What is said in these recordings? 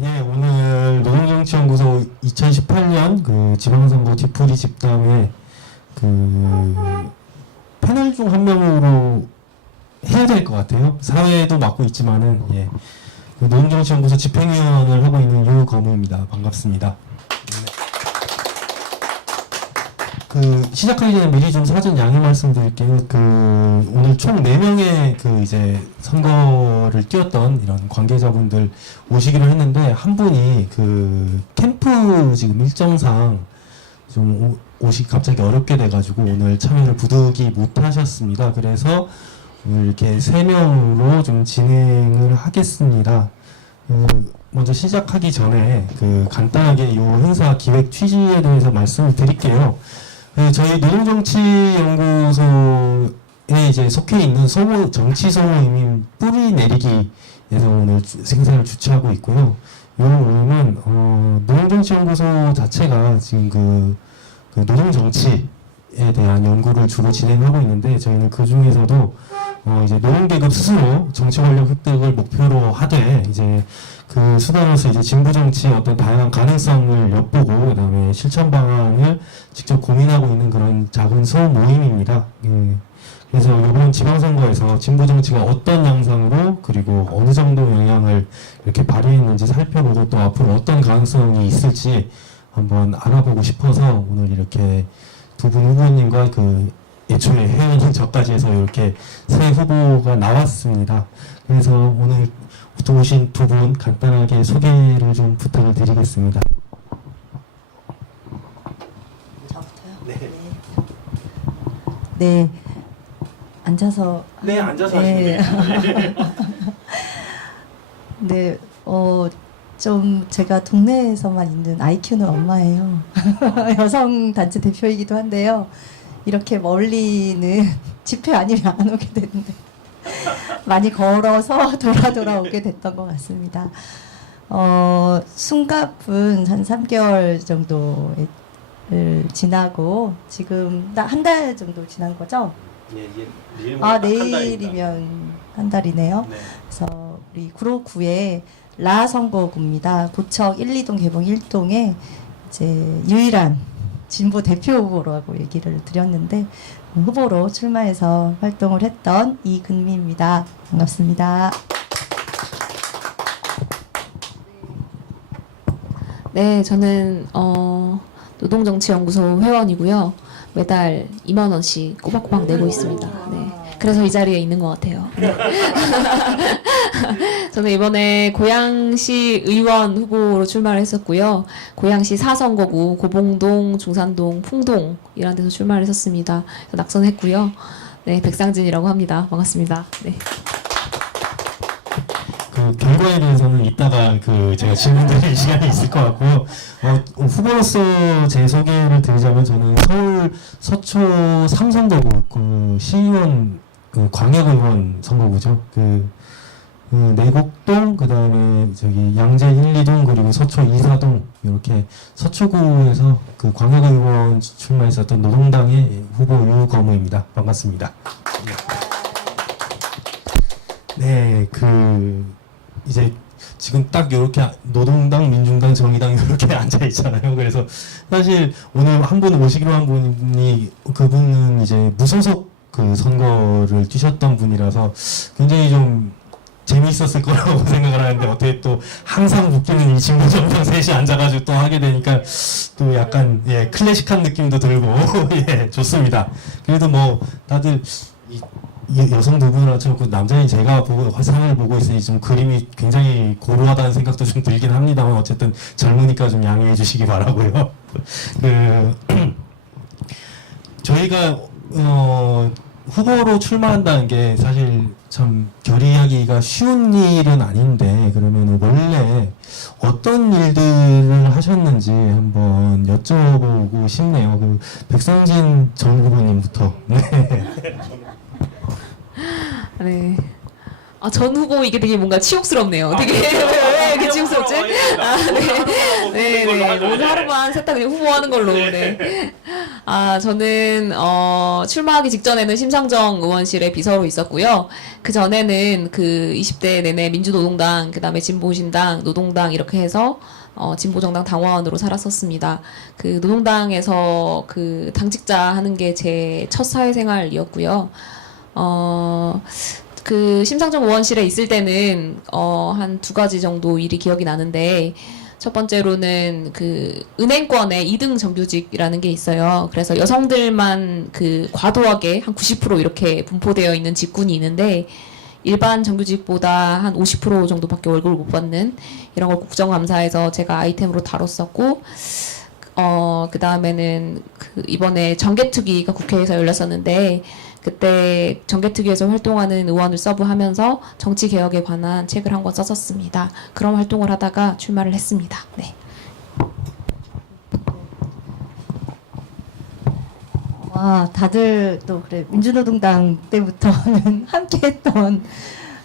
예, 오늘 노동정치연구소 2018년 그 지방선거 뒤풀이 집담회 그 패널 중 한 명으로 해야 될 것 같아요. 사회도 맡고 있지만은 예, 그 노동정치연구소 집행위원을 하고 있는 유거무입니다. 반갑습니다. 그 시작하기 전에 미리 좀 사전 양해 말씀드릴게요. 그 오늘 총 4명의 그 이제 선거를 뛰었던 이런 관계자분들 오시기로 했는데 한 분이 그 캠프 지금 일정상 좀 오시기 갑자기 어렵게 돼가지고 오늘 참여를 부득이 못 하셨습니다. 그래서 오늘 이렇게 3명으로 좀 진행을 하겠습니다. 먼저 시작하기 전에 그 간단하게 이 행사 기획 취지에 대해서 말씀을 드릴게요. 저희 노동정치연구소에 이제 속해 있는 소모 정치 소모임인 뿌리 내리기에서 오늘 행사를 주최하고 있고요. 이 모임은 노동정치연구소 자체가 지금 그 노동정치에 대한 연구를 주로 진행하고 있는데 저희는 그 중에서도 이제 노동계급 스스로 정치 권력 획득을 목표로 하되 이제 그 수단으로서 이제 진보 정치의 어떤 다양한 가능성을 엿보고 그다음에 실천 방안을 직접 고민하고 있는 그런 작은 소모임입니다. 예. 그래서 이번 지방선거에서 진보 정치가 어떤 양상으로 그리고 어느 정도 영향을 이렇게 발휘했는지 살펴보고 또 앞으로 어떤 가능성이 있을지 한번 알아보고 싶어서 오늘 이렇게 두 분 후보님과 그 애초에 회원인 저까지 해서 이렇게 새 후보가 나왔습니다. 그래서 오늘 오신 두 분 간단하게 소개를 좀 부탁을 드리겠습니다. 저부터요? 네. 네. 앉아서. 네, 앉아서 네. 하시면 됩니다. 네. 좀 제가 동네에서만 있는 아이 키우는 엄마예요. 여성 단체 대표이기도 한데요. 이렇게 멀리는 집회 아니면 안 오게 되는데 많이 걸어서 돌아 오게 됐던 것 같습니다. 숨가쁜 한 3개월 정도를 지나고 지금 한 달 정도 지난 거죠? 예, 내일 내일이면 한 달이네요. 네. 그래서 우리 구로구의 라 선거구입니다. 고척 1, 2동 개봉 1동에 이제 유일한 진보 대표 후보라고 얘기를 드렸는데 후보로 출마해서 활동을 했던 이근미입니다. 반갑습니다. 네, 저는 노동정치연구소 회원이고요. 매달 2만 원씩 꼬박꼬박 내고 있습니다. 네. 그래서 이 자리에 있는 것 같아요. 네. 저는 이번에 고양시 의원 후보로 출마를 했었고요. 고양시 4선거구 고봉동, 중산동, 풍동 이런 데서 출마를 했었습니다. 그래서 낙선했고요. 네, 백상진이라고 합니다. 반갑습니다. 네. 그 결과에 대해서는 이따가 그 제가 질문드릴 시간이 있을 것 같고요. 후보로서 제 소개를 드리자면 저는 서울 서초 3선거구 그 시의원 그 광역의원 선거구죠. 내곡동 그다음에 저기 양재 1, 2동 그리고 서초 2, 4동 이렇게 서초구에서 그 광역의원 출마했었던 노동당의 후보 유거무입니다. 반갑습니다. 네, 이제 지금 딱 이렇게 노동당, 민중당, 정의당 이렇게 앉아 있잖아요. 그래서 사실 오늘 한 분 오시기로 한 분이 그분은 이제 무소속 그 선거를 뛰셨던 분이라서 굉장히 좀 재미있었을 거라고 생각을 하는데 어떻게 또 항상 웃기는 이 진보 정당 셋이 앉아가지고 또 하게 되니까 또 약간 예 클래식한 느낌도 들고 예 좋습니다. 그래도 뭐 다들 이 여성 두 분을 합쳐놓고 남자인 제가 보고 화상을 보고 있으니 좀 그림이 굉장히 고루하다는 생각도 좀 들긴 합니다만 어쨌든 젊으니까 좀 양해해 주시기 바라고요. 저희가 후보로 출마한다는 게 사실 참 결의하기가 쉬운 일은 아닌데 그러면 원래 어떤 일들을 하셨는지 한번 여쭤보고 싶네요. 그 백상진 전 후보님부터. 네. 네. 전 후보 이게 되게 뭔가 치욕스럽네요. 되게 왜 이렇게 치욕스럽지? 네. 오늘 하루만 셋 다 그냥 후보하는 걸로. 네. 저는 출마하기 직전에는 심상정 의원실의 비서로 있었고요. 그 전에는 그 20대 내내 민주노동당, 그다음에 진보신당, 노동당 이렇게 해서 진보정당 당원으로 살았었습니다. 그 노동당에서 그 당직자 하는 게 제 첫 사회생활이었고요. 그 심상정 의원실에 있을 때는 한 두 가지 정도 일이 기억이 나는데, 첫 번째로는 그 은행권의 2등 정규직이라는 게 있어요. 그래서 여성들만 그 과도하게 한 90% 이렇게 분포되어 있는 직군이 있는데, 일반 정규직보다 한 50% 정도밖에 월급을 못 받는 이런 걸 국정감사에서 제가 아이템으로 다뤘었고, 그 다음에는 그 이번에 정개특위가 국회에서 열렸었는데, 그때 정개특위에서 활동하는 의원을 서브하면서 정치 개혁에 관한 책을 한 권 썼었습니다. 그런 활동을 하다가 출마를 했습니다. 네. 와, 다들 또 그래 민주노동당 때부터는 함께했던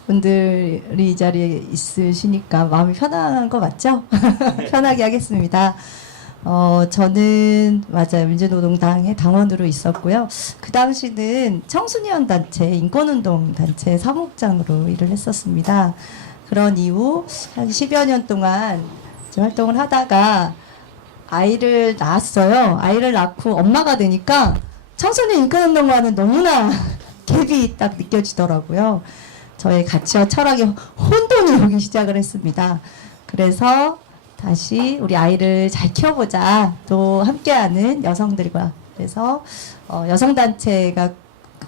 분들이 이 자리에 있으시니까 마음이 편안한 거 맞죠? 편하게 하겠습니다. 저는 맞아요. 민주노동당의 당원으로 있었고요. 그 당시는 청소년 단체, 인권운동 단체 사무국장으로 일을 했었습니다. 그런 이후 한 10여 년 동안 활동을 하다가 아이를 낳았어요. 아이를 낳고 엄마가 되니까 청소년 인권운동과는 너무나 갭이 딱 느껴지더라고요. 저의 가치와 철학이 혼돈이 오기 시작을 했습니다. 그래서 다시 우리 아이를 잘 키워보자. 또 함께하는 여성들과 그래서 여성단체가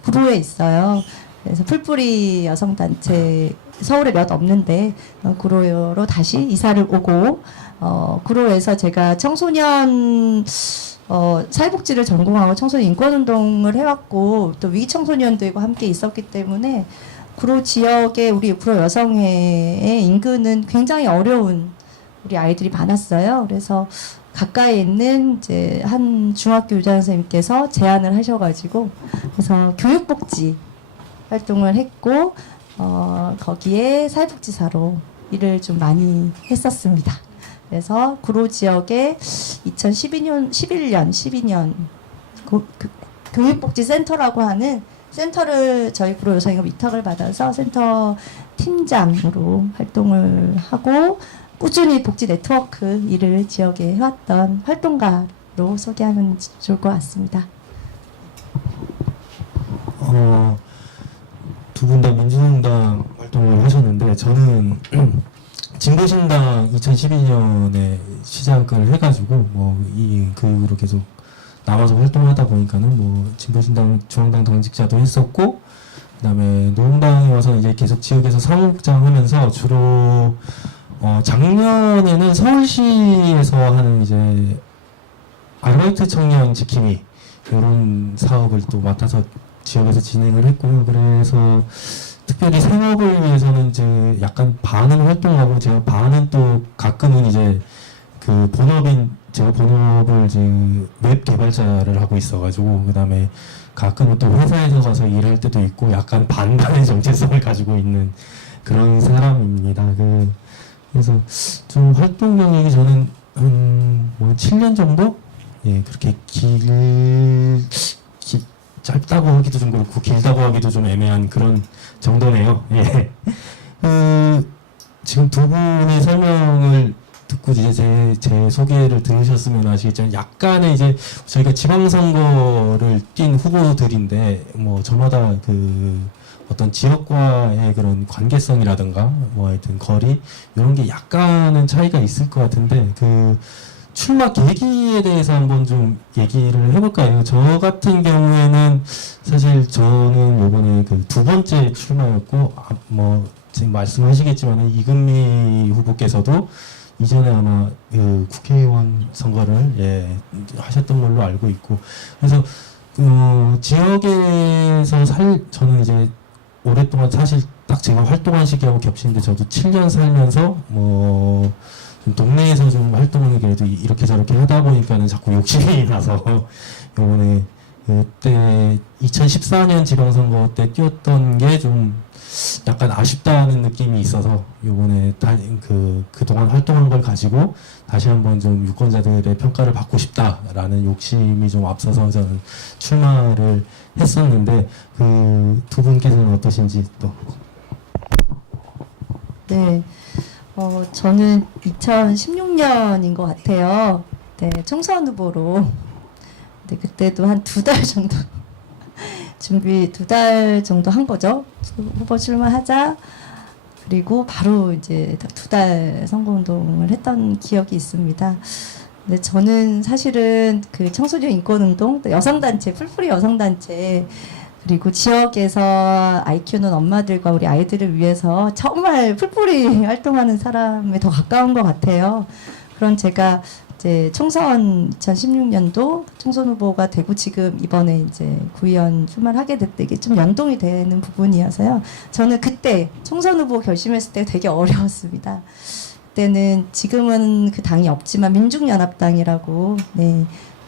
구로에 있어요. 그래서 풀뿌리 여성단체 서울에 몇 없는데 구로로 다시 이사를 오고 구로에서 제가 청소년 사회복지를 전공하고 청소년 인권운동을 해왔고 또 위기청소년들과 함께 있었기 때문에 구로 지역의 우리 구로 여성회의 인근은 굉장히 어려운 우리 아이들이 많았어요. 그래서 가까이 있는 이제 한 중학교 교장 선생님께서 제안을 하셔가지고 그래서 교육복지 활동을 했고 거기에 사회복지사로 일을 좀 많이 했었습니다. 그래서 구로 지역에 2012년, 12년 교육복지센터라고 하는 센터를 저희 구로 여성회가 위탁을 받아서 센터 팀장으로 활동을 하고 꾸준히 복지 네트워크 일을 지역에 해왔던 활동가로 소개하면 좋을 것 같습니다. 두 분 다 민주노동당 활동을 하셨는데 저는 진보신당 2012년에 시작을 해가지고 그 계속 남아서 활동하다 보니까는 진보신당 중앙당 당직자도 했었고 그다음에 노동당에 와서 이제 계속 지역에서 사무국장 하면서 주로 작년에는 서울시에서 하는 이제 아르바이트 청년 지킴이 이런 사업을 또 맡아서 지역에서 진행을 했고요. 그래서 특별히 생업을 위해서는 이제 약간 반은 활동하고 제가 반은 또 가끔은 이제 그 제가 본업을 이제 웹 개발자를 하고 있어가지고 그다음에 가끔은 또 회사에서 가서 일할 때도 있고 약간 반반의 정체성을 가지고 있는 그런 사람입니다. 그래서 좀 활동 경력이 저는 7년 정도? 예, 그렇게 짧다고 하기도 좀 그렇고 길다고 하기도 좀 애매한 그런 정도네요. 예. 지금 두 분의 설명을 듣고 이제 제 소개를 들으셨으면 아시겠지만 약간의 이제 저희가 지방선거를 뛴 후보들인데 저마다 어떤 지역과의 그런 관계성이라든가 하여튼 거리 이런 게 약간은 차이가 있을 것 같은데 출마 계기에 대해서 한번 좀 얘기를 해볼까요? 저 같은 경우에는 사실 저는 이번에 두 번째 출마였고 지금 말씀하시겠지만 이금미 후보께서도 이전에 아마 국회의원 선거를 하셨던 걸로 알고 있고 그래서 지역에서 저는 이제 오랫동안 사실 딱 제가 활동한 시기하고 겹치는데 저도 7년 살면서 좀 동네에서 좀 활동을 그래도 이렇게 저렇게 하다 보니까는 자꾸 욕심이 나서 요번에 그때 2014년 지방선거 때 뛰었던 게 좀 약간 아쉽다는 느낌이 있어서 요번에 그동안 활동한 걸 가지고 다시 한번 좀 유권자들의 평가를 받고 싶다라는 욕심이 좀 앞서서 저는 출마를 했었는데 그 두 분께서는 어떠신지 또. 네, 저는 2016년인 것 같아요. 네, 총선 후보로. 네, 그때도 한 2달 정도 준비 2달 정도 한 거죠. 후보 출마하자. 그리고 바로 이제 2달 선거운동을 했던 기억이 있습니다. 근데 저는 사실은 그 청소년 인권운동, 또 여성단체, 풀뿌리 여성단체, 그리고 지역에서 아이 키우는 엄마들과 우리 아이들을 위해서 정말 풀뿌리 활동하는 사람에 더 가까운 것 같아요. 그런 제가 이제 총선 2016년도 총선 후보가 되고 지금 이번에 이제 구의원 출마를 하게 됐대 이게 좀 연동이 되는 부분이어서요. 저는 그때 총선 후보 결심했을 때 되게 어려웠습니다. 그때는 지금은 그 당이 없지만 민중연합당이라고 네.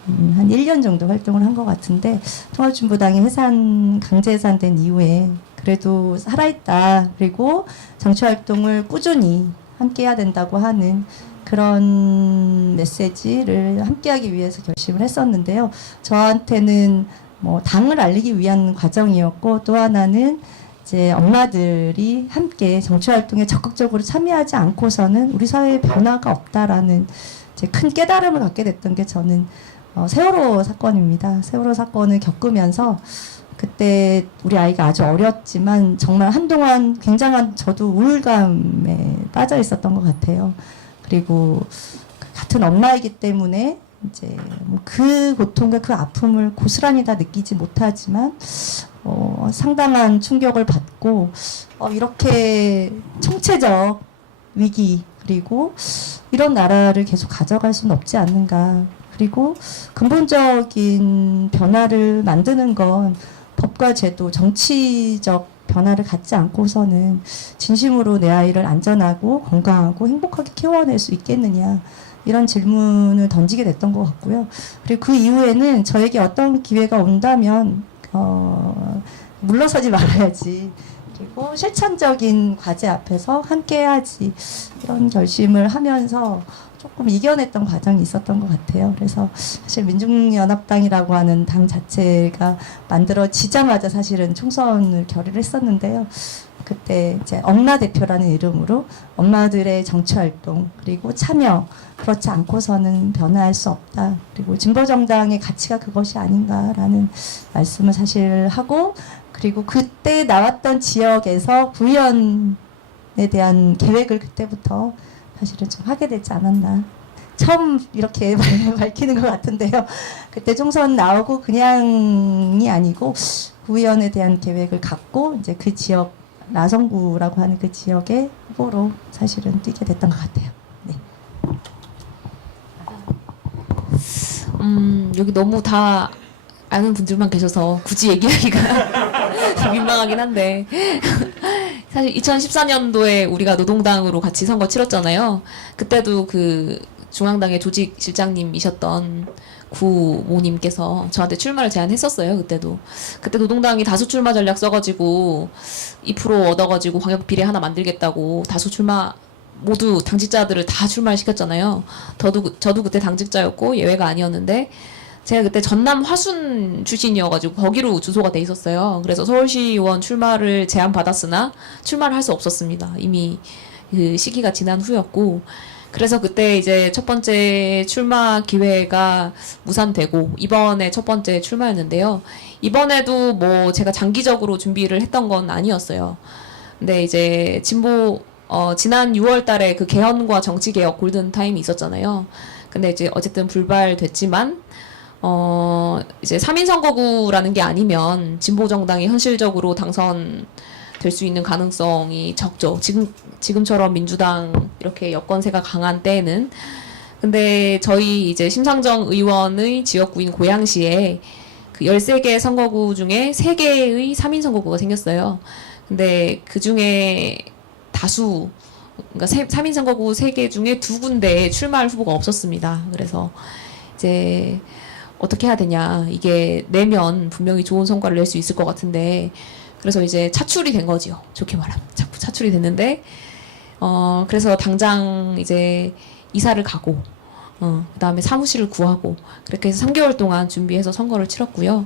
한 1년 정도 활동을 한 것 같은데 통합진보당이 강제 해산된 이후에 그래도 살아있다. 그리고 정치활동을 꾸준히 함께 해야 된다고 하는 그런 메시지를 함께하기 위해서 결심을 했었는데요. 저한테는 뭐 당을 알리기 위한 과정이었고 또 하나는 이제 엄마들이 함께 정치활동에 적극적으로 참여하지 않고서는 우리 사회에 변화가 없다라는 이제 큰 깨달음을 갖게 됐던 게 저는 세월호 사건입니다. 세월호 사건을 겪으면서 그때 우리 아이가 아주 어렸지만 정말 한동안 굉장한 저도 우울감에 빠져 있었던 것 같아요. 그리고 같은 엄마이기 때문에 이제 그 고통과 그 아픔을 고스란히 다 느끼지 못하지만 상당한 충격을 받고 이렇게 총체적 위기 그리고 이런 나라를 계속 가져갈 수는 없지 않는가. 그리고 근본적인 변화를 만드는 건 법과 제도, 정치적 변화를 갖지 않고서는 진심으로 내 아이를 안전하고 건강하고 행복하게 키워낼 수 있겠느냐 이런 질문을 던지게 됐던 것 같고요. 그리고 그 이후에는 저에게 어떤 기회가 온다면 물러서지 말아야지. 그리고 실천적인 과제 앞에서 함께 해야지. 이런 결심을 하면서 조금 이겨냈던 과정이 있었던 것 같아요. 그래서 사실 민중연합당이라고 하는 당 자체가 만들어지자마자 사실은 총선을 결의를 했었는데요. 그때 이제 엄마 대표라는 이름으로 엄마들의 정치활동 그리고 참여 그렇지 않고서는 변화할 수 없다. 그리고 진보정당의 가치가 그것이 아닌가라는 말씀을 사실 하고 그리고 그때 나왔던 지역에서 구의원에 대한 계획을 그때부터 사실은 좀 하게 되지 않았나. 처음 이렇게 밝히는 것 같은데요. 그때 총선 나오고 그냥이 아니고 구의원에 대한 계획을 갖고 이제 그 지역 나성구라고 하는 그 지역의 후보로 사실은 뛰게 됐던 것 같아요. 네. 여기 너무 다 아는 분들만 계셔서 굳이 얘기하기가 민망하긴 한데 사실 2014년도에 우리가 노동당으로 같이 선거 치렀잖아요. 그때도 그 중앙당의 조직실장님이셨던 구모님께서 저한테 출마를 제안했었어요. 그때 노동당이 다수 출마 전략 써가지고 2% 얻어가지고 광역 비례 하나 만들겠다고 다수 출마 모두 당직자들을 다 출마를 시켰잖아요. 저도 그때 당직자였고 예외가 아니었는데 제가 그때 전남 화순 출신이어가지고 거기로 주소가 돼 있었어요. 그래서 서울시의원 출마를 제안받았으나 출마를 할 수 없었습니다. 이미 그 시기가 지난 후였고 그래서 그때 이제 첫 번째 출마 기회가 무산되고 이번에 첫 번째 출마였는데요. 이번에도 뭐 제가 장기적으로 준비를 했던 건 아니었어요. 근데 이제 지난 6월 달에 그 개헌과 정치개혁 골든타임이 있었잖아요. 근데 이제 어쨌든 불발됐지만 이제 3인 선거구라는 게 아니면 진보정당이 현실적으로 당선될 수 있는 가능성이 적죠. 지금처럼 민주당 이렇게 여권세가 강한 때에는. 근데 저희 이제 심상정 의원의 지역구인 고양시에 그 13개 선거구 중에 3개의 3인 선거구가 생겼어요. 근데 그 중에 다수, 그러니까 3인 선거구 3개 중에 2군데에 출마할 후보가 없었습니다. 그래서 이제 어떻게 해야 되냐. 이게 내면 분명히 좋은 성과를 낼 수 있을 것 같은데 그래서 이제 차출이 된 거지요. 좋게 말하면 자꾸 차출이 됐는데 그래서 당장 이제 이사를 가고 그다음에 사무실을 구하고 그렇게 해서 3개월 동안 준비해서 선거를 치렀고요.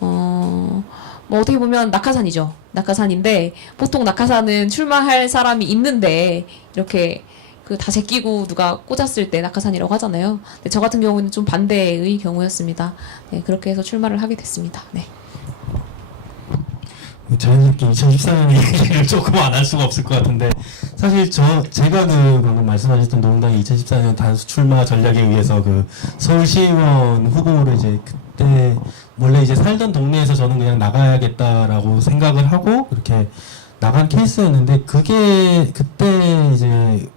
뭐 어떻게 보면 낙하산이죠. 낙하산인데 보통 낙하산은 출마할 사람이 있는데 이렇게 그 다 제끼고 누가 꽂았을 때 낙하산이라고 하잖아요. 근데 저 같은 경우는 좀 반대의 경우였습니다. 네, 그렇게 해서 출마를 하게 됐습니다. 네. 자연스럽게 2014년 얘기를 조금 안 할 수가 없을 것 같은데 사실 제가 그 방금 말씀하셨던 노동당의 2014년 단수 출마 전략에 의해서 그 서울시의원 후보를 이제 그때 원래 이제 살던 동네에서 저는 그냥 나가야겠다라고 생각을 하고 그렇게 나간 케이스였는데 그게 그때 이제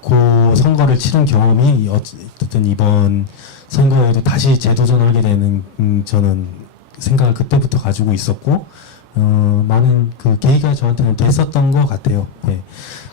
그 선거를 치른 경험이 어쨌든 이번 선거에도 다시 재도전하게 되는 저는 생각을 그때부터 가지고 있었고 많은 그 계기가 저한테는 됐었던 것 같아요. 네.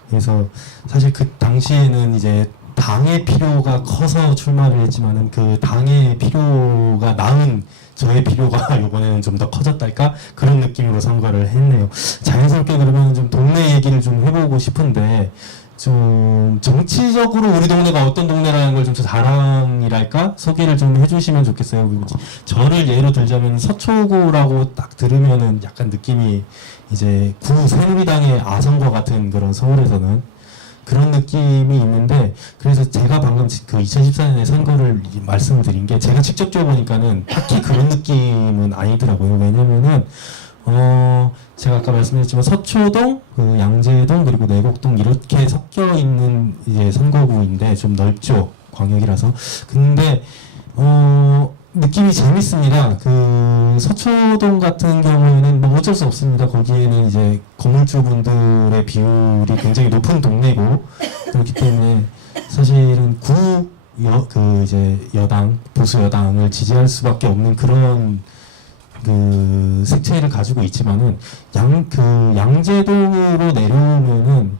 그래서 사실 그 당시에는 이제 당의 필요가 커서 출마를 했지만은 그 당의 필요가 나은 저의 필요가 이번에는 좀 더 커졌달까 그런 느낌으로 선거를 했네요. 자연스럽게 그러면 좀 동네 얘기를 좀 해보고 싶은데 좀 정치적으로 우리 동네가 어떤 동네라는 걸 좀 자랑이랄까 소개를 좀 해주시면 좋겠어요. 그리고 저를 예로 들자면 서초구라고 딱 들으면은 약간 느낌이 이제 구 새누리당의 아성과 같은 그런 서울에서는 그런 느낌이 있는데 그래서 제가 방금 그 2014년에 선거를 말씀드린 게 제가 직접 뛰어보니까는 딱히 그런 느낌은 아니더라고요. 왜냐면은 제가 아까 말씀드렸지만 서초동, 그 양재동 그리고 내곡동 이렇게 섞여 있는 이제 선거구인데 좀 넓죠. 광역이라서. 근데 느낌이 재밌습니다. 그 서초동 같은 경우에는 뭐 어쩔 수 없습니다. 거기에는 이제 건물주분들의 비율이 굉장히 높은 동네고 그렇기 때문에 사실은 그 이제 여당 보수 여당을 지지할 수밖에 없는 그런 그 색채를 가지고 있지만은 양재동으로 내려오면은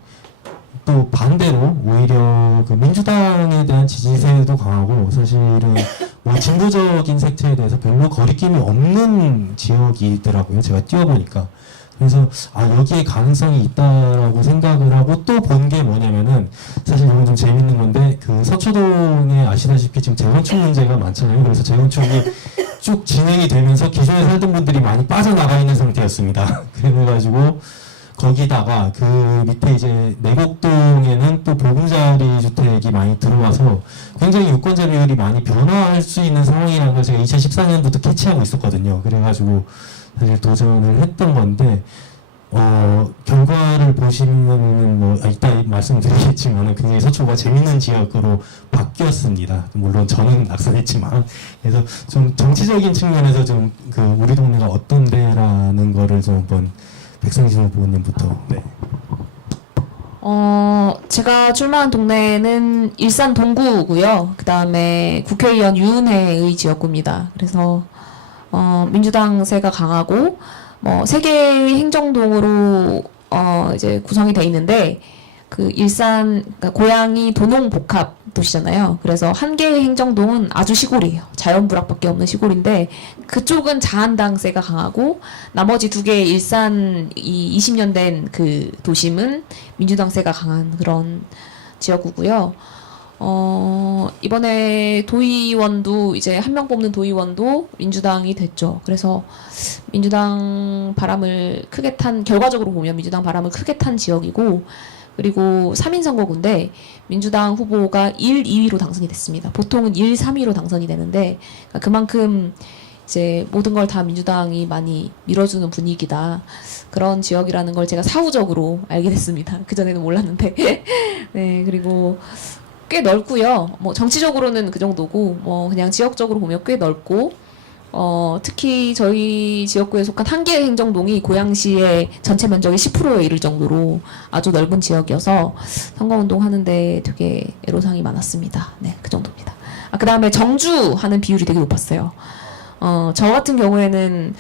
또 반대로 오히려 그 민주당에 대한 지지세도 강하고 사실은 뭐 진보적인 색채에 대해서 별로 거리낌이 없는 지역이더라고요. 제가 뛰어보니까. 그래서 여기에 가능성이 있다라고 생각을 하고 또 본 게 뭐냐면은 사실 이건 좀 재밌는 건데 그 서초동에 아시다시피 지금 재건축 문제가 많잖아요. 그래서 재건축이 쭉 진행이 되면서 기존에 살던 분들이 많이 빠져나가 있는 상태였습니다. 그래가지고 거기다가 그 밑에 이제 내곡동에는 또 보금자리 주택이 많이 들어와서 굉장히 유권자 비율이 많이 변화할 수 있는 상황이라는 걸 제가 2014년부터 캐치하고 있었거든요. 그래가지고 사실 도전을 했던 건데 결과를 보시면은 뭐 이따 말씀드리겠지만 굉장히 서초가 재밌는 지역으로 바뀌었습니다. 물론 저는 낙선했지만 그래서 좀 정치적인 측면에서 좀 그 우리 동네가 어떤데라는 거를 좀 한번 백상진 후보님부터. 네. 제가 출마한 동네는 일산 동구고요. 그 다음에 국회의원 유은혜의 지역구입니다. 그래서 민주당세가 강하고 뭐 3개의 행정동으로 이제 구성이 돼 있는데 그 일산 그러니까 고양이 도농 복합 도시잖아요. 그래서 한 개의 행정동은 아주 시골이에요. 자연불악밖에 없는 시골인데 그쪽은 자한당세가 강하고 나머지 2개의 일산 이 20년 된 그 도심은 민주당세가 강한 그런 지역구고요. 이번에 도의원도 이제 한 명 뽑는 도의원도 민주당이 됐죠. 그래서 민주당 바람을 크게 탄 결과적으로 보면 민주당 바람을 크게 탄 지역이고 그리고 3인 선거구인데 민주당 후보가 1, 2위로 당선이 됐습니다. 보통은 1, 3위로 당선이 되는데 그만큼 이제 모든 걸 다 민주당이 많이 밀어주는 분위기다. 그런 지역이라는 걸 제가 사후적으로 알게 됐습니다. 그전에는 몰랐는데. 네, 그리고 꽤 넓고요. 뭐 정치적으로는 그 정도고 뭐 그냥 지역적으로 보면 꽤 넓고 특히 저희 지역구에 속한 한 개의 행정동이 고양시의 전체 면적의 10%에 이를 정도로 아주 넓은 지역이어서 선거운동 하는데 되게 애로사항이 많았습니다. 네, 그 정도입니다. 그 다음에 정주 하는 비율이 되게 높았어요. 저 같은 경우에는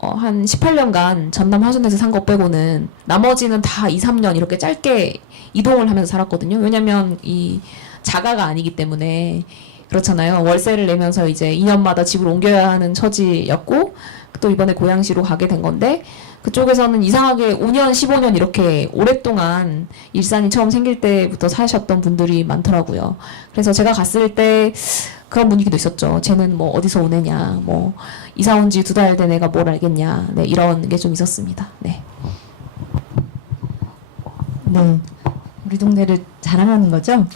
한 18년간 전남 화순에서 산 거 빼고는 나머지는 다 2, 3년 이렇게 짧게 이동을 하면서 살았거든요. 왜냐면 이 자가가 아니기 때문에 그렇잖아요. 월세를 내면서 이제 2년마다 집을 옮겨야 하는 처지였고 또 이번에 고양시로 가게 된 건데 그쪽에서는 이상하게 5년, 15년 이렇게 오랫동안 일산이 처음 생길 때부터 사셨던 분들이 많더라고요. 그래서 제가 갔을 때 그런 분위기도 있었죠. 쟤는 뭐 어디서 오느냐, 뭐 이사 온 지 2달 된 애가 뭘 알겠냐, 네, 이런 게 좀 있었습니다. 네. 네, 우리 동네를 자랑하는 거죠?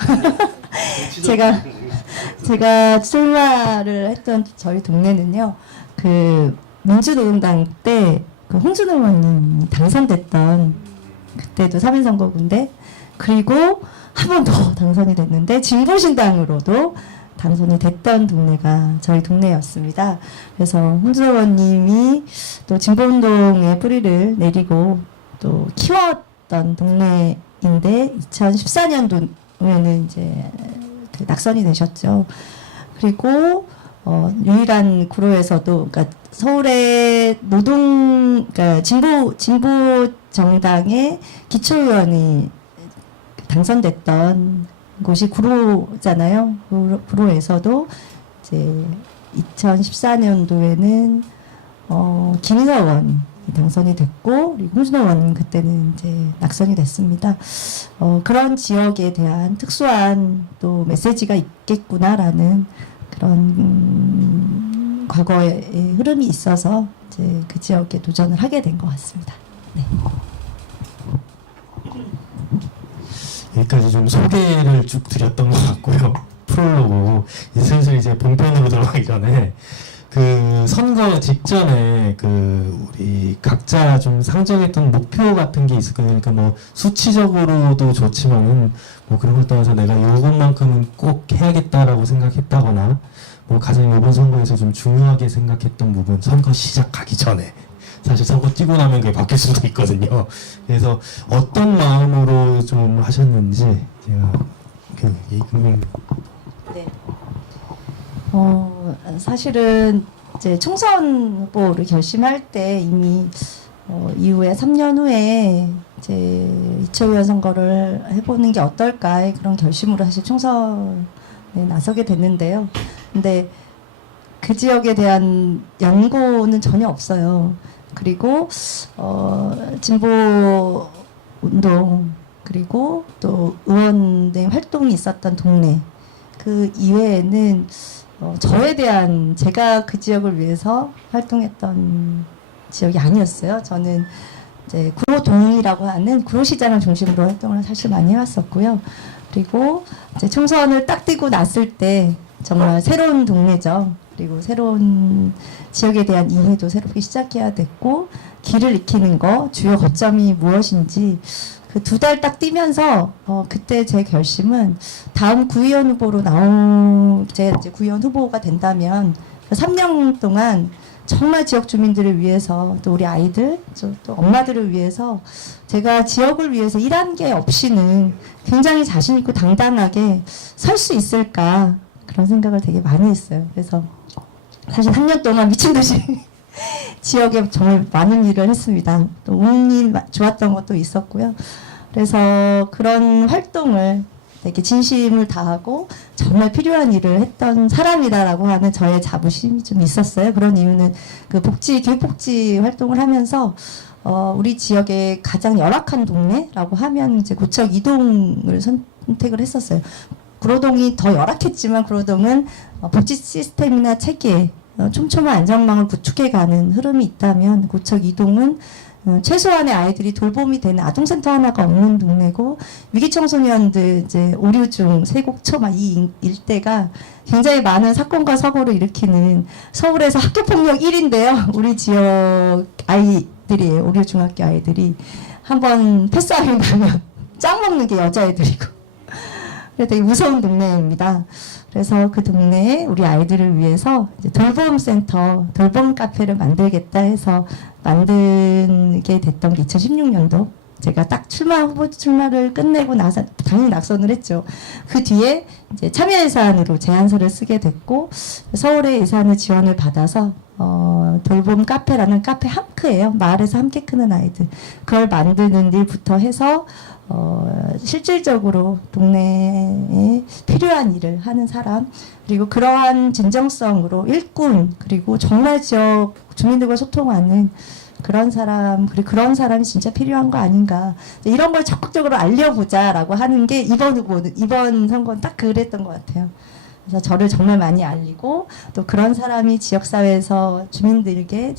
제가 출마를 했던 저희 동네는요, 그 민주노동당 때 그 홍준호 의원님 당선됐던 그때도 3인 선거구인데 그리고 한 번 더 당선이 됐는데 진보신당으로도 당선이 됐던 동네가 저희 동네였습니다. 그래서 홍준호 의원님이 또 진보운동의 뿌리를 내리고 또 키웠던 동네인데 2014년도에는 이제 그 낙선이 되셨죠. 그리고 유일한 구로에서도 그러니까 서울의 그러니까 진보 정당의 기초의원이 당선됐던 곳이 구로잖아요. 구로에서도 이제 2014년도에는 김인하 의원이 당선이 됐고 그리고 홍준호 의원 그때는 이제 낙선이 됐습니다. 그런 지역에 대한 특수한 또 메시지가 있겠구나라는 그런 과거의 흐름이 있어서 이제 그 지역에 도전을 하게 된 것 같습니다. 네. 여기까지 좀 소개를 쭉 드렸던 것 같고요. 프롤로그 이제 슬슬 이제 본편으로 들어가기 전에 그 선거 직전에 그 우리 각자 좀 상정했던 목표 같은 게 있을 거예요. 그러니까 뭐 수치적으로도 좋지만은 뭐 그런 걸 떠나서 내가 이것만큼은 꼭 해야겠다라고 생각했다거나 뭐 가장 이번 선거에서 좀 중요하게 생각했던 부분, 선거 시작하기 전에 사실 선거 뛰고 나면 그게 바뀔 수도 있거든요. 그래서 어떤 마음으로 좀 하셨는지 제가 그 얘기를 네. 사실은 이제 총선 후보를 결심할 때 이미 이후에 3년 후에 이제 이초의원 선거를 해보는 게 어떨까의 그런 결심으로 사실 총선에 나서게 됐는데요. 근데 그 지역에 대한 연고는 전혀 없어요. 그리고 진보 운동 그리고 또 의원의 활동이 있었던 동네 그 이외에는 저에 대한 제가 그 지역을 위해서 활동했던 지역이 아니었어요. 저는 이제 구로동이라고 하는 구로시장을 중심으로 활동을 사실 많이 해왔었고요. 그리고 이제 총선을 딱 뛰고 났을 때 정말 새로운 동네죠. 그리고 새로운 지역에 대한 이해도 새롭게 시작해야 됐고 길을 익히는 거 주요 거점이 무엇인지 그 2달 딱 뛰면서 그때 제 결심은 다음 구의원 후보로 제가 이제 구의원 후보가 된다면 3년 동안 정말 지역 주민들을 위해서 또 우리 아이들 또 엄마들을 위해서 제가 지역을 위해서 일한 게 없이는 굉장히 자신 있고 당당하게 설 수 있을까 그런 생각을 되게 많이 했어요. 그래서 사실 3년 동안 미친 듯이 지역에 정말 많은 일을 했습니다. 또 운이 좋았던 것도 있었고요. 그래서 그런 활동을 되게 진심을 다하고 정말 필요한 일을 했던 사람이다라고 하는 저의 자부심이 좀 있었어요. 그런 이유는 그 교육복지 활동을 하면서 우리 지역의 가장 열악한 동네라고 하면 이제 고척 이동을 선택을 했었어요. 구로동이 더 열악했지만 구로동은 복지 시스템이나 체계, 촘촘한 안전망을 구축해가는 흐름이 있다면 고척 이동은 최소한의 아이들이 돌봄이 되는 아동센터 하나가 없는 동네고 위기 청소년들 이제 오류중 세곡초 이 일대가 굉장히 많은 사건과 사고를 일으키는 서울에서 학교 폭력 1인데요. 우리 지역 아이들이에요. 오류 중학교 아이들이 한번 패스하면 가면 짱 먹는 게 여자애들이고 되게 무서운 동네입니다. 그래서 그 동네에 우리 아이들을 위해서 이제 돌봄센터, 돌봄 카페를 만들겠다 해서 만들게 됐던 게 2016년도. 제가 딱 후보 출마를 끝내고 나서 당연히 낙선을 했죠. 그 뒤에 이제 참여 예산으로 제안서를 쓰게 됐고 서울의 예산을 지원을 받아서 돌봄 카페라는 카페 함크예요. 마을에서 함께 크는 아이들. 그걸 만드는 일부터 해서 실질적으로 동네에 필요한 일을 하는 사람, 그리고 그러한 진정성으로 일꾼, 그리고 정말 지역 주민들과 소통하는 그런 사람, 그리고 그런 사람이 진짜 필요한 거 아닌가. 이런 걸 적극적으로 알려보자라고 하는 게 이번 선거는 딱 그랬던 것 같아요. 그래서 저를 정말 많이 알리고, 또 그런 사람이 지역사회에서 주민들에게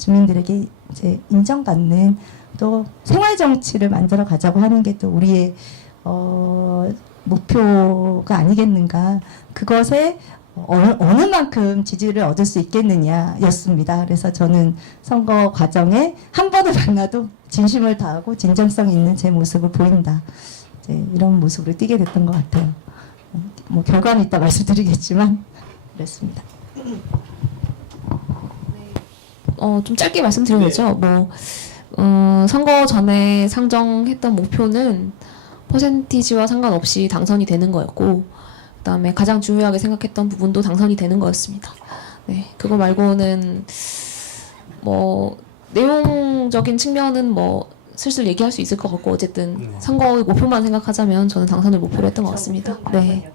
이제 인정받는 또 생활 정치를 만들어 가자고 하는 게 또 우리의 목표가 아니겠는가. 그것에 어느 만큼 지지를 얻을 수 있겠느냐였습니다. 그래서 저는 선거 과정에 한 번을 만나도 진심을 다하고 진정성 있는 제 모습을 보인다. 이제 이런 모습으로 뛰게 됐던 것 같아요. 뭐 결과는 이따 말씀드리겠지만 그랬습니다. 좀 짧게 말씀드리면요. 선거 전에 상정했던 목표는 퍼센티지와 상관없이 당선이 되는 거였고, 그다음에 가장 중요하게 생각했던 부분도 당선이 되는 거였습니다. 네, 그거 말고는 내용적인 측면은 슬슬 얘기할 수 있을 것 같고, 어쨌든 선거의 목표만 생각하자면 저는 당선을 목표로 했던 것 같습니다. 네.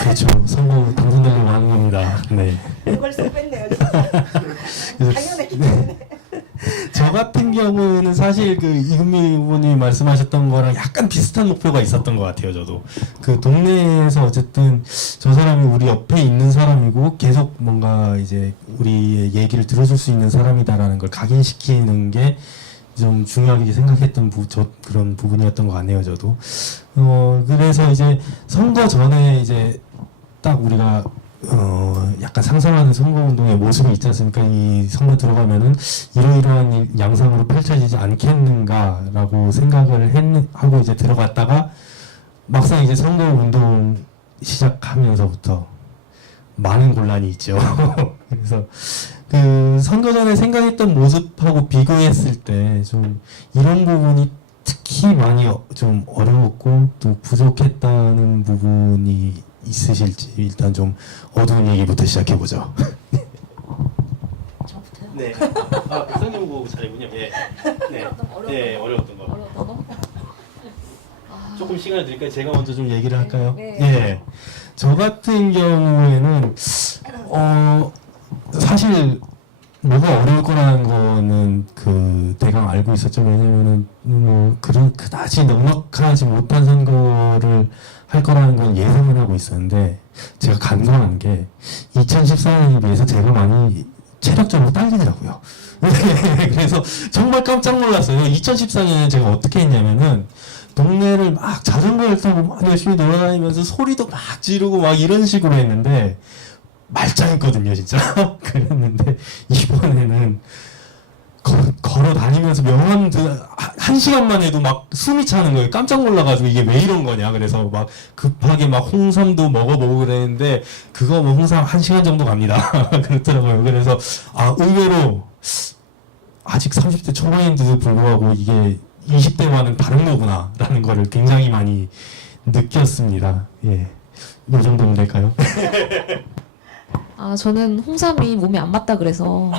그렇죠. 선거 당선되려고 하는 겁니다. 네. 그걸 쓱 뺐네요. 당연했기 때문에. 저 같은 경우는 사실 그 이금미 후보님이 말씀하셨던 거랑 약간 비슷한 목표가 있었던 것 같아요. 저도 그 동네에서 어쨌든 저 사람이 우리 옆에 있는 사람이고 계속 뭔가 이제 우리의 얘기를 들어줄 수 있는 사람이다라는 걸 각인시키는 게 좀 중요하게 생각했던 그런 부분이었던 것 같네요. 저도 그래서 이제 선거 전에 이제 딱 우리가 약간 상상하는 선거운동의 모습이 있지 않습니까? 이 선거 들어가면은 이러이러한 양상으로 펼쳐지지 않겠는가라고 생각을 하고 이제 들어갔다가 막상 이제 선거운동 시작하면서부터 많은 곤란이 있죠. 그래서 그 선거 전에 생각했던 모습하고 비교했을 때 좀 이런 부분이 특히 많이 좀 어려웠고 또 부족했다는 부분이 있으실지 일단 좀 어두운 얘기부터 시작해 보죠. 저부터요? 네. 성님 후보 차례군요. 예. 네. 네, 어려웠던 거. 조금 시간을 드릴까요? 제가 먼저 좀 얘기를 할까요? 네. 예. 저 같은 경우에는 사실 뭐가 어려울 거라는 거는 그 대강 알고 있었죠. 왜냐면은 그런 그다지 넉넉하지 못한 선거를 할 거라는 건 예상을 하고 있었는데 제가 간과한 게 2014년에 비해서 제가 많이 체력적으로 딸리더라고요. 그래서 정말 깜짝 놀랐어요. 2014년에 제가 어떻게 했냐면은 동네를 막 자전거를 타고 막 열심히 돌아다니면서 소리도 막 지르고 막 이런 식으로 했는데 말짱했거든요, 진짜. 그랬는데 이번에는 걸어 다니면서 명함 1시간만 해도 막 숨이 차는 거예요. 깜짝 놀라가지고 이게 왜 이런 거냐. 그래서 막 급하게 막 홍삼도 먹어보고 그랬는데 그거 뭐 홍삼 1시간 정도 갑니다. 그렇더라고요. 그래서 의외로 아직 30대 초반인데도 불구하고 이게 20대와는 다른 거구나 라는 거를 굉장히 많이 느꼈습니다. 예, 이 정도면 될까요? 저는 홍삼이 몸에 안 맞다 그래서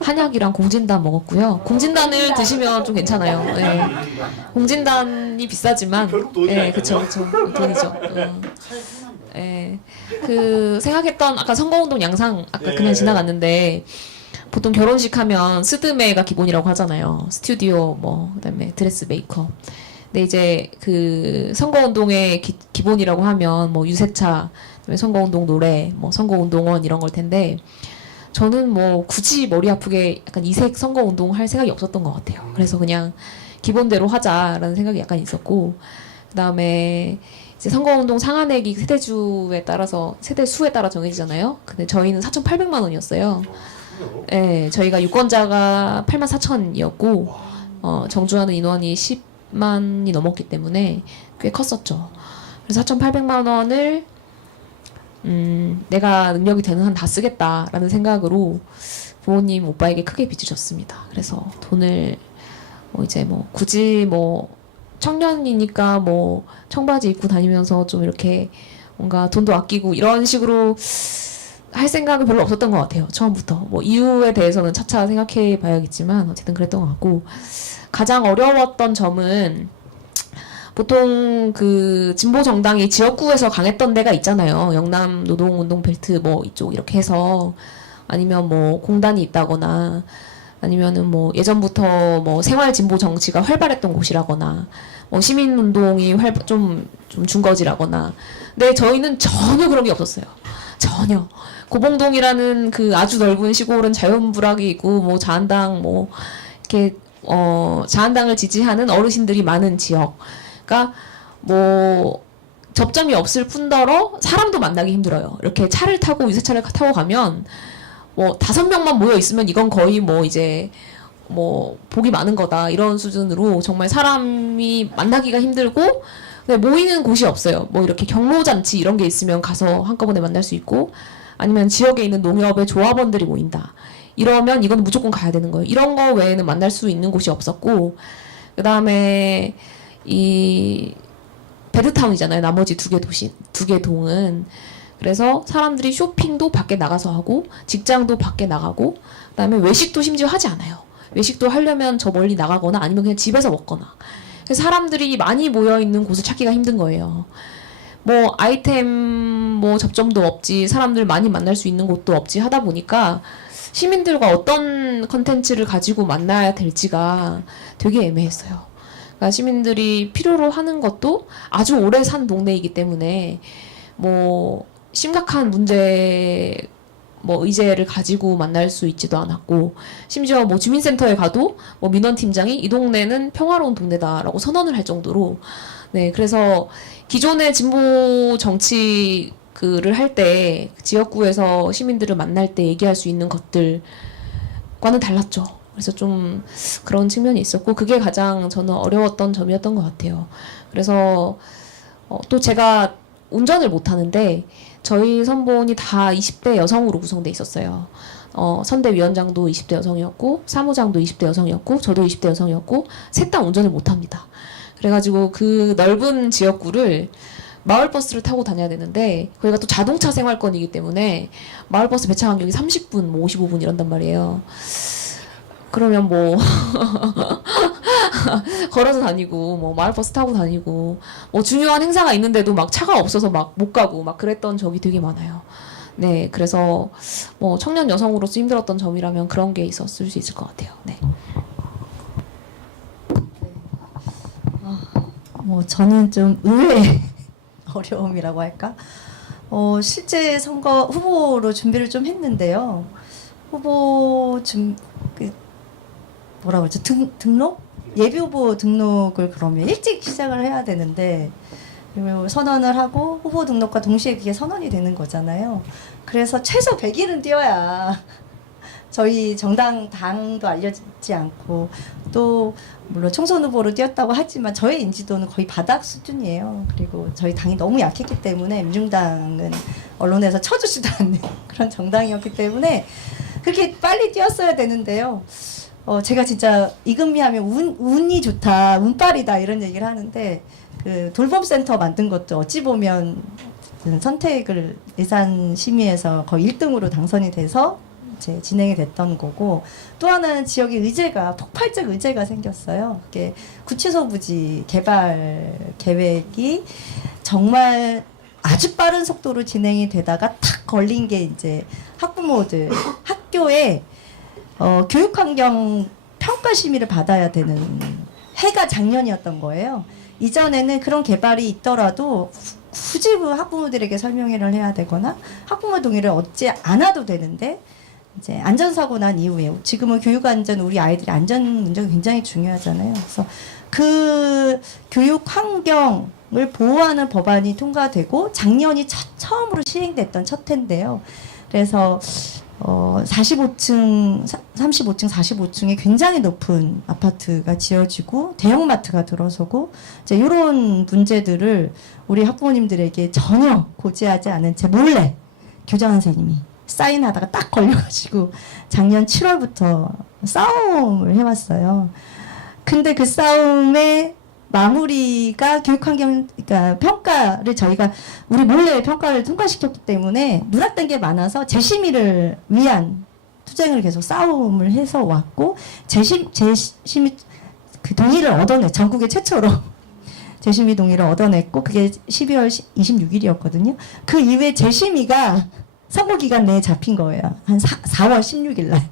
한약이랑 공진단 먹었고요. 공진단을 드시면 좀 괜찮아요. 네. 공진단이 비싸지만, 네, 그쵸, 돈이죠. 네. 그 생각했던 아까 선거운동 양상 아까 그냥 지나갔는데 보통 결혼식 하면 스드메가 기본이라고 하잖아요. 스튜디오 그다음에 드레스 메이크업. 근데 이제 그 선거운동의 기본이라고 하면 유세차, 그다음에 선거운동 노래, 선거운동원 이런 걸 텐데 저는 굳이 머리 아프게 약간 이색 선거운동 할 생각이 없었던 것 같아요. 그래서 그냥 기본대로 하자라는 생각이 약간 있었고, 그다음에 이제 선거운동 상한액이 세대수에 따라 정해지잖아요. 근데 저희는 4,800만 원이었어요. 네, 저희가 유권자가 84,000이었고 정주하는 인원이 10만이 넘었기 때문에 꽤 컸었죠. 그래서 4,800만 원을 내가 능력이 되는 한 다 쓰겠다라는 생각으로 부모님 오빠에게 크게 빚을 졌습니다. 그래서 돈을 이제 굳이 청년이니까 청바지 입고 다니면서 좀 이렇게 뭔가 돈도 아끼고 이런 식으로 할 생각은 별로 없었던 것 같아요. 처음부터. 뭐 이유에 대해서는 차차 생각해 봐야겠지만 어쨌든 그랬던 것 같고, 가장 어려웠던 점은 보통 그 진보 정당이 지역구에서 강했던 데가 있잖아요. 영남 노동운동 벨트 뭐 이쪽 이렇게 해서, 아니면 뭐 공단이 있다거나, 아니면은 뭐 예전부터 뭐 생활 진보 정치가 활발했던 곳이라거나, 뭐 시민운동이 좀 준거지라거나. 근데 저희는 전혀 그런 게 없었어요. 전혀. 고봉동이라는 그 아주 넓은 시골은 자연부락이고, 뭐 자한당 뭐 이렇게 자한당을 지지하는 어르신들이 많은 지역. 그러니까 뭐 접점이 없을 뿐더러 사람도 만나기 힘들어요. 이렇게 차를 타고 유세차를 타고 가면 뭐 5명만 모여 있으면 이건 거의 뭐 이제 뭐 복이 많은 거다 이런 수준으로 정말 사람이 만나기가 힘들고, 모이는 곳이 없어요. 뭐 이렇게 경로잔치 이런 게 있으면 가서 한꺼번에 만날 수 있고, 아니면 지역에 있는 농협의 조합원들이 모인다 이러면 이건 무조건 가야 되는 거예요. 이런 거 외에는 만날 수 있는 곳이 없었고, 그 다음에 이 베드타운이잖아요. 나머지 두 개 동은. 그래서 사람들이 쇼핑도 밖에 나가서 하고, 직장도 밖에 나가고, 그 다음에 외식도 심지어 하지 않아요. 외식도 하려면 저 멀리 나가거나 아니면 그냥 집에서 먹거나. 그래서 사람들이 많이 모여있는 곳을 찾기가 힘든 거예요. 뭐 아이템 뭐 접점도 없지, 사람들 많이 만날 수 있는 곳도 없지 하다 보니까 시민들과 어떤 컨텐츠를 가지고 만나야 될지가 되게 애매했어요. 그러니까 시민들이 필요로 하는 것도 아주 오래 산 동네이기 때문에 뭐 심각한 문제 뭐 의제를 가지고 만날 수 있지도 않았고, 심지어 뭐 주민센터에 가도 뭐 민원팀장이 이 동네는 평화로운 동네다라고 선언을 할 정도로, 네, 그래서 기존의 진보 정치 그를 할 때 지역구에서 시민들을 만날 때 얘기할 수 있는 것들과는 달랐죠. 그래서 좀 그런 측면이 있었고, 그게 가장 저는 어려웠던 점이었던 것 같아요. 그래서 또 제가 운전을 못 하는데 저희 선본이 다 20대 여성으로 구성돼 있었어요. 선대위원장도 20대 여성이었고, 사무장도 20대 여성이었고, 저도 20대 여성이었고, 셋 다 운전을 못 합니다. 그래가지고 그 넓은 지역구를 마을버스를 타고 다녀야 되는데, 거기가 또 자동차 생활권이기 때문에 마을버스 배차 간격이 30분, 뭐 55분 이런단 말이에요. 그러면 뭐 걸어서 다니고 뭐 마을버스 타고 다니고 뭐 중요한 행사가 있는데도 막 차가 없어서 막 못 가고 막 그랬던 적이 되게 많아요. 네, 그래서 뭐 청년 여성으로서 힘들었던 점이라면 그런 게 있었을 수 있을 것 같아요. 네. 뭐 저는 좀 의외의 어려움이라고 할까? 실제 선거 후보로 준비를 좀 했는데요. 후보 뭐라고 그러죠? 등록? 예비 후보 등록을 그러면 일찍 시작을 해야 되는데, 그리고 선언을 하고 후보 등록과 동시에 그게 선언이 되는 거잖아요. 그래서 최소 100일은 뛰어야 저희 당도 알려지지 않고, 또 물론 총선 후보로 뛰었다고 하지만 저의 인지도는 거의 바닥 수준이에요. 그리고 저희 당이 너무 약했기 때문에, 민중당은 언론에서 쳐주지도 않는 그런 정당이었기 때문에 그렇게 빨리 뛰었어야 되는데요. 제가 진짜 이금희하면 운이 좋다, 운빨이다 이런 얘기를 하는데, 그 돌봄센터 만든 것도 어찌 보면 선택을 예산 심의에서 거의 1등으로 당선이 돼서 이제 진행이 됐던 거고, 또 하나는 지역의 의제가, 폭발적 의제가 생겼어요. 그게 구치소 부지 개발 계획이 정말 아주 빠른 속도로 진행이 되다가 탁 걸린 게 이제 학부모들, 학교에 교육환경 평가 심의를 받아야 되는 해가 작년이었던 거예요. 이전에는 그런 개발이 있더라도 굳이 학부모들에게 설명회를 해야 되거나 학부모 동의를 얻지 않아도 되는데, 이제 안전사고 난 이후에, 지금은 교육안전, 우리 아이들의 안전 문제가 굉장히 중요하잖아요. 그래서 그 교육 환경을 보호하는 법안이 통과되고 작년이 처음으로 시행됐던 첫 해인데요. 그래서 35층, 45층에 굉장히 높은 아파트가 지어지고 대형마트가 들어서고, 이제 이런 문제들을 우리 학부모님들에게 전혀 고지하지 않은 채 몰래 교장 선생님이 사인하다가 딱 걸려가지고 작년 7월부터 싸움을 해왔어요. 근데 그 싸움에 마무리가 교육환경, 그러니까 평가를 저희가 우리 몰래 평가를 통과시켰기 때문에 누락된 게 많아서 재심의를 위한 투쟁을 계속 싸움을 해서 왔고 재심의 그 동의를 얻어내 전국의 최초로 재심의 동의를 얻어냈고 그게 12월 26일이었거든요. 그 이후에 재심의가 선고 기간 내에 잡힌 거예요. 한 4월 16일 날.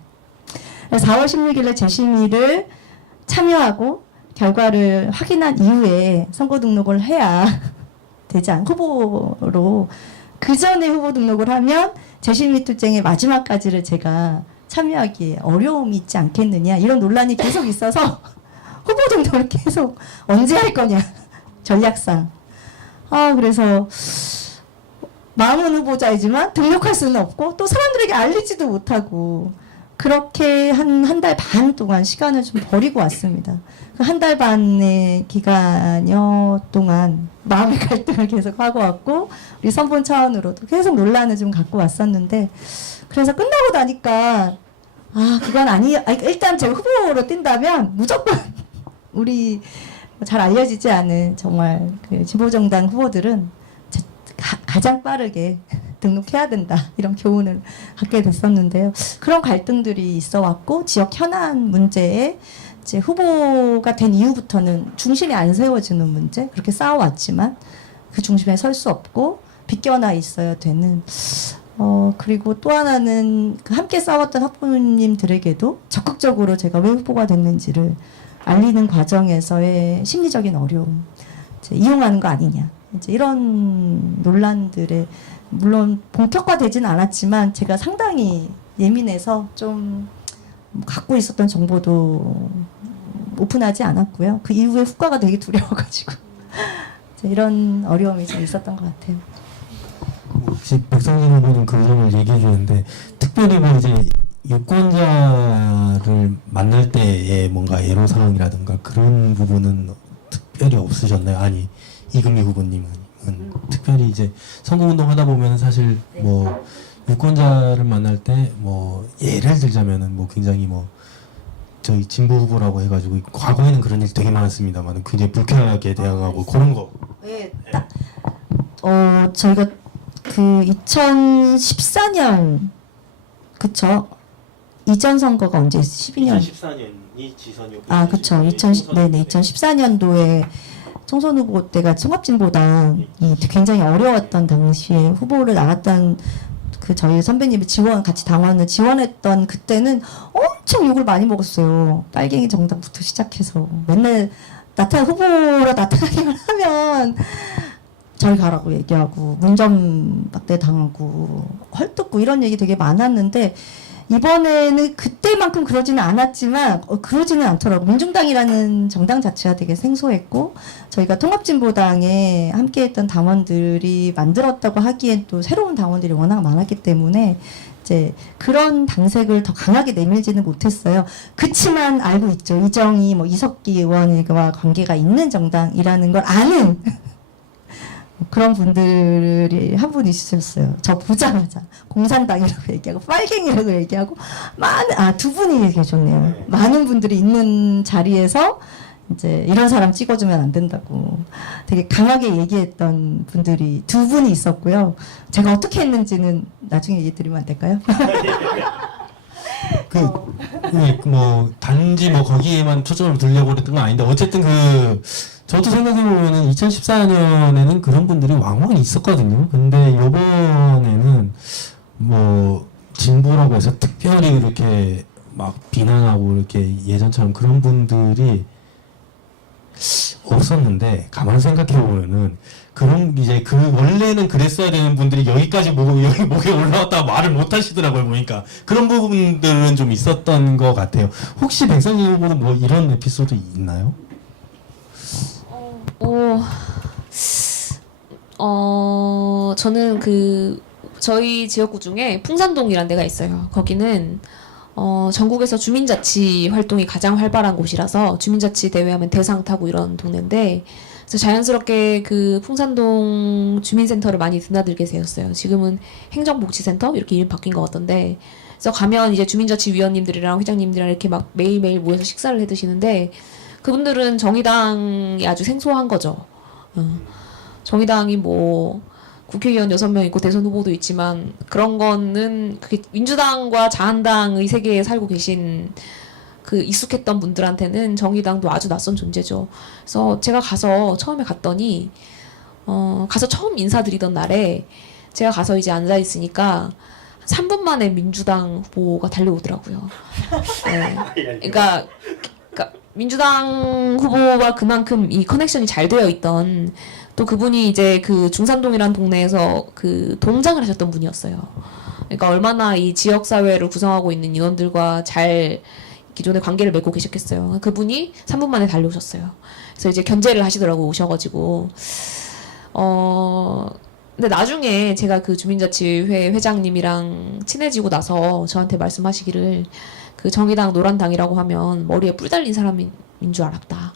4월 16일 날 재심의를 참여하고 결과를 확인한 이후에 선거 등록을 해야 되지 않 후보로 그 전에 후보 등록을 하면 재심의 투쟁의 마지막까지를 제가 참여하기에 어려움이 있지 않겠느냐 이런 논란이 계속 있어서 후보 등록을 계속 언제 할 거냐 전략상 그래서 마음은 후보자이지만 등록할 수는 없고 또 사람들에게 알리지도 못하고 그렇게 한 달 반 동안 시간을 좀 버리고 왔습니다. 그 한 달 반의 기간여 동안 마음의 갈등을 계속 하고 왔고 우리 선본 차원으로도 계속 논란을 좀 갖고 왔었는데 그래서 끝나고 나니까 그건 일단 제가 후보로 뛴다면 무조건 우리 잘 알려지지 않은 정말 그 진보정당 후보들은 가장 빠르게 등록해야 된다 이런 교훈을 갖게 됐었는데요. 그런 갈등들이 있어 왔고 지역 현안 문제에 이제 후보가 된 이후부터는 중심에 안 세워지는 문제 그렇게 싸워왔지만 그 중심에 설 수 없고 비껴나 있어야 되는 그리고 또 하나는 그 함께 싸웠던 학부모님들에게도 적극적으로 제가 왜 후보가 됐는지를 알리는 과정에서의 심리적인 어려움 이용하는 거 아니냐 이제 이런 논란들에 물론 본격화되지는 않았지만 제가 상당히 예민해서 좀 갖고 있었던 정보도 오픈하지 않았고요. 그 이후에 후과가 되게 두려워가지고 이런 어려움이 좀 있었던 것 같아요. 혹시 백성진 후보님 그 점을 얘기해 주는데 특별히 뭐 이제 유권자를 만날 때의 뭔가 애로사항이라든가 그런 부분은 특별히 없으셨나요? 아니 이금희 후보님은 특별히 이제 선거운동 하다 보면 사실 뭐 유권자를 만날 때 뭐 예를 들자면은 뭐 굉장히 뭐 저희 진보 후보라고 해가지고 과거에는 그런 일 되게 많았습니다만 굉장히 불쾌하게 대응하고 그런 거. 네, 저희가 그 2014년 그쵸? 이전 선거가 언제 12년? 2014년이 지선이었고. 그쵸. 2014년도에 총선 후보 때가 통합진보당이 굉장히 어려웠던 당시에 후보를 나갔던 그 저희 선배님이 같이 당원을 지원했던 그때는 엄청 욕을 많이 먹었어요. 빨갱이 정당부터 시작해서 맨날 후보로 나타나기만 하면 저리 가라고 얘기하고 문전박대 당하고 헐뜯고 이런 얘기 되게 많았는데 이번에는 그때만큼 그러지는 않았지만 그러지는 않더라고요. 민중당이라는 정당 자체가 되게 생소했고 저희가 통합진보당에 함께했던 당원들이 만들었다고 하기엔 또 새로운 당원들이 워낙 많았기 때문에 이제 그런 당색을 더 강하게 내밀지는 못했어요. 그치만 알고 있죠. 이정희, 이석기 의원과 관계가 있는 정당이라는 걸 아는 그런 분들이 한 분 있으셨어요. 저 보자마자 공산당이라고 얘기하고 빨갱이라고 얘기하고 두 분이 계셨네요. 많은 분들이 있는 자리에서 이제 이런 사람 찍어주면 안 된다고 되게 강하게 얘기했던 분들이 두 분이 있었고요. 제가 어떻게 했는지는 나중에 얘기 드리면 안 될까요? 단지 거기에만 초점을 두려고 그랬던 건 아닌데 어쨌든 저도 생각해보면은 2014년에는 그런 분들이 왕왕 있었거든요. 근데 요번에는 진보라고 해서 특별히 이렇게 막 비난하고 이렇게 예전처럼 그런 분들이 없었는데 가만 생각해보면은 원래는 그랬어야 되는 분들이 여기 목에 올라왔다가 말을 못 하시더라고요, 보니까. 그런 부분들은 좀 있었던 것 같아요. 혹시 백성진 후보는 이런 에피소드 있나요? 저는 저희 지역구 중에 풍산동이라는 데가 있어요. 거기는 전국에서 주민자치 활동이 가장 활발한 곳이라서 주민자치 대회하면 대상 타고 이런 동네인데 그래서 자연스럽게 그 풍산동 주민센터를 많이 드나들게 되었어요. 지금은 행정복지센터 이렇게 이름 바뀐 것 같던데 그래서 가면 이제 주민자치 위원님들이랑 회장님들이랑 이렇게 막 매일매일 모여서 식사를 해 드시는데 그분들은 정의당이 아주 생소한 거죠. 정의당이 뭐 국회의원 6명 있고 대선 후보도 있지만 그런 거는 그게 민주당과 자한당의 세계에 살고 계신 그 익숙했던 분들한테는 정의당도 아주 낯선 존재죠. 그래서 제가 가서 처음에 갔더니 가서 처음 인사드리던 날에 제가 가서 이제 앉아 있으니까 3분 만에 민주당 후보가 달려오더라고요. 네. 그러니까 민주당 후보와 그만큼 이 커넥션이 잘 되어 있던 또 그분이 이제 그 중산동이라는 동네에서 그 동장을 하셨던 분이었어요. 그러니까 얼마나 이 지역 사회를 구성하고 있는 인원들과 잘 기존의 관계를 맺고 계셨겠어요. 그분이 3분 만에 달려오셨어요. 그래서 이제 견제를 하시더라고 오셔가지고 근데 나중에 제가 그 주민자치회 회장님이랑 친해지고 나서 저한테 말씀하시기를 그 정의당 노란당이라고 하면 머리에 뿔 달린 사람인 줄 알았다.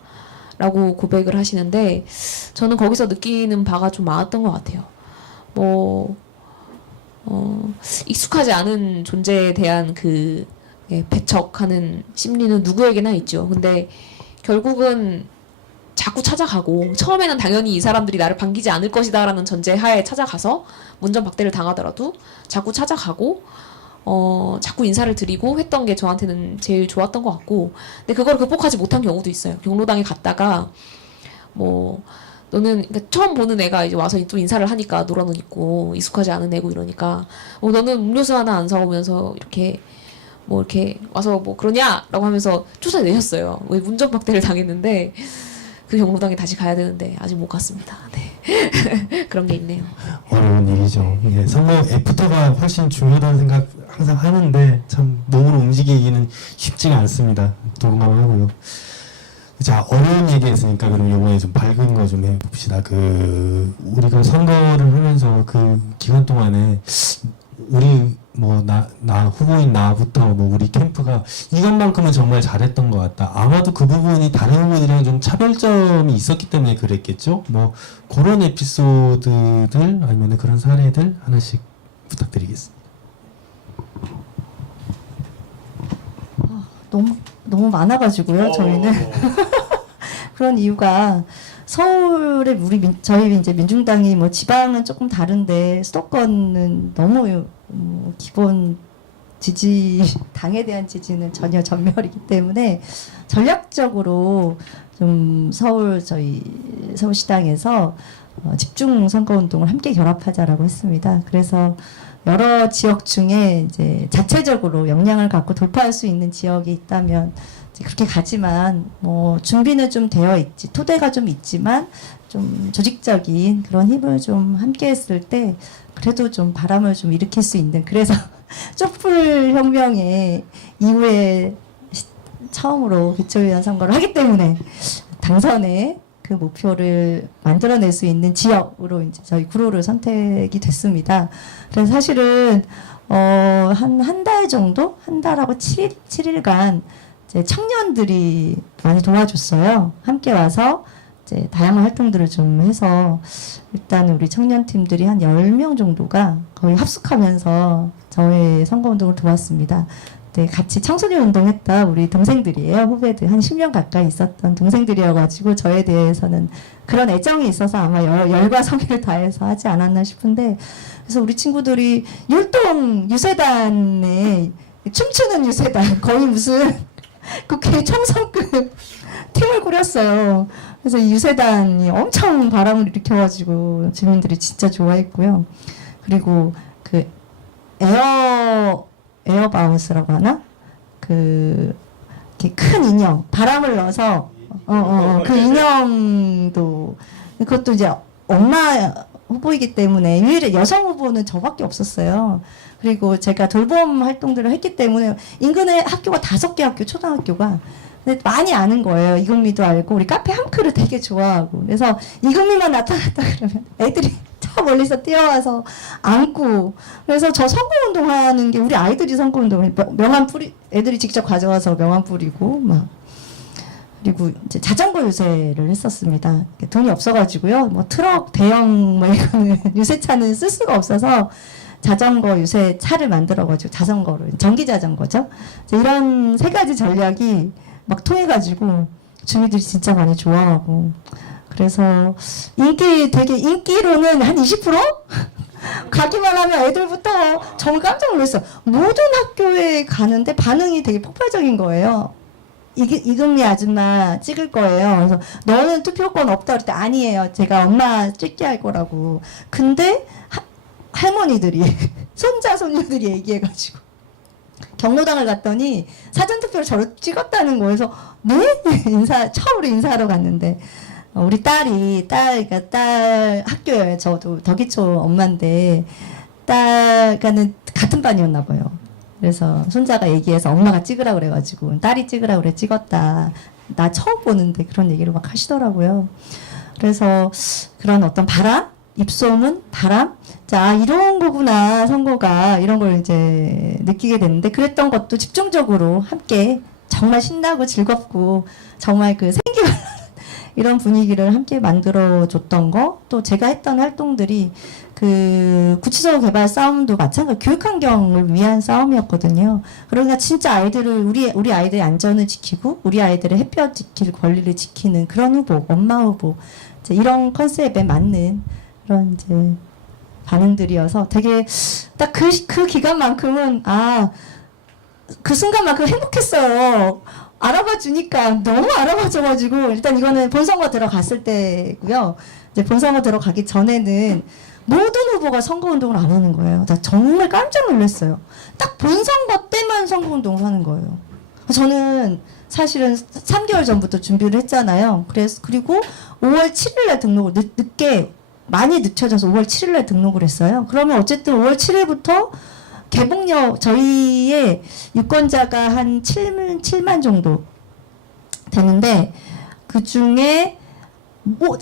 라고 고백을 하시는데 저는 거기서 느끼는 바가 좀 많았던 것 같아요. 익숙하지 않은 존재에 대한 그 배척하는 심리는 누구에게나 있죠. 근데 결국은 자꾸 찾아가고 처음에는 당연히 이 사람들이 나를 반기지 않을 것이다라는 전제하에 찾아가서 문전박대를 당하더라도 자꾸 찾아가고 자꾸 인사를 드리고 했던 게 저한테는 제일 좋았던 것 같고 근데 그걸 극복하지 못한 경우도 있어요. 경로당에 갔다가 뭐 너는 그러니까 처음 보는 애가 이제 와서 또 인사를 하니까 노란 옷 입고 익숙하지 않은 애고 이러니까 너는 음료수 하나 안 사오면서 이렇게 뭐 이렇게 와서 뭐 그러냐라고 하면서 쫓아내셨어요. 왜 문전박대를 당했는데 그 경로당에 다시 가야 되는데 아직 못 갔습니다. 네. 그런 게 있네요. 어려운 일이죠. 예, 선거 애프터가 훨씬 중요하다는 생각 항상 하는데 참 몸으로 움직이기는 쉽지가 않습니다. 동감하고요. 자, 어려운 얘기했으니까 그럼 이번에 좀 밝은 거 좀 해봅시다. 우리가 선거를 하면서 그 기간 동안에 우리 나 후보인 나부터 우리 캠프가 이것만큼은 정말 잘했던 것 같다. 아마도 그 부분이 다른 후보들이랑 좀 차별점이 있었기 때문에 그랬겠죠. 그런 에피소드들 아니면 그런 사례들 하나씩 부탁드리겠습니다. 너무 많아가지고요. 저희는 그런 이유가 서울에 저희 이제 민중당이 지방은 조금 다른데 수도권은 너무 기본 지지 당에 대한 지지는 전혀 전멸이기 때문에 전략적으로 좀 저희 서울시당에서 집중 선거 운동을 함께 결합하자라고 했습니다. 그래서 여러 지역 중에 이제 자체적으로 역량을 갖고 돌파할 수 있는 지역이 있다면 이제 그렇게 가지만 준비는 좀 되어 있지 토대가 좀 있지만 좀 조직적인 그런 힘을 좀 함께 했을 때 그래도 좀 바람을 좀 일으킬 수 있는 그래서 촛불 혁명의 이후에 처음으로 기초의원 선거를 하기 때문에 당선의 그 목표를 만들어낼 수 있는 지역으로 이제 저희 구로를 선택이 됐습니다. 그래서 사실은 한 달 정도, 한 달하고 7일간 이제 청년들이 많이 도와줬어요. 함께 와서 이제 다양한 활동들을 좀 해서 일단 우리 청년팀들이 한 10명 정도가 거의 합숙하면서 저의 선거운동을 도왔습니다. 네, 같이 청소년 운동했다 우리 동생들이에요. 후배들 한 10년 가까이 있었던 동생들이어가지고 저에 대해서는 그런 애정이 있어서 아마 열과 성의를 다해서 하지 않았나 싶은데 그래서 우리 친구들이 율동 유세단에 춤추는 유세단 거의 무슨 국회 총선급 팀을 꾸렸어요. 그래서 이 유세단이 엄청 바람을 일으켜가지고 주민들이 진짜 좋아했고요. 그리고 그 에어바운스라고 하나? 이렇게 큰 인형, 바람을 넣어서, 그 인형도, 그것도 이제 엄마 후보이기 때문에, 유일의 여성 후보는 저밖에 없었어요. 그리고 제가 돌봄 활동들을 했기 때문에, 인근에 학교가 5개 학교, 초등학교가. 근데 많이 아는 거예요. 이금미도 알고, 우리 카페 함크를 되게 좋아하고. 그래서 이금미만 나타났다 그러면 애들이 저 멀리서 뛰어와서 안고 그래서 저 선거운동 하는 게 우리 아이들이 선거운동을 명함 애들이 직접 가져와서 명함 뿌리고 그리고 이제 자전거 유세를 했었습니다. 돈이 없어가지고요. 트럭 대형 이거는 유세차는 쓸 수가 없어서 자전거 유세 차를 만들어가지고 자전거로 전기 자전거죠. 이런 3가지 전략이 통해가지고 주민들이 진짜 많이 좋아하고 그래서 되게 인기로는 한 20%? 가기만 하면 애들부터 정말 깜짝 놀랐어요. 모든 학교에 가는데 반응이 되게 폭발적인 거예요. 이금미 아줌마 찍을 거예요. 그래서 너는 투표권 없다 그럴 때 아니에요. 제가 엄마 찍게 할 거라고. 근데 할머니들이 손자 손녀들이 얘기해가지고 경로당을 갔더니 사전투표를 저를 찍었다는 거에서 네? 처음으로 인사하러 갔는데 우리 그러니까 딸 학교예요. 저도 덕이초 엄마인데 딸과는 같은 반이었나 봐요. 그래서 손자가 얘기해서 엄마가 찍으라 그래가지고 딸이 찍으라 그래 찍었다. 나 처음 보는데 그런 얘기를 막 하시더라고요. 그래서 그런 어떤 바람, 입소문, 바람, 자 이런 거구나 선거가 이런 걸 이제 느끼게 됐는데 그랬던 것도 집중적으로 함께 정말 신나고 즐겁고 정말 그 생기가 이런 분위기를 함께 만들어줬던 거, 또 제가 했던 활동들이 그 구치소 개발 싸움도 마찬가지 교육 환경을 위한 싸움이었거든요. 그러니까 진짜 우리 아이들의 안전을 지키고 우리 아이들의 햇볕 지킬 권리를 지키는 그런 후보, 엄마 후보 이제 이런 컨셉에 맞는 그런 이제 반응들이어서 되게 딱 그 기간만큼은 그 순간만큼 행복했어요. 알아봐 주니까 너무 알아봐 줘가지고 일단 이거는 본선거 들어갔을 때고요. 이제 본선거 들어가기 전에는 모든 후보가 선거운동을 안 하는 거예요. 나 정말 깜짝 놀랐어요. 딱 본선거 때만 선거운동을 하는 거예요. 저는 사실은 3개월 전부터 준비를 했잖아요. 그리고 5월 7일날 등록을 늦게 많이 늦춰져서 5월 7일날 등록을 했어요. 그러면 어쨌든 5월 7일부터 개봉력 저희의 유권자가 한 7만 정도 되는데 그 중에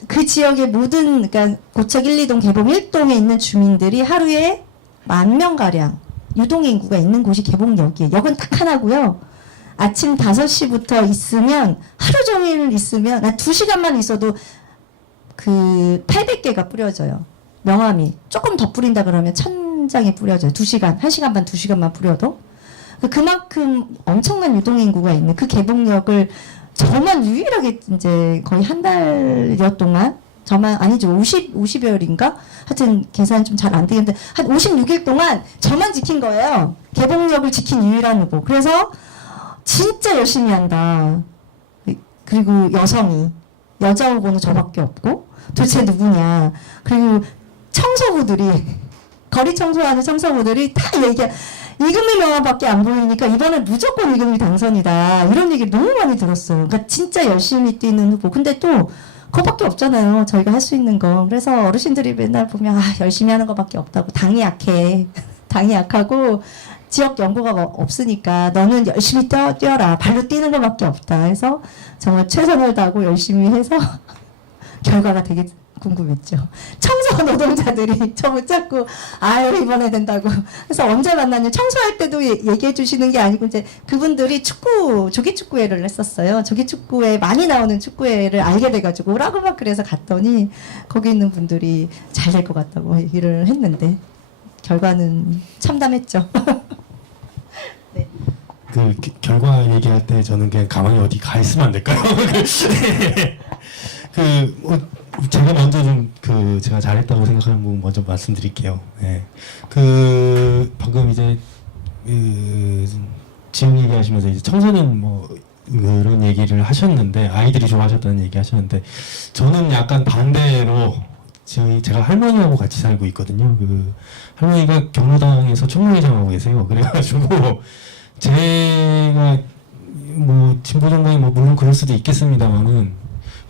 그 지역의 모든 그러니까 고척 1, 2동 개봉 1동에 있는 주민들이 하루에 10,000명가량 유동 인구가 있는 곳이 개봉역이에요. 역은 딱 하나고요. 아침 5시부터 있으면 하루 종일 있으면 한 2시간만 있어도 그 800개가 뿌려져요. 명함이 조금 더 뿌린다 그러면 1000장이 뿌려져요. 2시간, 1시간 반, 2시간만 뿌려도 그만큼 엄청난 유동인구가 있는 그 개봉역을 저만 유일하게 이제 거의 한 달여 동안 아니죠 50여일인가 하여튼 계산 좀 잘 안 되겠는데 한 56일 동안 저만 지킨 거예요. 개봉역을 지킨 유일한 후보. 그래서 진짜 열심히 한다. 그리고 여자 후보는 저밖에 없고 도대체 누구냐. 그리고 청소부들이 거리 청소하는 청소부들이 다 이금희 명함밖에 안 보이니까 이번엔 무조건 이금희 당선이다. 이런 얘기를 너무 많이 들었어요. 그러니까 진짜 열심히 뛰는 후보. 근데 또 그거밖에 없잖아요. 저희가 할 수 있는 거. 그래서 어르신들이 맨날 보면 열심히 하는 것밖에 없다고. 당이 약해. 당이 약하고 지역 연고가 없으니까 너는 열심히 뛰어라. 발로 뛰는 것밖에 없다. 해서 정말 최선을 다하고 열심히 해서 결과가 되게 궁금했죠. 청소 노동자들이 저 붙잡고 이번에 된다고. 그래서 언제 만났냐. 청소할 때도 얘기해 주시는 게 아니고 이제 그분들이 조기축구회를 했었어요. 조기축구회 많이 나오는 축구회를 알게 돼가지고 오라고 막 그래서 갔더니 거기 있는 분들이 잘 될 것 같다고 얘기를 했는데 결과는 참담했죠. 네. 그 결과 얘기할 때 저는 그냥 가만히 어디 가 있으면 안 될까요? 제가 먼저 제가 잘했다고 생각하는 부분 먼저 말씀드릴게요. 네. 방금 이제 지금 얘기하시면서 이제 청소년 그런 얘기를 하셨는데 아이들이 좋아하셨다는 얘기 하셨는데 저는 약간 반대로 제가 할머니하고 같이 살고 있거든요. 할머니가 경로당에서 총무회장 하고 계세요. 그래가지고 제가 진보 정당이 물론 그럴 수도 있겠습니다만은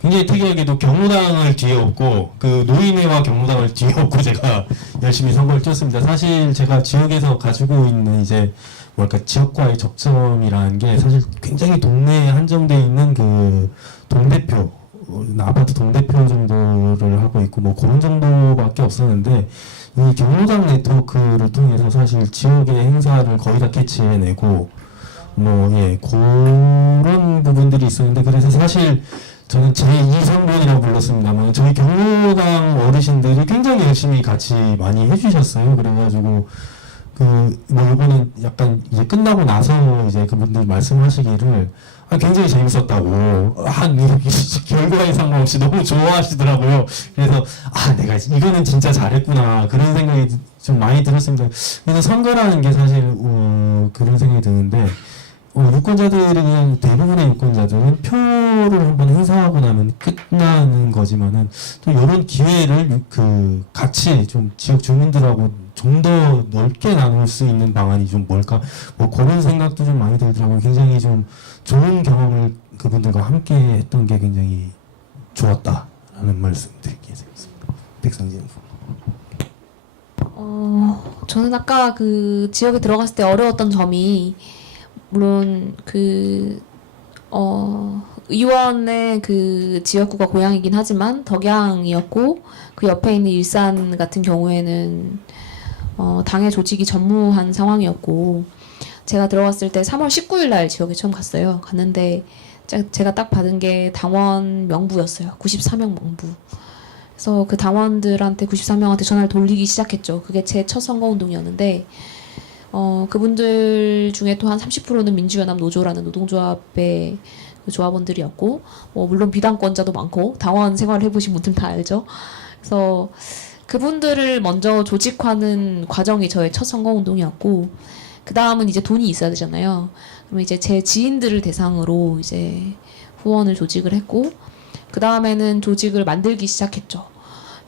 굉장히 특이하게도 경로당을 뒤에 업고 노인회와 경로당을 뒤에 업고 제가 열심히 선거를 뛰었습니다. 사실 제가 지역에서 가지고 있는 지역과의 접점이라는 게 사실 굉장히 동네에 한정되어 있는 동대표, 아파트 동대표 정도를 하고 있고 그런 정도밖에 없었는데 이 경로당 네트워크를 통해서 사실 지역의 행사를 거의 다 캐치해내고 그런 부분들이 있었는데 그래서 사실 저는 제2성본이라고 불렀습니다만 저희 경로당 어르신들이 굉장히 열심히 같이 많이 해주셨어요. 그래가지고 뭐 요거는 약간 이제 끝나고 나서 이제 그분들 말씀하시기를 굉장히 재밌었다고 결과에 상관없이 너무 좋아하시더라고요. 그래서 내가 이거는 진짜 잘했구나 그런 생각이 좀 많이 들었습니다. 그래서 선거라는 게 사실 그런 생각이 드는데 유권자들이 그냥 대부분의 유권자들은 표를 한번 행사하고 나면 끝나는 거지만은 또 이런 기회를 같이 좀 지역 주민들하고 좀 더 넓게 나눌 수 있는 방안이 좀 뭘까 뭐 그런 생각도 좀 많이 들더라고요. 굉장히 좀 좋은 경험을 그분들과 함께 했던 게 굉장히 좋았다라는 말씀 드리겠습니다. 백성진 후보. 저는 아까 그 지역에 들어갔을 때 어려웠던 점이 물론 의원의 그 지역구가 고향이긴 하지만 덕양이었고 그 옆에 있는 일산 같은 경우에는 당의 조직이 전무한 상황이었고 제가 들어갔을 때 3월 19일 날 지역에 처음 갔어요. 갔는데 제가 딱 받은 게 당원 명부였어요. 94명 명부. 그래서 그 당원들한테 94명한테 전화를 돌리기 시작했죠. 그게 제 첫 선거운동이었는데 그분들 중에 또 한 30%는 민주연합 노조라는 노동조합의 그 조합원들이었고 물론 비당권자도 많고 당원 생활을 해보신 분들 다 알죠. 그래서 그분들을 먼저 조직하는 과정이 저의 첫 선거운동이었고 그 다음은 이제 돈이 있어야 되잖아요. 그러면 이제 제 지인들을 대상으로 이제 후원을 조직을 했고 그 다음에는 조직을 만들기 시작했죠.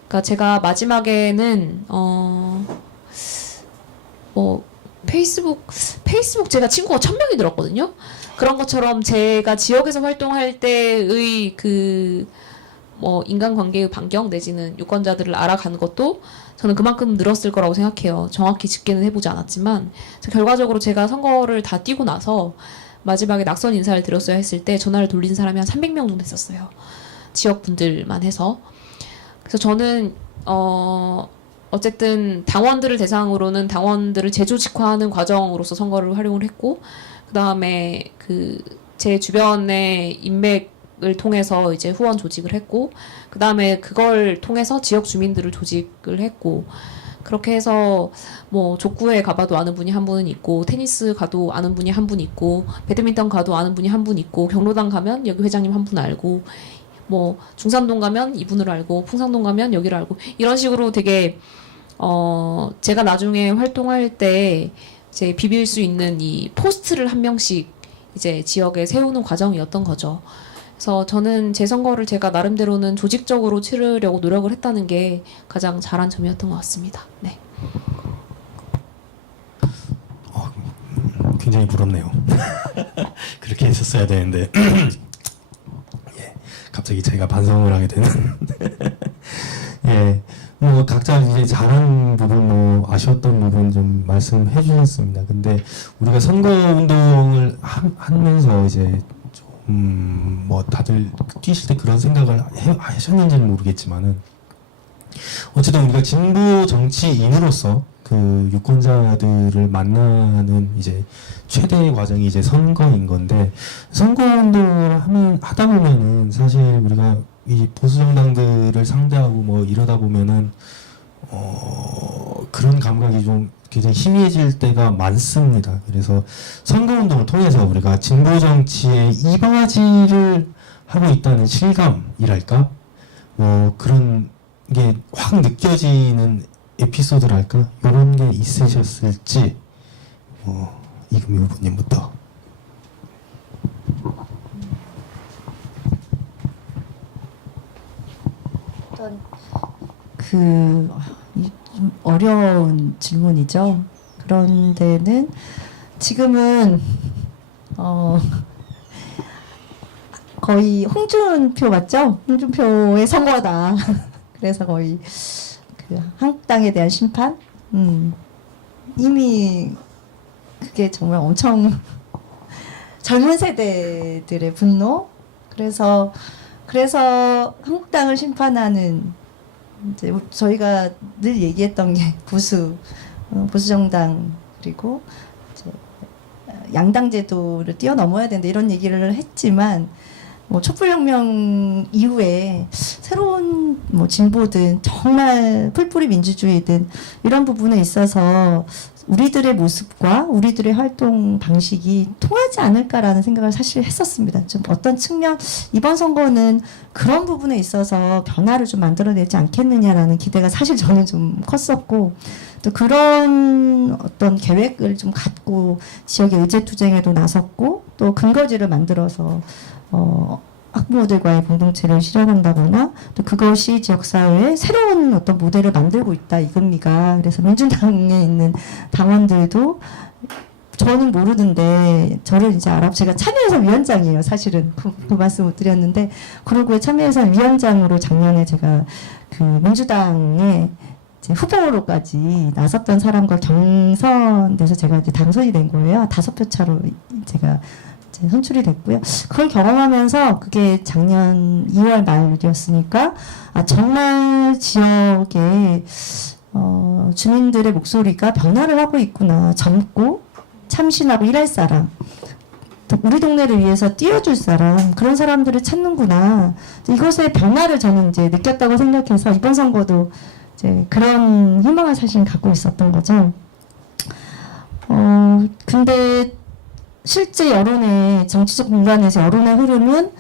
그러니까 제가 마지막에는 페이스북 제가 친구가 1000명이 늘었거든요. 그런 것처럼 제가 지역에서 활동할 때의 인간관계의 반경 내지는 유권자들을 알아가는 것도 저는 그만큼 늘었을 거라고 생각해요. 정확히 집계는 해보지 않았지만 결과적으로 제가 선거를 다 뛰고 나서 마지막에 낙선 인사를 드렸어야 했을 때 전화를 돌린 사람이 한 300명 정도 됐었어요. 지역분들만 해서. 그래서 저는 어쨌든 당원들을 대상으로는 당원들을 재조직화하는 과정으로서 선거를 활용을 했고 그 다음에 제 주변의 인맥을 통해서 이제 후원 조직을 했고 그 다음에 그걸 통해서 지역 주민들을 조직을 했고 그렇게 해서 뭐 족구에 가봐도 아는 분이 한 분은 있고 테니스 가도 아는 분이 한 분 있고 배드민턴 가도 아는 분이 한 분 있고 경로당 가면 여기 회장님 한 분 알고 뭐 중산동 가면 이분을 알고 풍산동 가면 여기를 알고 이런 식으로 되게 제가 나중에 활동할 때 이제 비빌 수 있는 이 포스트를 한 명씩 이제 지역에 세우는 과정이었던 거죠. 그래서 저는 제 선거를 제가 나름대로는 조직적으로 치르려고 노력을 했다는 게 가장 잘한 점이었던 것 같습니다. 네. 굉장히 부럽네요. 그렇게 했었어야 되는데 예, 갑자기 제가 반성을 하게 되는 예. 뭐 각자 이제 잘한 부분, 뭐 아쉬웠던 부분 좀 말씀해 주셨습니다. 근데 우리가 선거 운동을 하면서 이제 좀 뭐 다들 뛰실 때 그런 생각을 하셨는지는 모르겠지만은 어쨌든 우리가 진보 정치인으로서 그 유권자들을 만나는 이제 최대의 과정이 이제 선거인 건데 선거 운동을 하다 보면은 사실 우리가 이 보수 정당들을 상대하고 뭐 이러다 보면은 그런 감각이 좀 굉장히 희미해질 때가 많습니다. 그래서 선거 운동을 통해서 우리가 진보 정치의 이바지를 하고 있다는 실감이랄까 뭐 그런 게 확 느껴지는 에피소드랄까 이런 게 있으셨을지 이금희 후보님부터. 좀 어려운 질문이죠. 그런데는 지금은 거의 홍준표 맞죠? 홍준표의 선거다. 그래서 거의 한국당에 대한 심판? 이미 그게 정말 엄청 젊은 세대들의 분노? 그래서 한국당을 심판하는 이제 저희가 늘 얘기했던 게 보수 정당 그리고 이제 양당 제도를 뛰어넘어야 된다 이런 얘기를 했지만 뭐 촛불혁명 이후에 새로운 뭐 진보든 정말 풀뿌리 민주주의든 이런 부분에 있어서 우리들의 모습과 우리들의 활동 방식이 통하지 않을까라는 생각을 사실 했었습니다. 좀 어떤 측면, 이번 선거는 그런 부분에 있어서 변화를 좀 만들어내지 않겠느냐라는 기대가 사실 저는 좀 컸었고, 또 그런 어떤 계획을 좀 갖고 지역의 의제투쟁에도 나섰고, 또 근거지를 만들어서 학부모들과의 공동체를 실현한다거나 또 그것이 지역사회에 새로운 어떤 모델을 만들고 있다 이겁니다. 그래서 민주당에 있는 당원들도 저는 모르는데 저를 이제 제가 참여해서 위원장이에요. 사실은 그 말씀을 드렸는데 그러고 참여해서 위원장으로 작년에 제가 그 민주당의 이제 후보로까지 나섰던 사람과 경선돼서 제가 이제 당선이 된 거예요. 5표 차로 제가 선출이 됐고요. 그걸 경험하면서 그게 작년 2월 말이었으니까 정말 지역에 주민들의 목소리가 변화를 하고 있구나. 젊고 참신하고 일할 사람, 또 우리 동네를 위해서 뛰어줄 사람, 그런 사람들을 찾는구나. 이것의 변화를 저는 이제 느꼈다고 생각해서 이번 선거도 이제 그런 희망을 사실 갖고 있었던 거죠. 근데 실제 여론의 정치적 공간에서 여론의 흐름은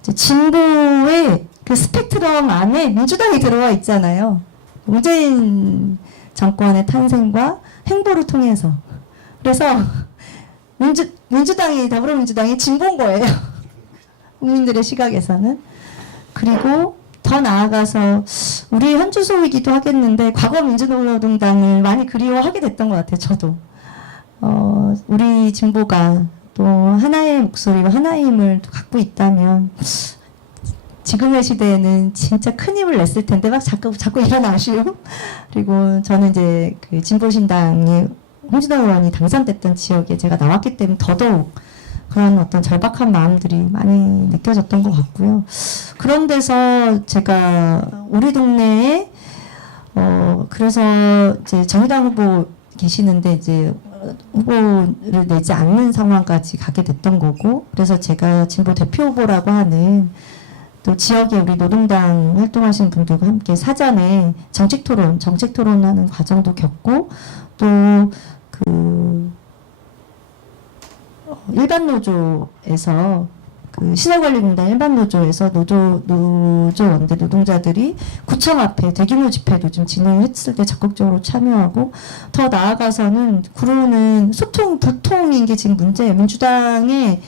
이제 진보의 그 스펙트럼 안에 민주당이 들어와 있잖아요. 문재인 정권의 탄생과 행보를 통해서. 그래서 민주당이 더불어민주당이 진보인 거예요. 국민들의 시각에서는. 그리고 더 나아가서 우리 현주소이기도 하겠는데 과거 민주노동당을 많이 그리워하게 됐던 것 같아요. 저도. 우리 진보가 또 하나의 목소리와 하나의 힘을 갖고 있다면 지금의 시대에는 진짜 큰 힘을 냈을 텐데 막 자꾸 이런 아쉬움. 그리고 저는 이제 그 진보신당의 홍진호 의원이 당선됐던 지역에 제가 나왔기 때문에 더더욱 그런 어떤 절박한 마음들이 많이 느껴졌던 것 같고요. 그런 데서 제가 우리 동네에 그래서 이제 정의당 후보 계시는데 이제 후보를 내지 않는 상황까지 가게 됐던 거고, 그래서 제가 진보 대표 후보라고 하는 또 지역에 우리 노동당 활동하시는 분들과 함께 사전에 정책 토론하는 과정도 겪고, 또 그 일반 노조에서 그 시설관리공단 일반 노조에서 노조원들 노동자들이 구청 앞에 대규모 집회도 좀 진행했을 때 적극적으로 참여하고, 더 나아가서는 구로는 불통인 게 지금 문제예요. 민주당의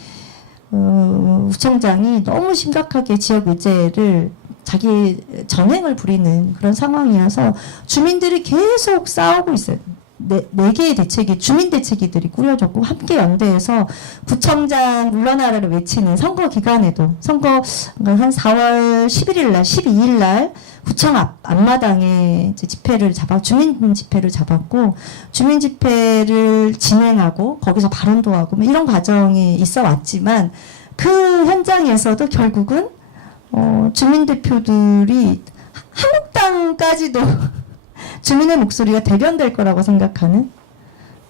구청장이 너무 심각하게 지역 의제를 자기 전횡을 부리는 그런 상황이어서 주민들이 계속 싸우고 있어요. 네 개의 대책이, 주민 대책위들이 꾸려졌고, 함께 연대해서 구청장 물러나라를 외치는 선거 기간에도, 선거 한 4월 11일 날, 12일 날 구청 앞마당에 이제 주민 집회를 잡았고, 주민 집회를 진행하고, 거기서 발언도 하고, 이런 과정이 있어 왔지만, 그 현장에서도 결국은, 주민 대표들이 한국당까지도 주민의 목소리가 대변될 거라고 생각하는,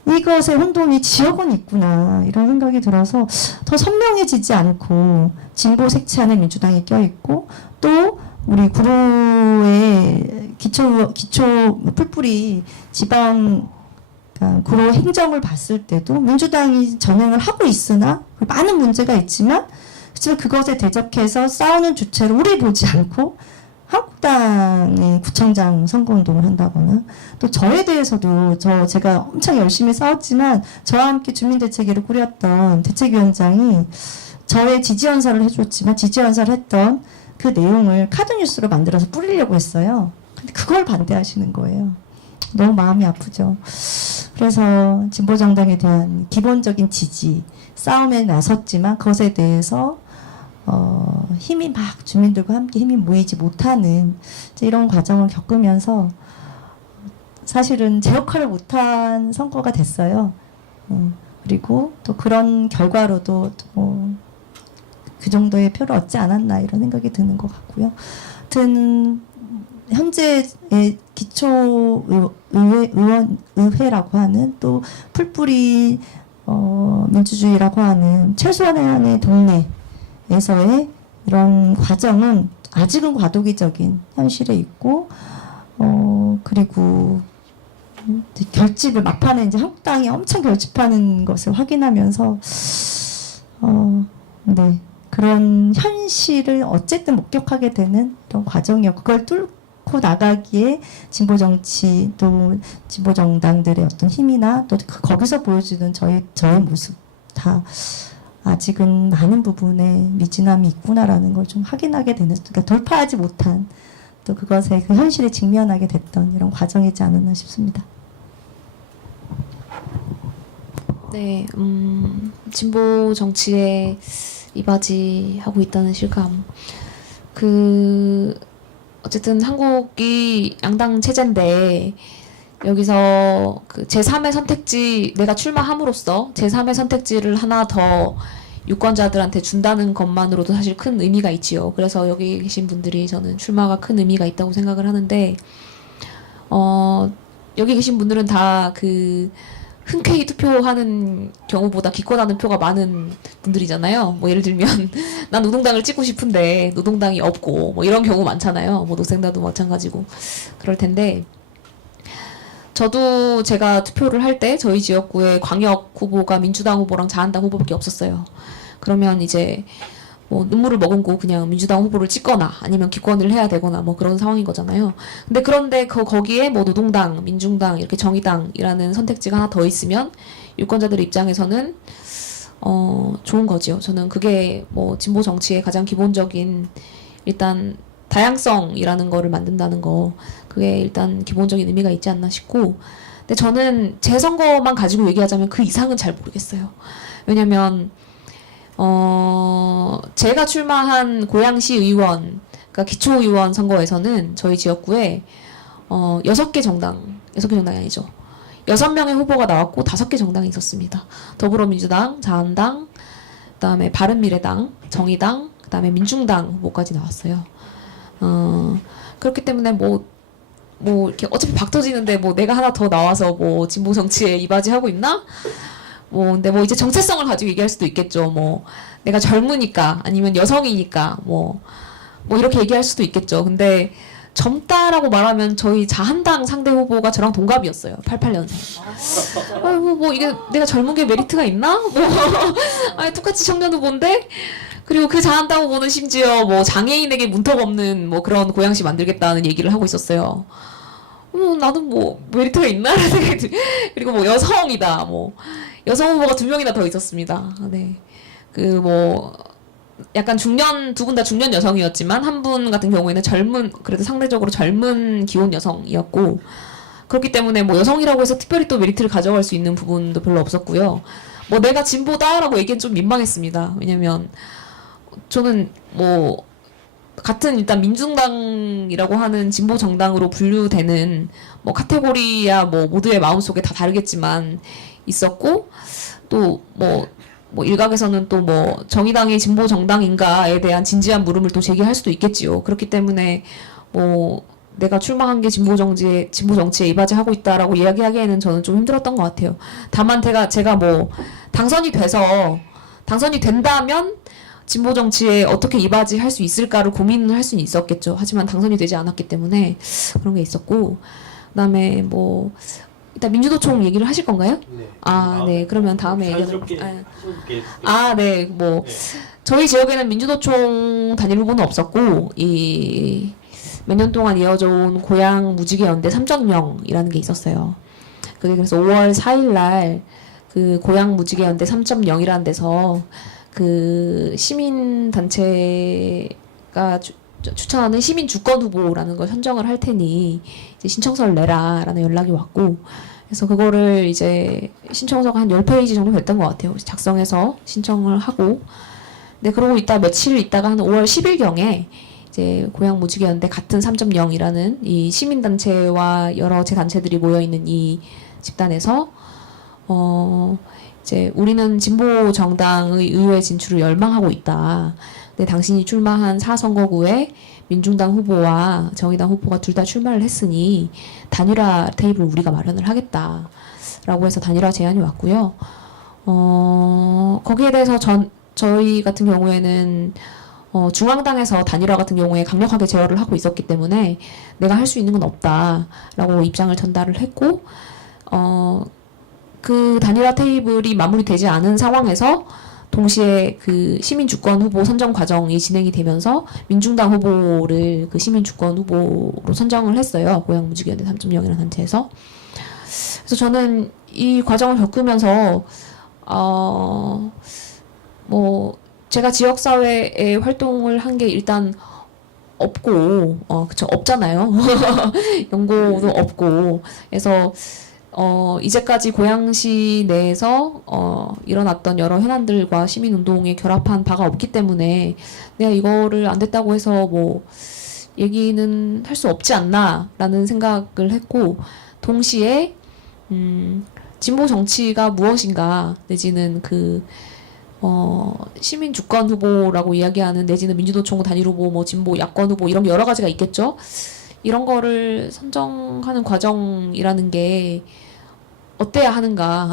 이것의 혼돈이 지역은 있구나 이런 생각이 들어서 더 선명해지지 않고 진보 색채 안에 민주당이 껴있고, 또 우리 구로의 기초 풀뿌리 지방 구로 행정을 봤을 때도 민주당이 전횡을 하고 있으나 많은 문제가 있지만 그것에 대적해서 싸우는 주체를 우리 보지 않고 한국당의 구청장 선거운동을 한다거나, 또 저에 대해서도 제가 엄청 열심히 싸웠지만 저와 함께 주민대책위를 꾸렸던 대책위원장이 저의 지지연설을 해줬지만 지지연설을 했던 그 내용을 카드뉴스로 만들어서 뿌리려고 했어요. 근데 그걸 반대하시는 거예요. 너무 마음이 아프죠. 그래서 진보정당에 대한 기본적인 지지, 싸움에 나섰지만 그것에 대해서 힘이 막 주민들과 함께 힘이 모이지 못하는 이런 과정을 겪으면서 사실은 제 역할을 못한 선거가 됐어요. 그리고 또 그런 결과로도 그 정도의 표를 얻지 않았나 이런 생각이 드는 것 같고요. 하여튼 현재의 기초의회라고 하는, 또 풀뿌리 민주주의라고 하는 최소한의 동네에서의 이런 과정은 아직은 과도기적인 현실에 있고, 그리고 결집을 막판에 이제 한국당이 엄청 결집하는 것을 확인하면서 네, 그런 현실을 어쨌든 목격하게 되는 그런 과정이었고, 그걸 뚫고 나가기에 진보 정치 또 진보 정당들의 어떤 힘이나 또 거기서 보여주는 저의 모습 다 아직은 많은 부분에 미진함이 있구나라는 걸 좀 확인하게 되는, 그러니까 돌파하지 못한 또 그것에 그 현실에 직면하게 됐던 이런 과정이지 않았나 싶습니다. 네, 진보 정치에 이바지하고 있다는 실감. 어쨌든 한국이 양당 체제인데, 여기서 그 제3의 선택지, 내가 출마함으로써 제3의 선택지를 하나 더 유권자들한테 준다는 것만으로도 사실 큰 의미가 있지요. 그래서 여기 계신 분들이 저는 출마가 큰 의미가 있다고 생각을 하는데, 여기 계신 분들은 다 흔쾌히 투표하는 경우보다 기권하는 표가 많은 분들이잖아요. 뭐 예를 들면 난 노동당을 찍고 싶은데 노동당이 없고 뭐 이런 경우 많잖아요. 뭐 노생당도 마찬가지고 그럴 텐데, 저도 제가 투표를 할 때 저희 지역구에 광역 후보가 민주당 후보랑 자한당 후보밖에 없었어요. 그러면 이제 뭐 눈물을 머금고 그냥 민주당 후보를 찍거나 아니면 기권을 해야 되거나 뭐 그런 상황인 거잖아요. 그런데 거기에 뭐 노동당, 민중당, 이렇게 정의당이라는 선택지가 하나 더 있으면 유권자들 입장에서는 좋은 거지요. 저는 그게 뭐 진보 정치의 가장 기본적인, 일단 다양성이라는 거를 만든다는 거, 그게 일단 기본적인 의미가 있지 않나 싶고, 근데 저는 제 선거만 가지고 얘기하자면 그 이상은 잘 모르겠어요. 왜냐면 제가 출마한 고양시 의원, 그러니까 기초의원 선거에서는 저희 지역구에 6개 정당이 아니죠. 6명의 후보가 나왔고 5개 정당이 있었습니다. 더불어민주당, 자한당, 그다음에 바른미래당, 정의당, 그다음에 민중당 후보까지 나왔어요. 그렇기 때문에 뭐 이렇게 어차피 박 터지는데 뭐 내가 하나 더 나와서 뭐 진보 정치에 이바지하고 있나? 근데 뭐 이제 정체성을 가지고 얘기할 수도 있겠죠. 뭐 내가 젊으니까, 아니면 여성이니까, 뭐 이렇게 얘기할 수도 있겠죠. 근데 젊다라고 말하면 저희 자한당 상대 후보가 저랑 동갑이었어요. 88년생. 아이고 뭐 이게 내가 젊은 게 메리트가 있나? 뭐 아니 똑같이 청년 후보인데. 그리고 그 자한당 후보는 심지어 뭐 장애인에게 문턱 없는 뭐 그런 고양시 만들겠다는 얘기를 하고 있었어요. 나는 뭐 메리트가 있나? 그리고 뭐 여성이다. 뭐 여성 후보가 2명이나 더 있었습니다. 네. 약간 두 분 다 중년 여성이었지만 한 분 같은 경우에는 그래도 상대적으로 젊은 기혼 여성이었고, 그렇기 때문에 뭐 여성이라고 해서 특별히 또 메리트를 가져갈 수 있는 부분도 별로 없었고요. 뭐 내가 진보다라고 얘기는 좀 민망했습니다. 왜냐면 저는 뭐 같은 일단 민중당이라고 하는 진보 정당으로 분류되는 뭐 카테고리야 뭐 모두의 마음속에 다 다르겠지만 있었고, 또 뭐 일각에서는 또 뭐 정의당이 진보 정당인가에 대한 진지한 물음을 또 제기할 수도 있겠지요. 그렇기 때문에 뭐 내가 출마한 게 진보 정치에 이바지하고 있다라고 이야기하기에는 저는 좀 힘들었던 것 같아요. 다만 제가 뭐 당선이 된다면 진보 정치에 어떻게 이바지할 수 있을까를 고민을 할 수는 있었겠죠. 하지만 당선이 되지 않았기 때문에 그런 게 있었고, 그다음에 뭐 일단 민주노총 얘기를 하실 건가요? 네. 네. 그러면 다음에 자연스럽게 네. 뭐 저희 지역에는 민주노총 단일 후보는 없었고, 몇 년 동안 이어져 온 고양 무지개 연대 3.0이라는 게 있었어요. 그게 그래서 5월 4일 날 그 고양 무지개 연대 3.0이라는 데서 그 시민 단체가 추천하는 시민 주권 후보라는 걸 선정을 할 테니 이제 신청서를 내라라는 연락이 왔고, 그래서 그거를 이제 신청서가 한 10페이지 정도 됐던 것 같아요. 작성해서 신청을 하고, 네, 그러고 며칠 있다가 한 5월 10일경에 이제 고양 무지개 연대 같은 3.0이라는 이 시민 단체와 여러 재단체들이 모여 있는 이 집단에서 이제 우리는 진보 정당의 의회 진출을 열망하고 있다. 근데 당신이 출마한 4선거구에 민중당 후보와 정의당 후보가 둘 다 출마를 했으니 단일화 테이블을 우리가 마련을 하겠다라고 해서 단일화 제안이 왔고요. 거기에 대해서 저희 같은 경우에는 중앙당에서 단일화 같은 경우에 강력하게 제어를 하고 있었기 때문에 내가 할 수 있는 건 없다라고 입장을 전달을 했고, 그 단일화 테이블이 마무리되지 않은 상황에서 동시에 그 시민주권 후보 선정 과정이 진행이 되면서 민중당 후보를 그 시민주권 후보로 선정을 했어요. 고양무지개연대 3.0이라는 단체에서. 그래서 저는 이 과정을 겪으면서 뭐 제가 지역사회에 활동을 한 게 일단 없고, 그쵸, 없잖아요. 연고도 없고. 그래서, 이제까지 고양시 내에서, 일어났던 여러 현안들과 시민운동에 결합한 바가 없기 때문에 내가 이거를 안 됐다고 해서 뭐, 얘기는 할 수 없지 않나, 라는 생각을 했고, 동시에, 진보 정치가 무엇인가, 내지는 시민 주권 후보라고 이야기하는 내지는 민주노총 단일 후보, 뭐 진보 야권 후보 이런 여러 가지가 있겠죠. 이런 거를 선정하는 과정이라는 게 어때야 하는가.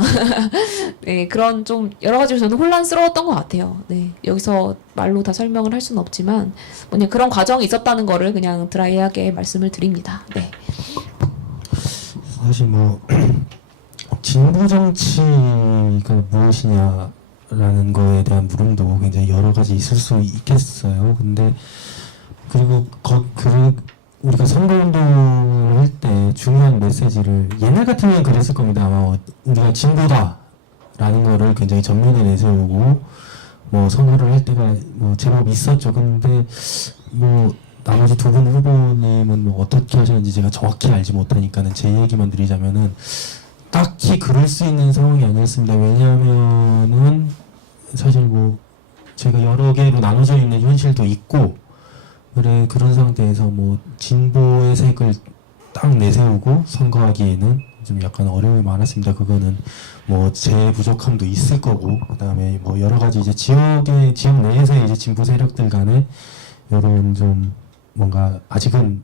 네, 그런 좀 여러 가지로 저는 혼란스러웠던 것 같아요. 네, 여기서 말로 다 설명을 할 수는 없지만 뭐냐 그런 과정이 있었다는 거를 그냥 드라이하게 말씀을 드립니다. 네. 사실 뭐 진보 정치가 무엇이냐 라는 거에 대한 물음도 굉장히 여러 가지 있을 수 있겠어요. 근데 그리고 우리가 선거운동을 할 때 중요한 메시지를 옛날 같으면 그랬을 겁니다. 아마 우리가 진보다라는 거를 굉장히 전면에 내세우고 뭐 선거를 할 때가 뭐 제법 있었죠. 근데 뭐 나머지 두 분 후보님은 뭐 어떻게 하셨는지 제가 정확히 알지 못하니까는 제 얘기만 드리자면은 딱히 그럴 수 있는 상황이 아니었습니다. 왜냐하면은 사실 뭐 제가 여러 개로 나눠져 있는 현실도 있고 그런 상태에서 뭐 진보의 색을 딱 내세우고 선거하기에는 좀 약간 어려움이 많았습니다. 그거는 뭐 제 부족함도 있을 거고 그다음에 뭐 여러 가지 이제 지역 내에서의 이제 진보 세력들 간에 이런 좀 뭔가 아직은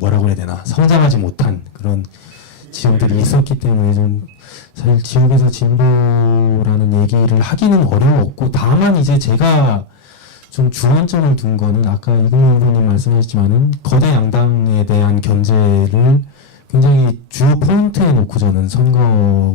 뭐라고 해야 되나 성장하지 못한 그런 지역들이 있었기 때문에 좀 사실 지역에서 진보라는 얘기를 하기는 어려웠고 다만 이제 제가 좀 주안점을 둔 거는 아까 이금희 후보님 말씀하셨지만은 거대 양당에 대한 견제를 굉장히 주요 포인트에 놓고 저는 선거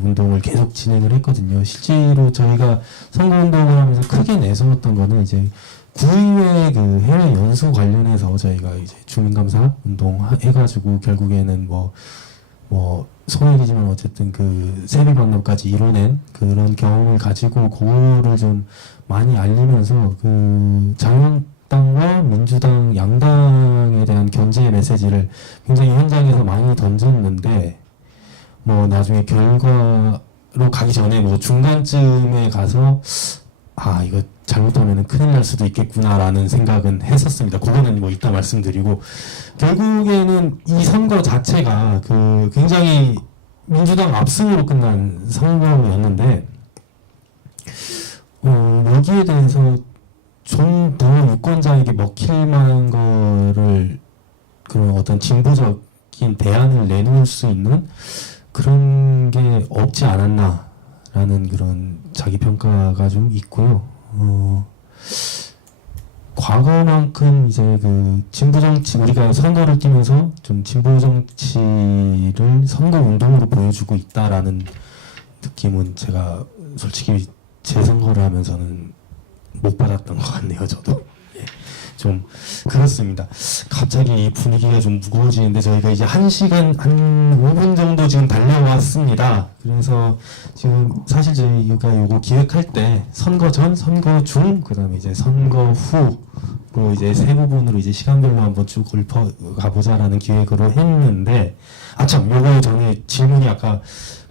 운동을 계속 진행을 했거든요. 실제로 저희가 선거 운동을 하면서 크게 내세웠던 거는 이제 구의회 그 해외 연수 관련해서 저희가 이제 주민감사 운동 해가지고 결국에는 뭐 소액이지만 어쨌든 그 세비 반납까지 이뤄낸 그런 경험을 가지고 그거를 좀 많이 알리면서 그 자유한국당과 민주당 양당에 대한 견제의 메시지를 굉장히 현장에서 많이 던졌는데 뭐 나중에 결과로 가기 전에 뭐 중간쯤에 가서 이거 잘못하면 큰일 날 수도 있겠구나라는 생각은 했었습니다. 그거는 뭐 이따 말씀드리고 결국에는 이 선거 자체가 굉장히 민주당 압승으로 끝난 선거였는데 여기에 대해서 정부 유권자에게 먹힐 만한 거를 그런 어떤 진보적인 대안을 내놓을 수 있는 그런 게 없지 않았나라는 그런 자기 평가가 좀 있고요. 과거만큼 이제 진보 정치 우리가 선거를 뛰면서 좀 진보 정치를 선거 운동으로 보여주고 있다라는 느낌은 제가 솔직히 제 선거를 하면서는 못 받았던 것 같네요. 저도 좀 그렇습니다. 갑자기 이 분위기가 좀 무거워지는데 저희가 이제 1시간 한 5분 정도 지금 달려왔습니다. 그래서 지금 사실 저희가 요거 기획할 때 선거 전, 선거 중, 그다음에 이제 선거 후로 이제 세 부분으로 이제 시간별로 한번 쭉 읊어 가보자라는 기획으로 했는데 참 요거 전에 질문이 아까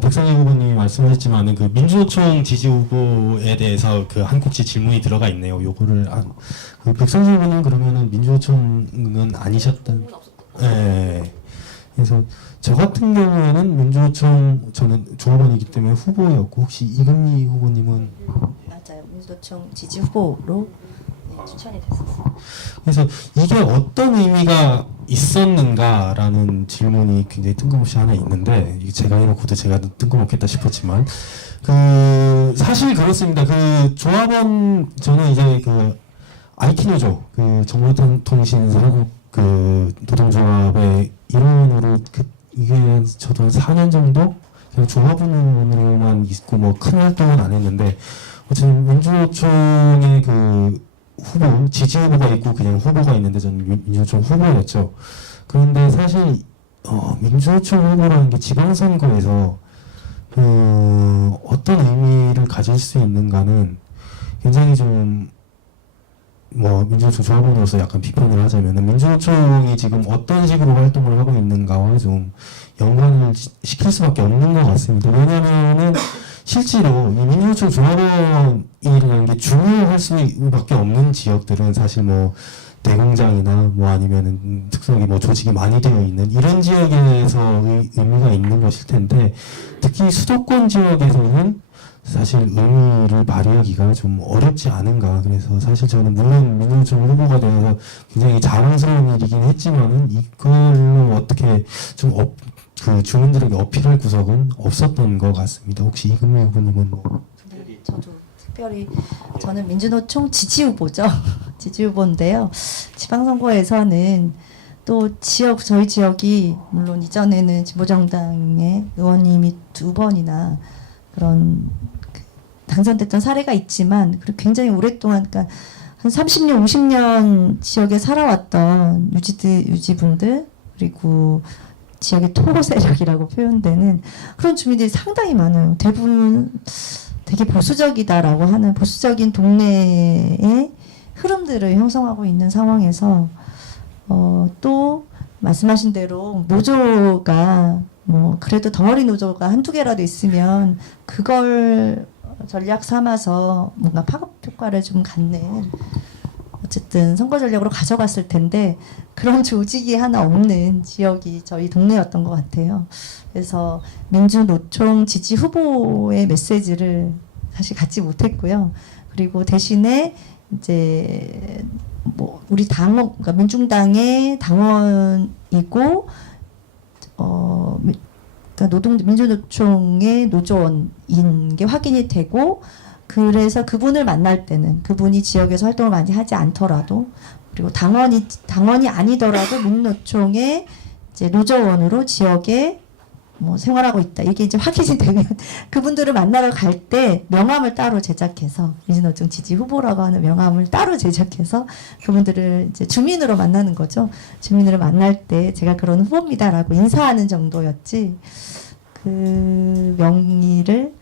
백상희 후보님이 말씀하셨지만은 그 민주노총 지지 후보에 대해서 한 꼭지 질문이 들어가 있네요. 요거를 백상희 후보님 그러면은 민주노총은 아니셨던? 네. 그래서 저 같은 경우에는 민주노총 저는 조합원이기 때문에 후보였고 혹시 이금희 후보님은? 맞아요. 민주노총 지지 후보로 추천이 됐었어요. 그래서 이게 어떤 의미가 있었는가라는 질문이 굉장히 뜬금없이 하나 있는데 제가 해놓고도 제가 뜬금없겠다 싶었지만 사실 그렇습니다. 조합원 저는 이제 아이키노조 정보통신산업 노동조합의 일원으로 이게 저도 한 4년 정도 그냥 조합원으로만 있고 뭐 큰 활동은 안 했는데 어쨌든 민주노총의 그 후보 지지 후보가 있고 그냥 후보가 있는데 저는 민주노총 후보였죠. 그런데 사실 민주노총 후보라는 게 지방선거에서 어떤 의미를 가질 수 있는가는 굉장히 좀 뭐 민주노총 조합원으로서 약간 비판을 하자면 민주노총이 지금 어떤 식으로 활동을 하고 있는가와 좀 연관을 시킬 수밖에 없는 것 같습니다. 왜냐면은 실제로 이 민주노총 조합원이라는 게 중요할 수밖에 없는 지역들은 사실 뭐 대공장이나 뭐 아니면은 특성이 뭐 조직이 많이 되어 있는 이런 지역에서 의미가 있는 것일 텐데 특히 수도권 지역에서는 사실 의미를 발휘하기가 좀 어렵지 않은가. 그래서 사실 저는 물론 민주노총 후보가 되어서 굉장히 자랑스러운 일이긴 했지만은 이걸로 어떻게 좀 그 주민들에게 어필할 구석은 없었던 것 같습니다. 혹시 이금미 후보님은 뭐? 네, 저도 특별히 저는 민주노총 지지 후보죠. 지지 후보인데요. 지방선거에서는 또 저희 지역이 물론 이전에는 진보정당의 의원님이 2번이나 그런 당선됐던 사례가 있지만 그리고 굉장히 오랫동안 그러니까 한 30년, 50년 지역에 살아왔던 유지분들 그리고 지역의 토호 세력이라고 표현되는 그런 주민들이 상당히 많아요. 대부분 되게 보수적이다라고 하는 보수적인 동네의 흐름들을 형성하고 있는 상황에서 또 말씀하신 대로 노조가 뭐 그래도 덩어리 노조가 한두 개라도 있으면 그걸 전략 삼아서 뭔가 파급 효과를 좀 갖는 어쨌든 선거 전략으로 가져갔을 텐데 그런 조직이 하나 없는 지역이 저희 동네였던 것 같아요. 그래서 민주노총 지지 후보의 메시지를 사실 갖지 못했고요. 그리고 대신에 이제 뭐 우리 당원, 그러니까 민중당의 당원이고 그러니까 민주노총의 노조원인 게 확인이 되고 그래서 그분을 만날 때는 그분이 지역에서 활동을 많이 하지 않더라도 그리고 당원이 아니더라도 민노총의 이제 노조원으로 지역에 뭐 생활하고 있다. 이게 이제 확인이 되면 그분들을 만나러 갈 때 명함을 따로 제작해서 민주노총 지지 후보라고 하는 명함을 따로 제작해서 그분들을 이제 주민으로 만나는 거죠. 주민으로 만날 때 제가 그런 후보입니다라고 인사하는 정도였지 그 명의를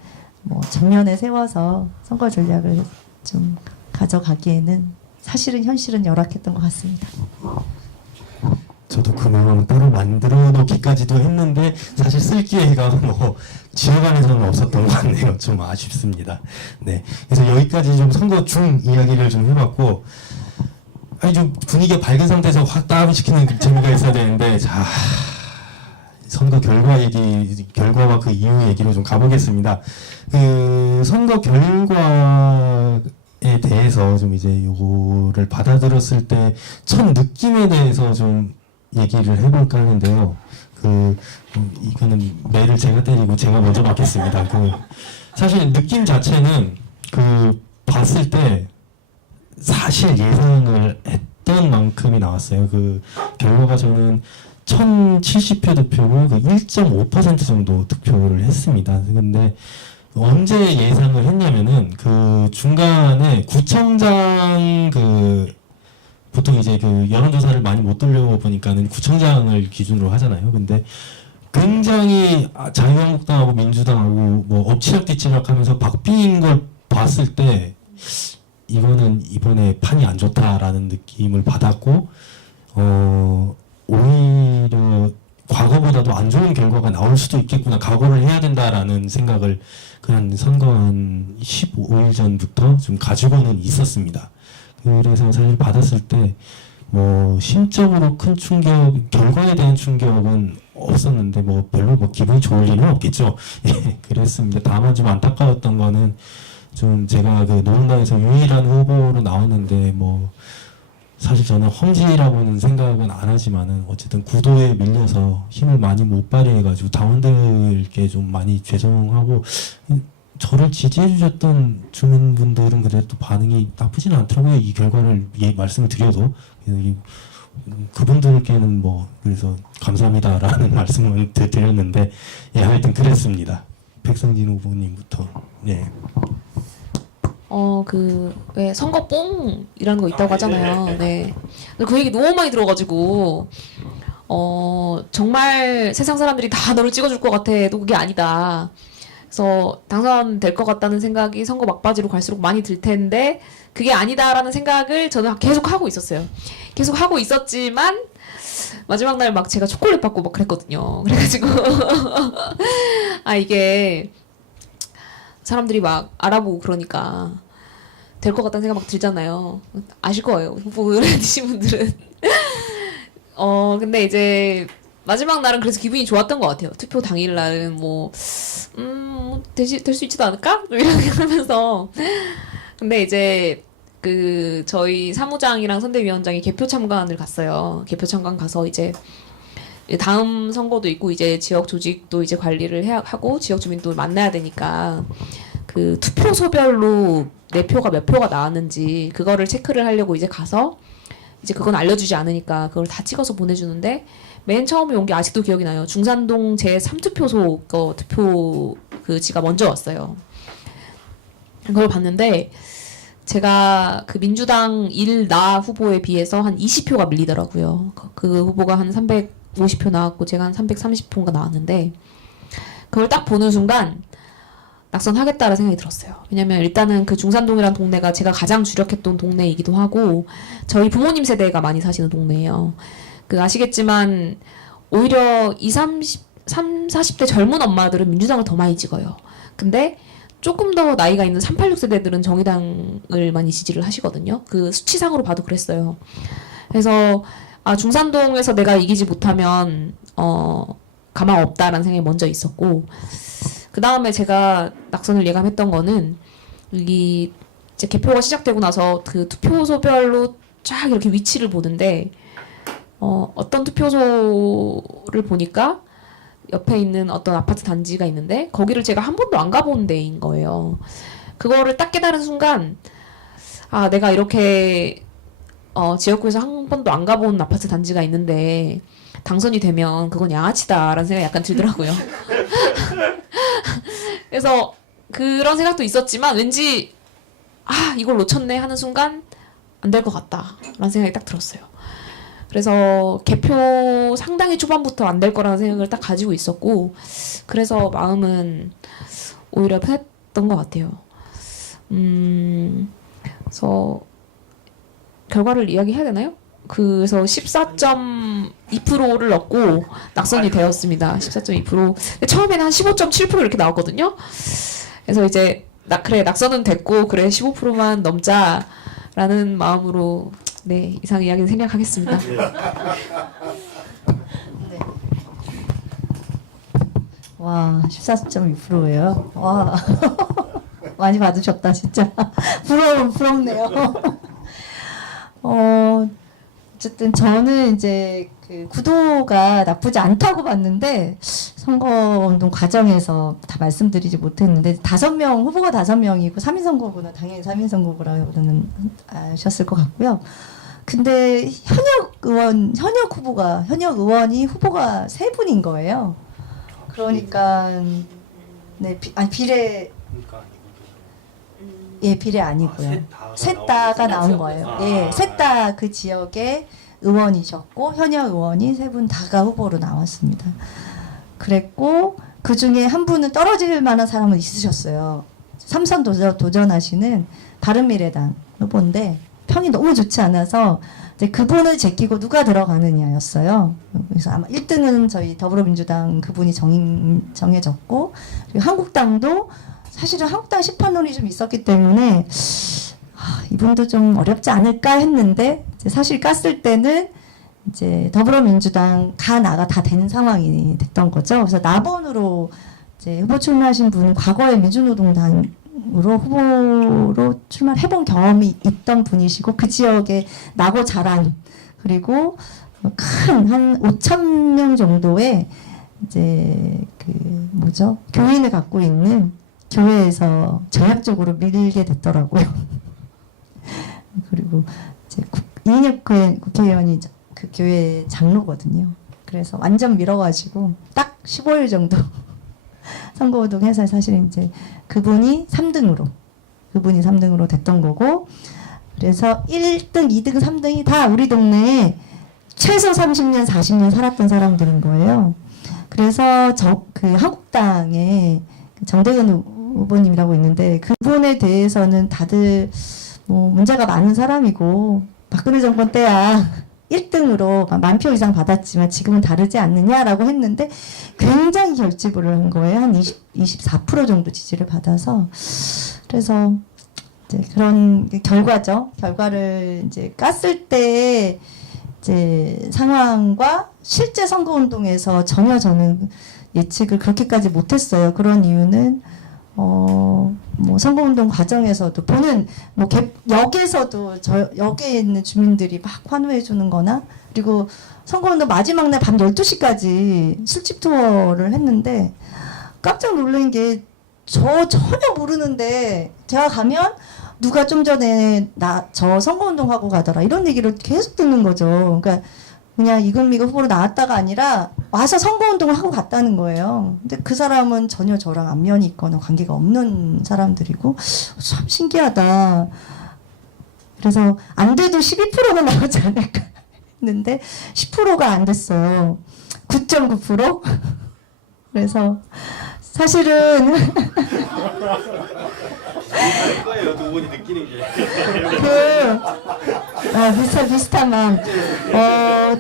뭐 정면에 세워서 선거 전략을 좀 가져가기에는 사실은 현실은 열악했던 것 같습니다. 저도 그 명함은 따로 만들어 놓기까지도 했는데 사실 쓸 기회가 뭐 지역 안에서는 없었던 것 같네요. 좀 아쉽습니다. 네, 그래서 여기까지 좀 선거 중 이야기를 좀 해봤고, 아니 좀 분위기가 밝은 상태에서 확 다운시키는 재미가 있어야 되는데, 자 선거 결과와 그 이후 얘기로 좀 가보겠습니다. 그 선거 결과에 대해서 좀 이제 요거를 받아들였을 때 첫 느낌에 대해서 좀 얘기를 해볼까 하는데요. 이거는 매를 제가 때리고 제가 먼저 맞겠습니다. 사실 느낌 자체는 봤을 때 사실 예상을 했던 만큼이 나왔어요. 결과가 저는 1070표 득표로 1.5% 정도 득표를 했습니다. 근데 언제 예상을 했냐면은 중간에 구청장 보통 이제 여론조사를 많이 못 돌려보니까는 구청장을 기준으로 하잖아요. 근데 굉장히 자유한국당하고 민주당하고 뭐 엎치락뒤치락 하면서 박빙인 걸 봤을 때 이거는 이번에 판이 안 좋다라는 느낌을 받았고, 오히려 과거보다도 안 좋은 결과가 나올 수도 있겠구나, 각오를 해야 된다라는 생각을 그냥 선거 한 15일 전부터 좀 가지고는 있었습니다. 그래서 사실 받았을 때 뭐 심적으로 큰 충격, 결과에 대한 충격은 없었는데 뭐 별로 뭐 기분이 좋을 일은 없겠죠. 예, 그랬습니다. 다만 좀 안타까웠던 거는 좀 제가 노동당에서 유일한 후보로 나왔는데 뭐 사실 저는 험지라고는 생각은 안 하지만은 어쨌든 구도에 밀려서 힘을 많이 못 발휘해가지고 당원들께 좀 많이 죄송하고 저를 지지해 주셨던 주민분들은 그래도 반응이 나쁘진 않더라고요. 이 결과를 말씀을 드려도 그분들께는 뭐 그래서 감사합니다라는 말씀을 드렸는데 하여튼 그랬습니다. 백성진 후보님부터 왜 선거 뽕이라는 거 있다고 하잖아요. 네. 그 얘기 너무 많이 들어가지고 정말 세상 사람들이 다 너를 찍어줄 것 같아도 그게 아니다. 그래서 당선될 것 같다는 생각이 선거 막바지로 갈수록 많이 들 텐데 그게 아니다라는 생각을 저는 계속 하고 있었어요. 계속 하고 있었지만 마지막 날 막 제가 초콜릿 받고 막 그랬거든요. 그래가지고 이게 사람들이 막 알아보고 그러니까 될 것 같다는 생각 막 들잖아요. 아실 거예요. 후보를 해주신 분들은. 근데 이제 마지막 날은 그래서 기분이 좋았던 것 같아요. 투표 당일 날은 될 수 있지도 않을까? 이렇게 하면서. 근데 이제 저희 사무장이랑 선대위원장이 개표 참관을 갔어요. 개표 참관 가서 이제 다음 선거도 있고 이제 지역 조직도 이제 관리를 하고 지역 주민도 만나야 되니까 그 투표소별로 내 표가 몇 표가 나왔는지 그거를 체크를 하려고 이제 가서 이제 그건 알려주지 않으니까 그걸 다 찍어서 보내주는데 맨 처음에 온 게 아직도 기억이 나요. 중산동 제3투표소 거 투표 지가 먼저 왔어요. 그걸 봤는데 제가 그 민주당 일나 후보에 비해서 한 20표가 밀리더라고요. 그 후보가 한 350표 나왔고 제가 한 330표가 나왔는데 그걸 딱 보는 순간 낙선하겠다라는 생각이 들었어요. 왜냐면 일단은 그 중산동이라는 동네가 제가 가장 주력했던 동네이기도 하고 저희 부모님 세대가 많이 사시는 동네예요. 아시겠지만 오히려 40대 젊은 엄마들은 민주당을 더 많이 찍어요. 근데 조금 더 나이가 있는 386 세대들은 정의당을 많이 지지를 하시거든요. 그 수치상으로 봐도 그랬어요. 그래서 중산동에서 내가 이기지 못하면 가망 없다라는 생각이 먼저 있었고 그 다음에 제가 낙선을 예감했던 거는 이제 개표가 시작되고 나서 그 투표소별로 쫙 이렇게 위치를 보는데 어떤 투표소를 보니까 옆에 있는 어떤 아파트 단지가 있는데 거기를 제가 한 번도 안 가본 데인 거예요. 그거를 딱 깨달은 순간 내가 이렇게 지역구에서 한 번도 안 가본 아파트 단지가 있는데 당선이 되면 그건 양아치다라는 생각이 약간 들더라고요. 그래서 그런 생각도 있었지만 왠지 이걸 놓쳤네 하는 순간 안 될 것 같다라는 생각이 딱 들었어요. 그래서 개표 상당히 초반부터 안 될 거라는 생각을 딱 가지고 있었고 그래서 마음은 오히려 편했던 것 같아요. 그래서 결과를 이야기해야 되나요? 그래서 14.2%를 얻고 낙선이 되었습니다. 14.2%. 처음에는 한 15.7% 이렇게 나왔거든요. 그래서 이제 그래 낙선은 됐고 그래 15%만 넘자라는 마음으로 이상 이야기는 생략하겠습니다. 네. 와, 14.2%예요. 와, 많이 받으셨다 진짜. 부럽네요. 어쨌든 저는 이제 그 구도가 나쁘지 않다고 봤는데 선거운동 과정에서 다 말씀드리지 못했는데 후보가 5명이고 3인 선거구나 당연히 3인 선거구라고는 아셨을 것 같고요. 근데 현역 의원이 후보가 3분인 거예요. 그러니까 비례 비례 아니고요. 셋 다가 나온 거예요. 셋 다 그 지역의 의원이셨고 현역 의원이 3분 다가 후보로 나왔습니다. 그랬고 그 중에 한 분은 떨어질 만한 사람은 있으셨어요. 3선 도전하시는 바른미래당 후보인데 평이 너무 좋지 않아서 이제 그분을 제끼고 누가 들어가느냐였어요. 그래서 아마 1등은 저희 더불어민주당 그분이 정해졌고 그리고 한국당도 사실은 한국당 심판론이 좀 있었기 때문에 이분도 좀 어렵지 않을까 했는데 이제 사실 깠을 때는 이제 더불어민주당 나가 다 된 상황이 됐던 거죠. 그래서 나번으로 이제 후보 출마하신 분은 과거에 민주노동당으로 후보로 출마를 해본 경험이 있던 분이시고 그 지역에 나고 자란 그리고 큰 한 5,000명 정도의 이제 교인을 갖고 있는 교회에서 전략적으로 밀게 됐더라고요. 그리고 이제 이인혁 국회의원이 그 교회 장로거든요. 그래서 완전 밀어가지고 딱 15일 정도 선거운동해서 사실은 이제 그분이 3등으로 됐던 거고, 그래서 1등, 2등, 3등이 다 우리 동네에 최소 30년, 40년 살았던 사람들인 거예요. 그래서 그 한국당의 정대근 후보님이라고 있는데 그분에 대해서는 다들 뭐 문제가 많은 사람이고 박근혜 정권 때야 1등으로 10,000표 이상 받았지만 지금은 다르지 않느냐라고 했는데 굉장히 결집을 한 거예요. 한 24% 정도 지지를 받아서. 그래서 이제 그런 결과죠. 결과를 이제 깠을 때 이제 상황과 실제 선거운동에서 전혀 저는 예측을 그렇게까지 못했어요. 그런 이유는 뭐 선거운동 과정에서도 보는 뭐 역에서도 역에 있는 주민들이 막 환호해 주는 거나, 그리고 선거운동 마지막 날 밤 12시까지 술집 투어를 했는데 깜짝 놀란 게 저 전혀 모르는데 제가 가면 누가 좀 전에 저 선거운동하고 가더라 이런 얘기를 계속 듣는 거죠. 그러니까 그냥 이금미가 후보로 나왔다가 아니라 와서 선거운동을 하고 갔다는 거예요. 근데 그 사람은 전혀 저랑 안면이 있거나 관계가 없는 사람들이고 참 신기하다. 그래서 안 돼도 12%는 나오지 않을까 했는데 10%가 안 됐어요. 9.9%? 그래서 사실은 거예요, 두 분이 느끼는 게. 비슷한 마음.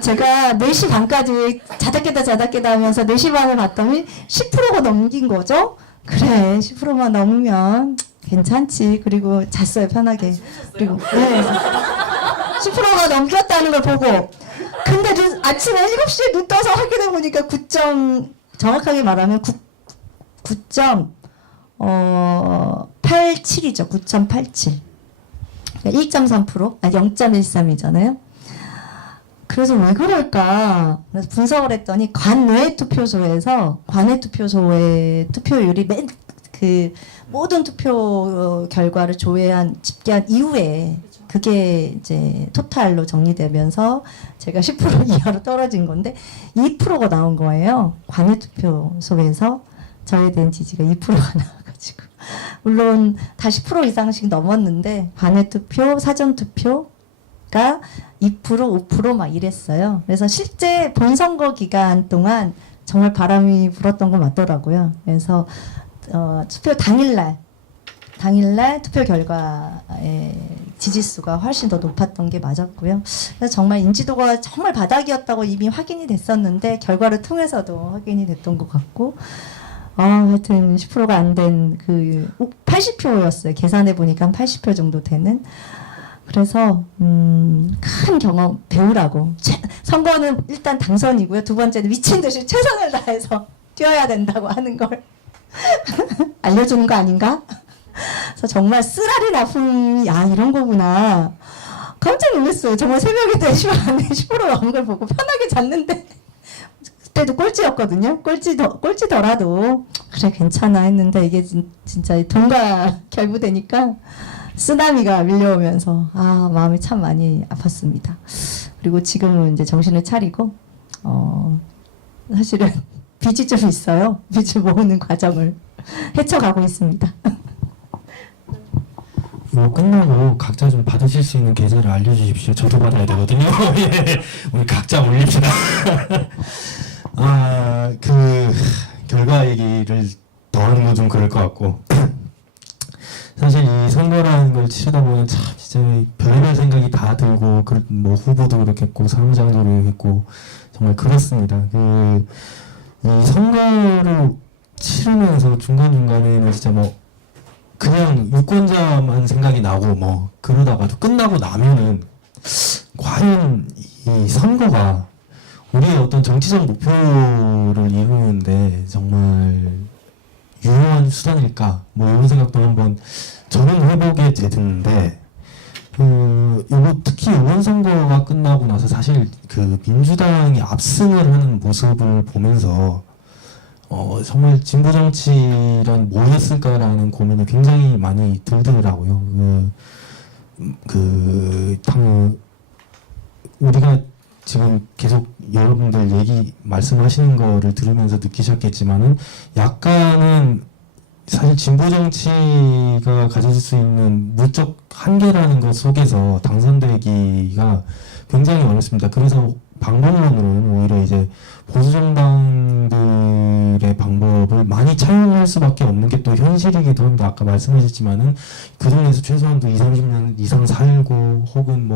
제가 4시 반까지 자다 깨다 하면서 4시 반을 봤더니 10%가 넘긴 거죠. 그래, 10%만 넘으면 괜찮지. 그리고 잤어요, 편하게. 그리고 네, 10%가 넘겼다는 걸 보고, 근데 아침에 7시에 눈 떠서 확인해 보니까 정확하게 말하면 9.87이죠. 9.87. 1.3%? 아니 0.13이잖아요. 그래서 왜 그럴까? 그래서 분석을 했더니 관외 투표소의 투표율이 모든 투표 결과를 집계한 이후에 그게 이제 토탈로 정리되면서 제가 10% 이하로 떨어진 건데 2%가 나온 거예요. 관외 투표소에서 저에 대한 지지가 2%가 나와가지고, 물론 다 10% 이상씩 넘었는데 관외 투표, 사전 투표가 2%, 5% 막 이랬어요. 그래서 실제 본선거 기간 동안 정말 바람이 불었던 거 맞더라고요. 그래서 투표 당일날 투표 결과의 지지수가 훨씬 더 높았던 게 맞았고요. 그래서 정말 인지도가 정말 바닥이었다고 이미 확인이 됐었는데 결과를 통해서도 확인이 됐던 것 같고, 하여튼 10%가 안 된 80표였어요. 계산해 보니까 한 80표 정도 되는. 그래서 큰 경험 배우라고. 선거는 일단 당선이고요. 두 번째는 미친 듯이 최선을 다해서 뛰어야 된다고 하는 걸 알려주는 거 아닌가? 그래서 정말 쓰라린 아픔이 이런 거구나. 깜짝 놀랐어요. 정말 새벽에 4시 반에 10% 넘은 걸 보고 편하게 잤는데 그때도 꼴찌였거든요. 꼴찌더라도 그래 괜찮아 했는데 이게 진짜 돈과 결부되니까 쓰나미가 밀려오면서 마음이 참 많이 아팠습니다. 그리고 지금은 이제 정신을 차리고 사실은 빚이 좀 있어요. 빚을 모으는 과정을 헤쳐가고 있습니다. 이거 끝나고 각자 좀 받으실 수 있는 계좌를 알려주십시오. 저도 받아야 되거든요. 예, 우리 각자 올립시다. 결과 얘기를 더 하는 건 좀 그럴 것 같고, 사실 이 선거라는 걸 치르다 보면 참 진짜 별의별 생각이 다 들고, 뭐 후보도 그렇겠고 사무장도 그렇겠고 정말 그렇습니다. 이 선거를 치르면서 중간중간에는 진짜 뭐 그냥 유권자만 생각이 나고 뭐 그러다가도 끝나고 나면은 과연 이 선거가 우리의 어떤 정치적 목표를 이루는데 정말 유효한 수단일까? 뭐 이런 생각도 한번 저는 해보게 되는데, 특히 이번 선거가 끝나고 나서 사실 민주당이 압승을 하는 모습을 보면서 정말 진보 정치란 뭐였을까라는 고민을 굉장히 많이 들더라고요. 우리가 지금 계속 여러분들 말씀하시는 거를 들으면서 느끼셨겠지만은 약간은 사실 진보 정치가 가질 수 있는 무적 한계라는 것 속에서 당선되기가 굉장히 어렵습니다. 그래서 방법론으로는 오히려 이제 보수 정당들의 방법을 많이 차용할 수밖에 없는 게 또 현실이기도 합니다. 아까 말씀하셨지만은 그 동네에서 최소한도 20-30년 이상 살고 혹은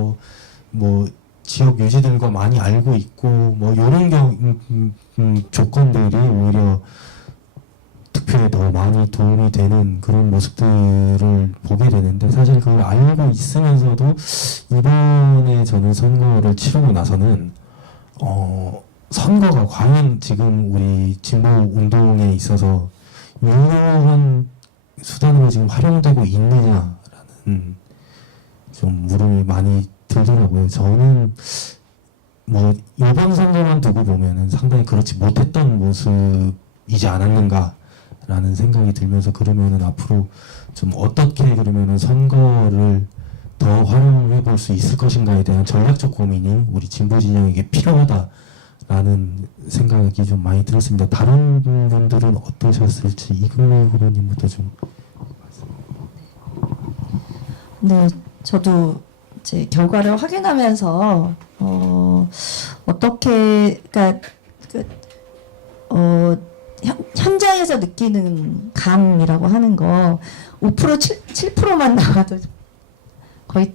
뭐 지역 유지들과 많이 알고 있고 뭐 이런 조건들이 오히려 투표에 더 많이 도움이 되는 그런 모습들을 보게 되는데 사실 그걸 알고 있으면서도 이번에 저는 선거를 치르고 나서는 선거가 과연 지금 우리 진보 운동에 있어서 유효한 수단으로 지금 활용되고 있느냐라는 좀 물음이 많이 들더라고요. 저는 뭐 이번 선거만 두고 보면은 상당히 그렇지 못했던 모습이지 않았는가라는 생각이 들면서 그러면은 앞으로 좀 어떻게 그러면은 선거를 더 활용해 볼 수 있을 것인가에 대한 전략적 고민이 우리 진보 진영에게 필요하다라는 생각이 좀 많이 들었습니다. 다른 분들은 어떠셨을지 이금미 후보님부터 좀. 네, 저도 이제 결과를 확인하면서 어떻게 그러니까 현장에서 느끼는 감이라고 하는 거 5% 7%만 나와도 거의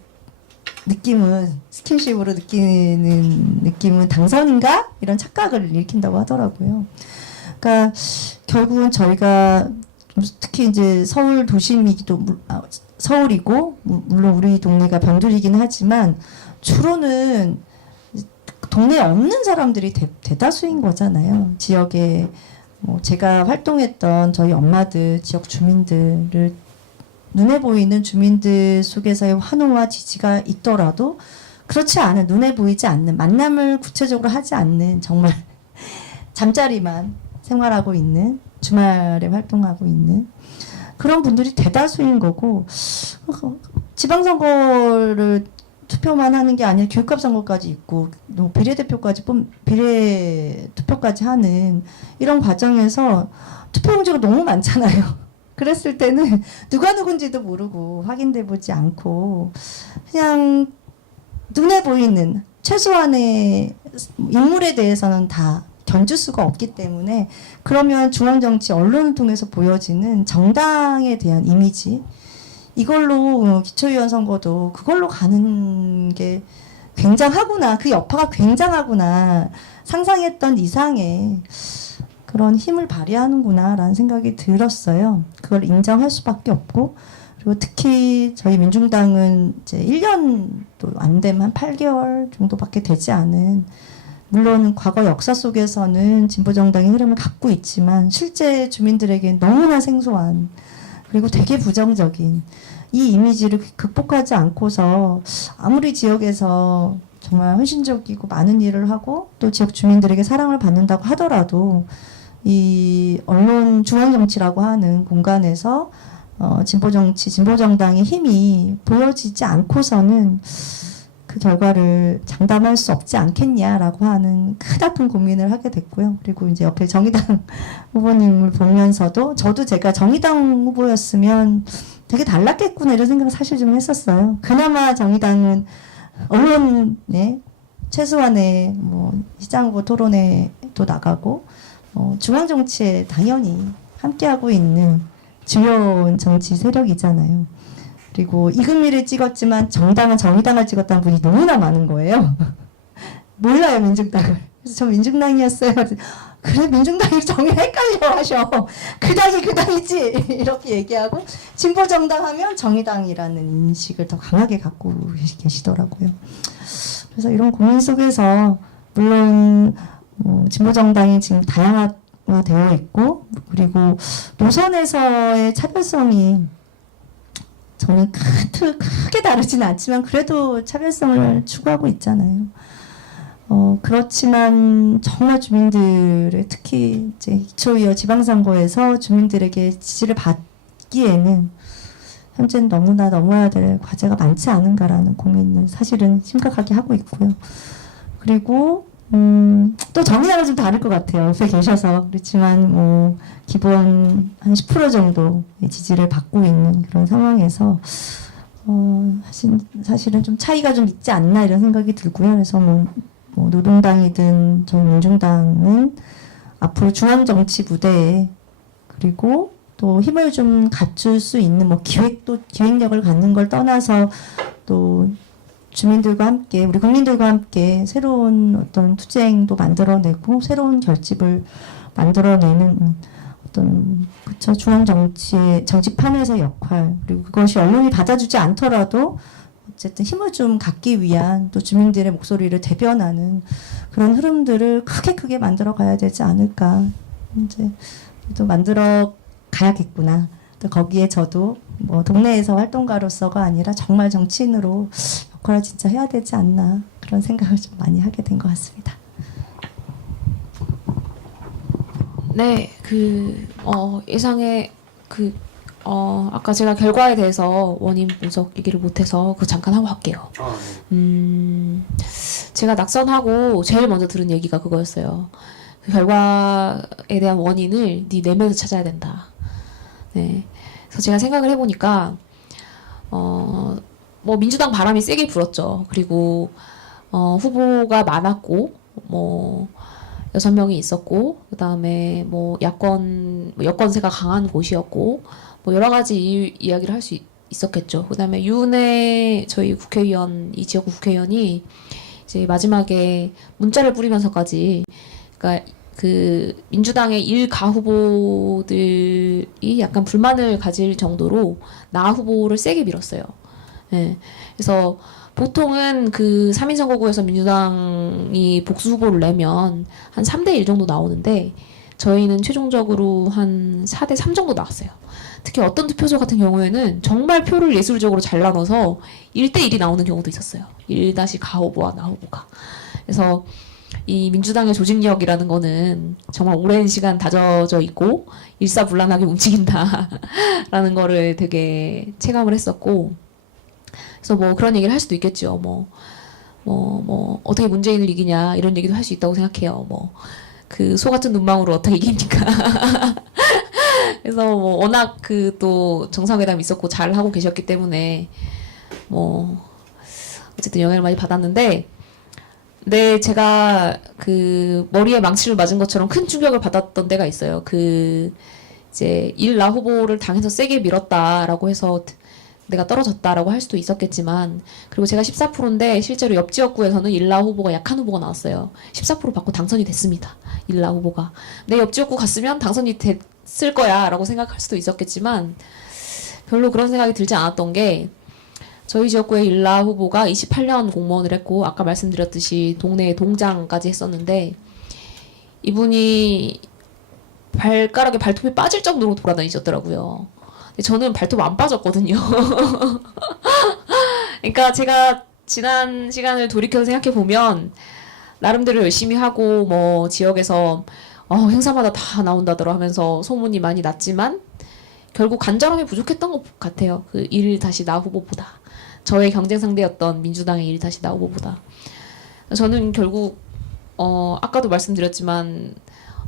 느낌은 스킨십으로 느끼는 느낌은 당선인가 이런 착각을 일으킨다고 하더라고요. 그러니까 결국은 저희가 특히 이제 서울 도심이기도 서울이고 물론 우리 동네가 병들이긴 하지만 주로는 동네에 없는 사람들이 대다수인 거잖아요. 지역에 뭐 제가 활동했던 저희 엄마들, 지역 주민들을 눈에 보이는 주민들 속에서의 환호와 지지가 있더라도 그렇지 않은 눈에 보이지 않는 만남을 구체적으로 하지 않는 정말 잠자리만 생활하고 있는 주말에 활동하고 있는 그런 분들이 대다수인 거고 지방선거를 투표만 하는 게 아니라 교육감 선거까지 있고 비례 투표까지 하는 이런 과정에서 투표용지가 너무 많잖아요. 그랬을 때는 누가 누군지도 모르고 확인돼 보지 않고 그냥 눈에 보이는 최소한의 인물에 대해서는 다 견줄 수가 없기 때문에 그러면 중앙정치 언론을 통해서 보여지는 정당에 대한 이미지 이걸로 기초의원 선거도 그걸로 가는 게 굉장하구나 그 여파가 굉장하구나 상상했던 이상의 그런 힘을 발휘하는구나 라는 생각이 들었어요. 그걸 인정할 수밖에 없고 그리고 특히 저희 민중당은 이제 1년도 안 되면 한 8개월 정도밖에 되지 않은 물론 과거 역사 속에서는 진보정당의 흐름을 갖고 있지만 실제 주민들에게 너무나 생소한 그리고 되게 부정적인 이 이미지를 극복하지 않고서 아무리 지역에서 정말 헌신적이고 많은 일을 하고 또 지역 주민들에게 사랑을 받는다고 하더라도 이 언론 중앙정치라고 하는 공간에서 진보정치, 진보정당의 힘이 보여지지 않고서는 그 결과를 장담할 수 없지 않겠냐라고 하는 크나큰 고민을 하게 됐고요. 그리고 이제 옆에 정의당 후보님을 보면서도 저도 제가 정의당 후보였으면 되게 달랐겠구나 이런 생각을 사실 좀 했었어요. 그나마 정의당은 언론에 최소한의 뭐 시장 후보 토론회도 나가고 중앙정치에 당연히 함께하고 있는 주요 정치 세력이잖아요. 그리고 이금미를 찍었지만 정당은 정의당을 찍었다는 분이 너무나 많은 거예요. 몰라요 민중당을. 그래서 저 민중당이었어요. 그래 민중당이 정의 헷갈려 하셔. 그 당이지 이렇게 얘기하고 진보정당 하면 정의당이라는 인식을 더 강하게 갖고 계시더라고요. 그래서 이런 고민 속에서 물론 진보정당이 지금 다양화되어 있고 그리고 노선에서의 차별성이 저는 크게 다르진 않지만 그래도 차별성을 추구하고 있잖아요. 그렇지만 정말 주민들의 특히 이제 기초의회 지방선거에서 주민들에게 지지를 받기에는 현재는 너무나 넘어야 될 과제가 많지 않은가라는 고민을 사실은 심각하게 하고 있고요. 그리고 또 정의당은 좀 다를 것 같아요. 옆에 계셔서. 그렇지만 뭐 기본 한 10% 정도 지지를 받고 있는 그런 상황에서 사실은 좀 차이가 좀 있지 않나 이런 생각이 들고요. 그래서 뭐 노동당이든 저희 민중당은 앞으로 중앙 정치 무대에 그리고 또 힘을 좀 갖출 수 있는 뭐 기획력을 갖는 걸 떠나서 또 주민들과 함께 우리 국민들과 함께 새로운 어떤 투쟁도 만들어내고 새로운 결집을 만들어내는 어떤 그쵸 중앙 정치의 정치판에서의 역할 그리고 그것이 언론이 받아주지 않더라도 어쨌든 힘을 좀 갖기 위한 또 주민들의 목소리를 대변하는 그런 흐름들을 크게 만들어 가야 되지 않을까 이제 또 만들어 가야겠구나. 또 거기에 저도 뭐 동네에서 활동가로서가 아니라 정말 정치인으로 역할을 진짜 해야 되지 않나 그런 생각을 좀 많이 하게 된 것 같습니다. 네, 예상의 아까 제가 결과에 대해서 원인 분석 얘기를 못해서 그거 잠깐 하고 갈게요. 제가 낙선하고 제일 먼저 들은 얘기가 그거였어요. 그 결과에 대한 원인을 네 내면에서 찾아야 된다. 네. 그래서 제가 생각을 해보니까, 뭐, 민주당 바람이 세게 불었죠. 그리고, 후보가 많았고, 뭐, 6명이 있었고, 그 다음에 뭐, 여권세가 강한 곳이었고, 뭐, 여러 가지 이야기를 할 수 있었겠죠. 그 다음에 윤해 저희 국회의원, 이 지역구 국회의원이 이제 마지막에 문자를 뿌리면서까지, 그러니까 그 민주당의 일가 후보들이 약간 불만을 가질 정도로 나 후보를 세게 밀었어요. 예. 그래서 보통은 그 3인 선거구에서 민주당이 복수 후보를 내면 한 3대1 정도 나오는데 저희는 최종적으로 한 4대3 정도 나왔어요. 특히 어떤 투표소 같은 경우에는 정말 표를 예술적으로 잘 나눠서 1대1이 나오는 경우도 있었어요. 1-가 후보와 나 후보가. 그래서 이 민주당의 조직력이라는 거는 정말 오랜 시간 다져져 있고 일사불란하게 움직인다라는 거를 되게 체감을 했었고 그래서 뭐 그런 얘기를 할 수도 있겠죠. 뭐 어떻게 문재인을 이기냐 이런 얘기도 할 수 있다고 생각해요. 뭐 그 소 같은 눈망울을 어떻게 이깁니까? 그래서 뭐 워낙 그 또 정상회담 있었고 잘 하고 계셨기 때문에 뭐 어쨌든 영향을 많이 받았는데 네, 제가 그 머리에 망치를 맞은 것처럼 큰 충격을 받았던 때가 있어요. 이제 일나 후보를 당에서 세게 밀었다라고 해서 내가 떨어졌다라고 할 수도 있었겠지만 그리고 제가 14%인데 실제로 옆 지역구에서는 일나 후보가 약한 후보가 나왔어요. 14% 받고 당선이 됐습니다. 일나 후보가. 내 옆 지역구 갔으면 당선이 됐을 거야 라고 생각할 수도 있었겠지만 별로 그런 생각이 들지 않았던 게 저희 지역구의 일라 후보가 28년 공무원을 했고 아까 말씀드렸듯이 동네에 동장까지 했었는데 이분이 발가락에 발톱이 빠질 정도로 돌아다니셨더라고요. 근데 저는 발톱 안 빠졌거든요. 그러니까 제가 지난 시간을 돌이켜서 생각해 보면 나름대로 열심히 하고 뭐 지역에서 행사마다 다 나온다더라 하면서 소문이 많이 났지만 결국 간절함이 부족했던 것 같아요. 그 1-나 후보보다. 저의 경쟁 상대였던 민주당의 1-나 후보보다. 저는 결국 아까도 말씀드렸지만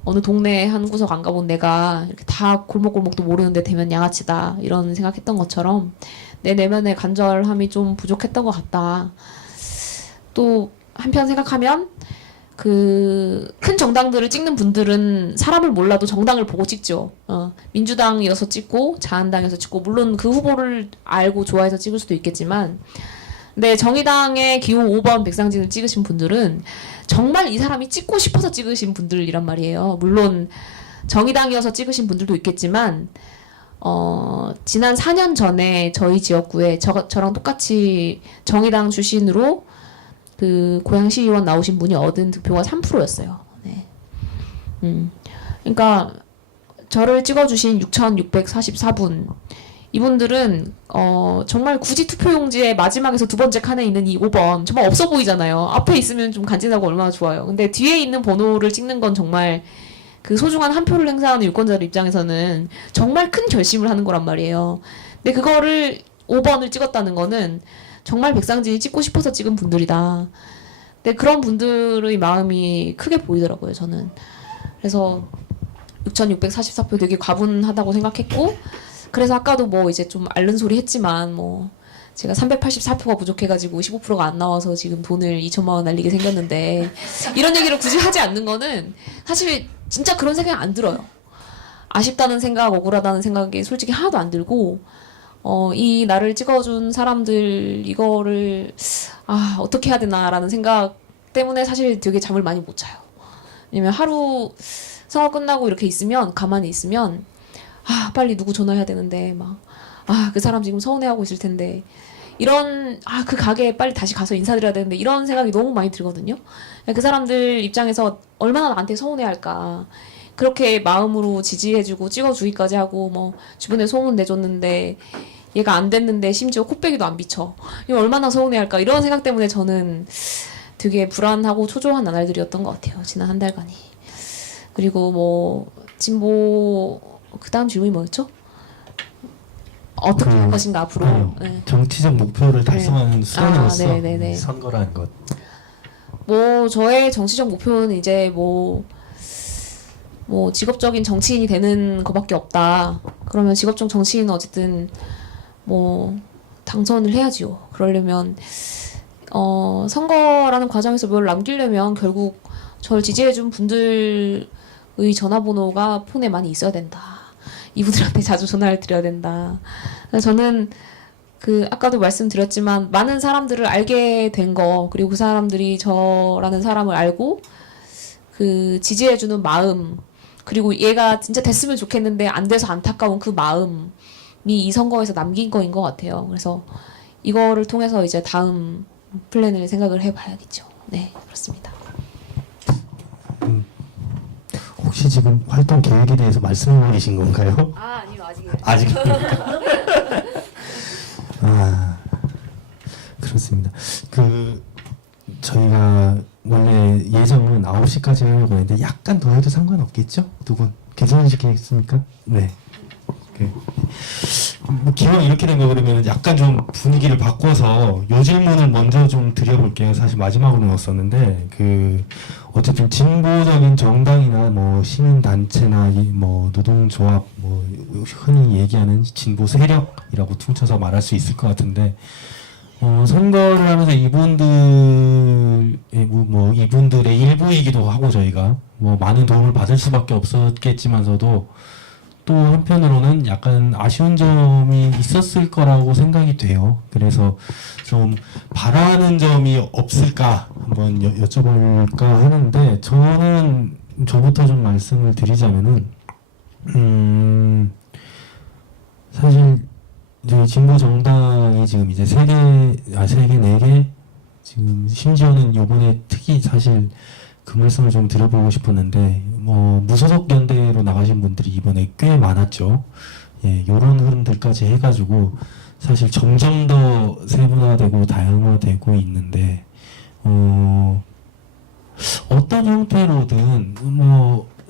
어느 동네 한 구석 안 가본 내가 이렇게 다 골목골목도 모르는데 대면 양아치다 이런 생각했던 것처럼 내 내면의 간절함이 좀 부족했던 것 같다. 또 한편 생각하면 그 큰 정당들을 찍는 분들은 사람을 몰라도 정당을 보고 찍죠. 민주당이어서 찍고 자한당에서 찍고 물론 그 후보를 알고 좋아해서 찍을 수도 있겠지만 근데 정의당의 기호 5번 백상진을 찍으신 분들은 정말 이 사람이 찍고 싶어서 찍으신 분들이란 말이에요. 물론 정의당이어서 찍으신 분들도 있겠지만 지난 4년 전에 저희 지역구에 저랑 똑같이 정의당 출신으로 그 고양시의원 나오신 분이 얻은 득표가 3%였어요. 네. 그러니까 저를 찍어주신 6,644분 이분들은 정말 굳이 투표용지의 마지막에서 두 번째 칸에 있는 이 5번 정말 없어 보이잖아요. 앞에 있으면 좀 간지나고 얼마나 좋아요. 근데 뒤에 있는 번호를 찍는 건 정말 그 소중한 한 표를 행사하는 유권자들 입장에서는 정말 큰 결심을 하는 거란 말이에요. 근데 그거를 5번을 찍었다는 거는 정말 백상진이 찍고 싶어서 찍은 분들이다. 근데 그런 분들의 마음이 크게 보이더라고요, 저는. 그래서 6,644표 되게 과분하다고 생각했고, 그래서 아까도 뭐 이제 좀 앓는 소리 했지만 뭐 제가 384표가 부족해가지고 15%가 안 나와서 지금 돈을 2천만 원 날리게 생겼는데 이런 얘기를 굳이 하지 않는 거는 사실 진짜 그런 생각이 안 들어요. 아쉽다는 생각, 억울하다는 생각이 솔직히 하나도 안 들고 이 나를 찍어준 사람들 이거를 어떻게 해야 되나라는 생각 때문에 사실 되게 잠을 많이 못 자요. 왜냐면 하루 선거 끝나고 이렇게 있으면 가만히 있으면 빨리 누구 전화해야 되는데 그 사람 지금 서운해하고 있을 텐데 이런 그 가게에 빨리 다시 가서 인사드려야 되는데 이런 생각이 너무 많이 들거든요. 그 사람들 입장에서 얼마나 나한테 서운해할까. 그렇게 마음으로 지지해주고 찍어주기까지 하고 뭐 주변에 소문 내줬는데 얘가 안 됐는데 심지어 콧배기도 안 비쳐. 이거 얼마나 서운해할까. 이런 생각 때문에 저는 되게 불안하고 초조한 나날들이었던 것 같아요. 지난 한 달간이. 그리고 뭐 진보 그 다음 질문이 뭐였죠? 어떻게 할 것인가 앞으로. 아니요. 네. 정치적 목표를 달성하는 수단으로서 네네네. 선거라는 것. 뭐 저의 정치적 목표는 이제 뭐 직업적인 정치인이 되는 것밖에 없다. 그러면 직업적 정치인은 어쨌든 뭐 당선을 해야지요. 그러려면 선거라는 과정에서 뭘 남기려면 결국 저를 지지해준 분들의 전화번호가 폰에 많이 있어야 된다. 이분들한테 자주 전화를 드려야 된다. 그래서 저는 아까도 말씀드렸지만 많은 사람들을 알게 된 거, 그리고 그 사람들이 저라는 사람을 알고 지지해주는 마음, 그리고 얘가 진짜 됐으면 좋겠는데 안 돼서 안타까운 그 마음이 이 선거에서 남긴 거인 것 같아요. 그래서 이거를 통해서 이제 다음 플랜을 생각을 해봐야겠죠. 네, 그렇습니다. 혹시 지금 활동 계획에 대해서 말씀하고 계신 건가요? 아니요, 아직은. 아직입니까? 그렇습니다. 저희가 원래 예정은 9시까지 하려고 했는데 약간 더 해도 상관없겠죠? 두 분 괜찮으시겠습니까? 네. 기왕 이렇게 된 거 그러면 약간 좀 분위기를 바꿔서 요 질문을 먼저 좀 드려볼게요. 사실 마지막으로 넣었었는데 어쨌든 진보적인 정당이나 뭐 시민단체나 뭐 노동조합 뭐 흔히 얘기하는 진보 세력이라고 퉁쳐서 말할 수 있을 것 같은데 선거를 하면서 이분들의 일부이기도 하고 저희가 뭐 많은 도움을 받을 수밖에 없었겠지만서도 또 한편으로는 약간 아쉬운 점이 있었을 거라고 생각이 돼요. 그래서 좀 바라는 점이 없을까 한번 여쭤볼까 하는데 저는 저부터 좀 말씀을 드리자면은 사실 저희 진보 정당이 지금 이제 4개 지금 심지어는 요번에 특히 사실 그 말씀을 좀 드려보고 싶었는데 무소속 연대로 나가신 분들이 이번에 꽤 많았죠. 예, 요런 흐름들까지 해가지고 사실 점점 더 세분화되고 다양화되고 있는데 어떤 형태로든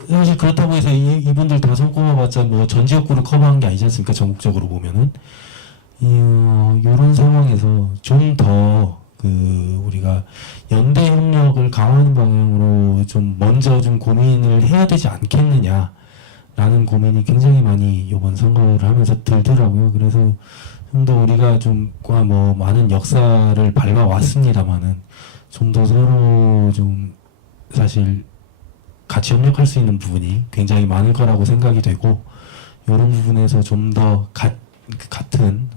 사실 그렇다고 해서 이분들 다 손꼽아봤자 전 지역구를 커버한 게 아니지 않습니까? 전국적으로 보면은 요런 상황에서 좀 더 우리가 연대 협력을 강화하는 방향으로 좀 먼저 좀 고민을 해야 되지 않겠느냐라는 고민이 굉장히 많이 이번 선거를 하면서 들더라고요. 그래서 좀 더 우리가 좀 많은 역사를 밟아왔습니다만은 좀 더 서로 좀 사실 같이 협력할 수 있는 부분이 굉장히 많을 거라고 생각이 되고 이런 부분에서 좀 더 같은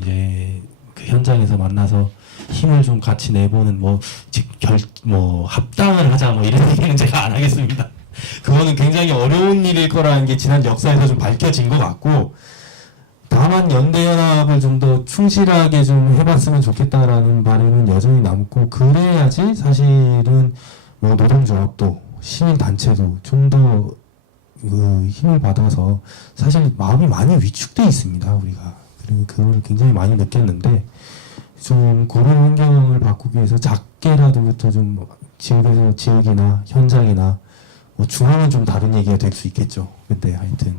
이제 현장에서 만나서 힘을 좀 같이 내보는 합당을 하자 이런 얘기는 제가 안 하겠습니다. 그거는 굉장히 어려운 일일 거라는 게 지난 역사에서 좀 밝혀진 것 같고 다만 연대연합을 좀 더 충실하게 좀 해봤으면 좋겠다라는 바람은 여전히 남고 그래야지 사실은 노동조합도 시민단체도 좀 더 힘을 받아서 사실 마음이 많이 위축돼 있습니다. 우리가 그리고 그걸 굉장히 많이 느꼈는데 좀 그런 환경을 바꾸기 위해서 작게라도부터 좀 지역에서 지역이나 현장이나 뭐 중앙은 좀 다른 얘기가 될 수 있겠죠. 근데 하여튼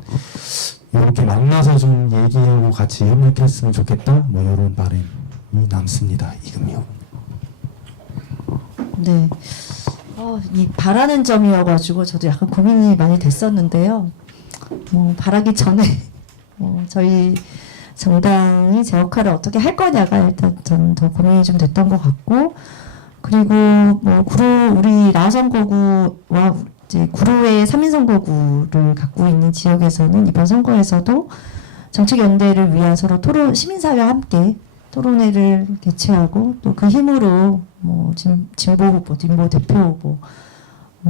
이렇게 만나서 좀 얘기하고 같이 협력했으면 좋겠다. 뭐 이런 바람이 남습니다. 이금요. 네. 이 바라는 점이어가지고 저도 약간 고민이 많이 됐었는데요. 바라기 전에 저희 정당이 제 역할을 어떻게 할 거냐가 일단 좀 더 고민이 좀 됐던 것 같고, 그리고 우리 라선거구와 이제 구로의 3인 선거구를 갖고 있는 지역에서는 이번 선거에서도 정책연대를 위한 서로 시민사회와 함께 토론회를 개최하고 또 그 힘으로 진보 후보, 진보 대표 후보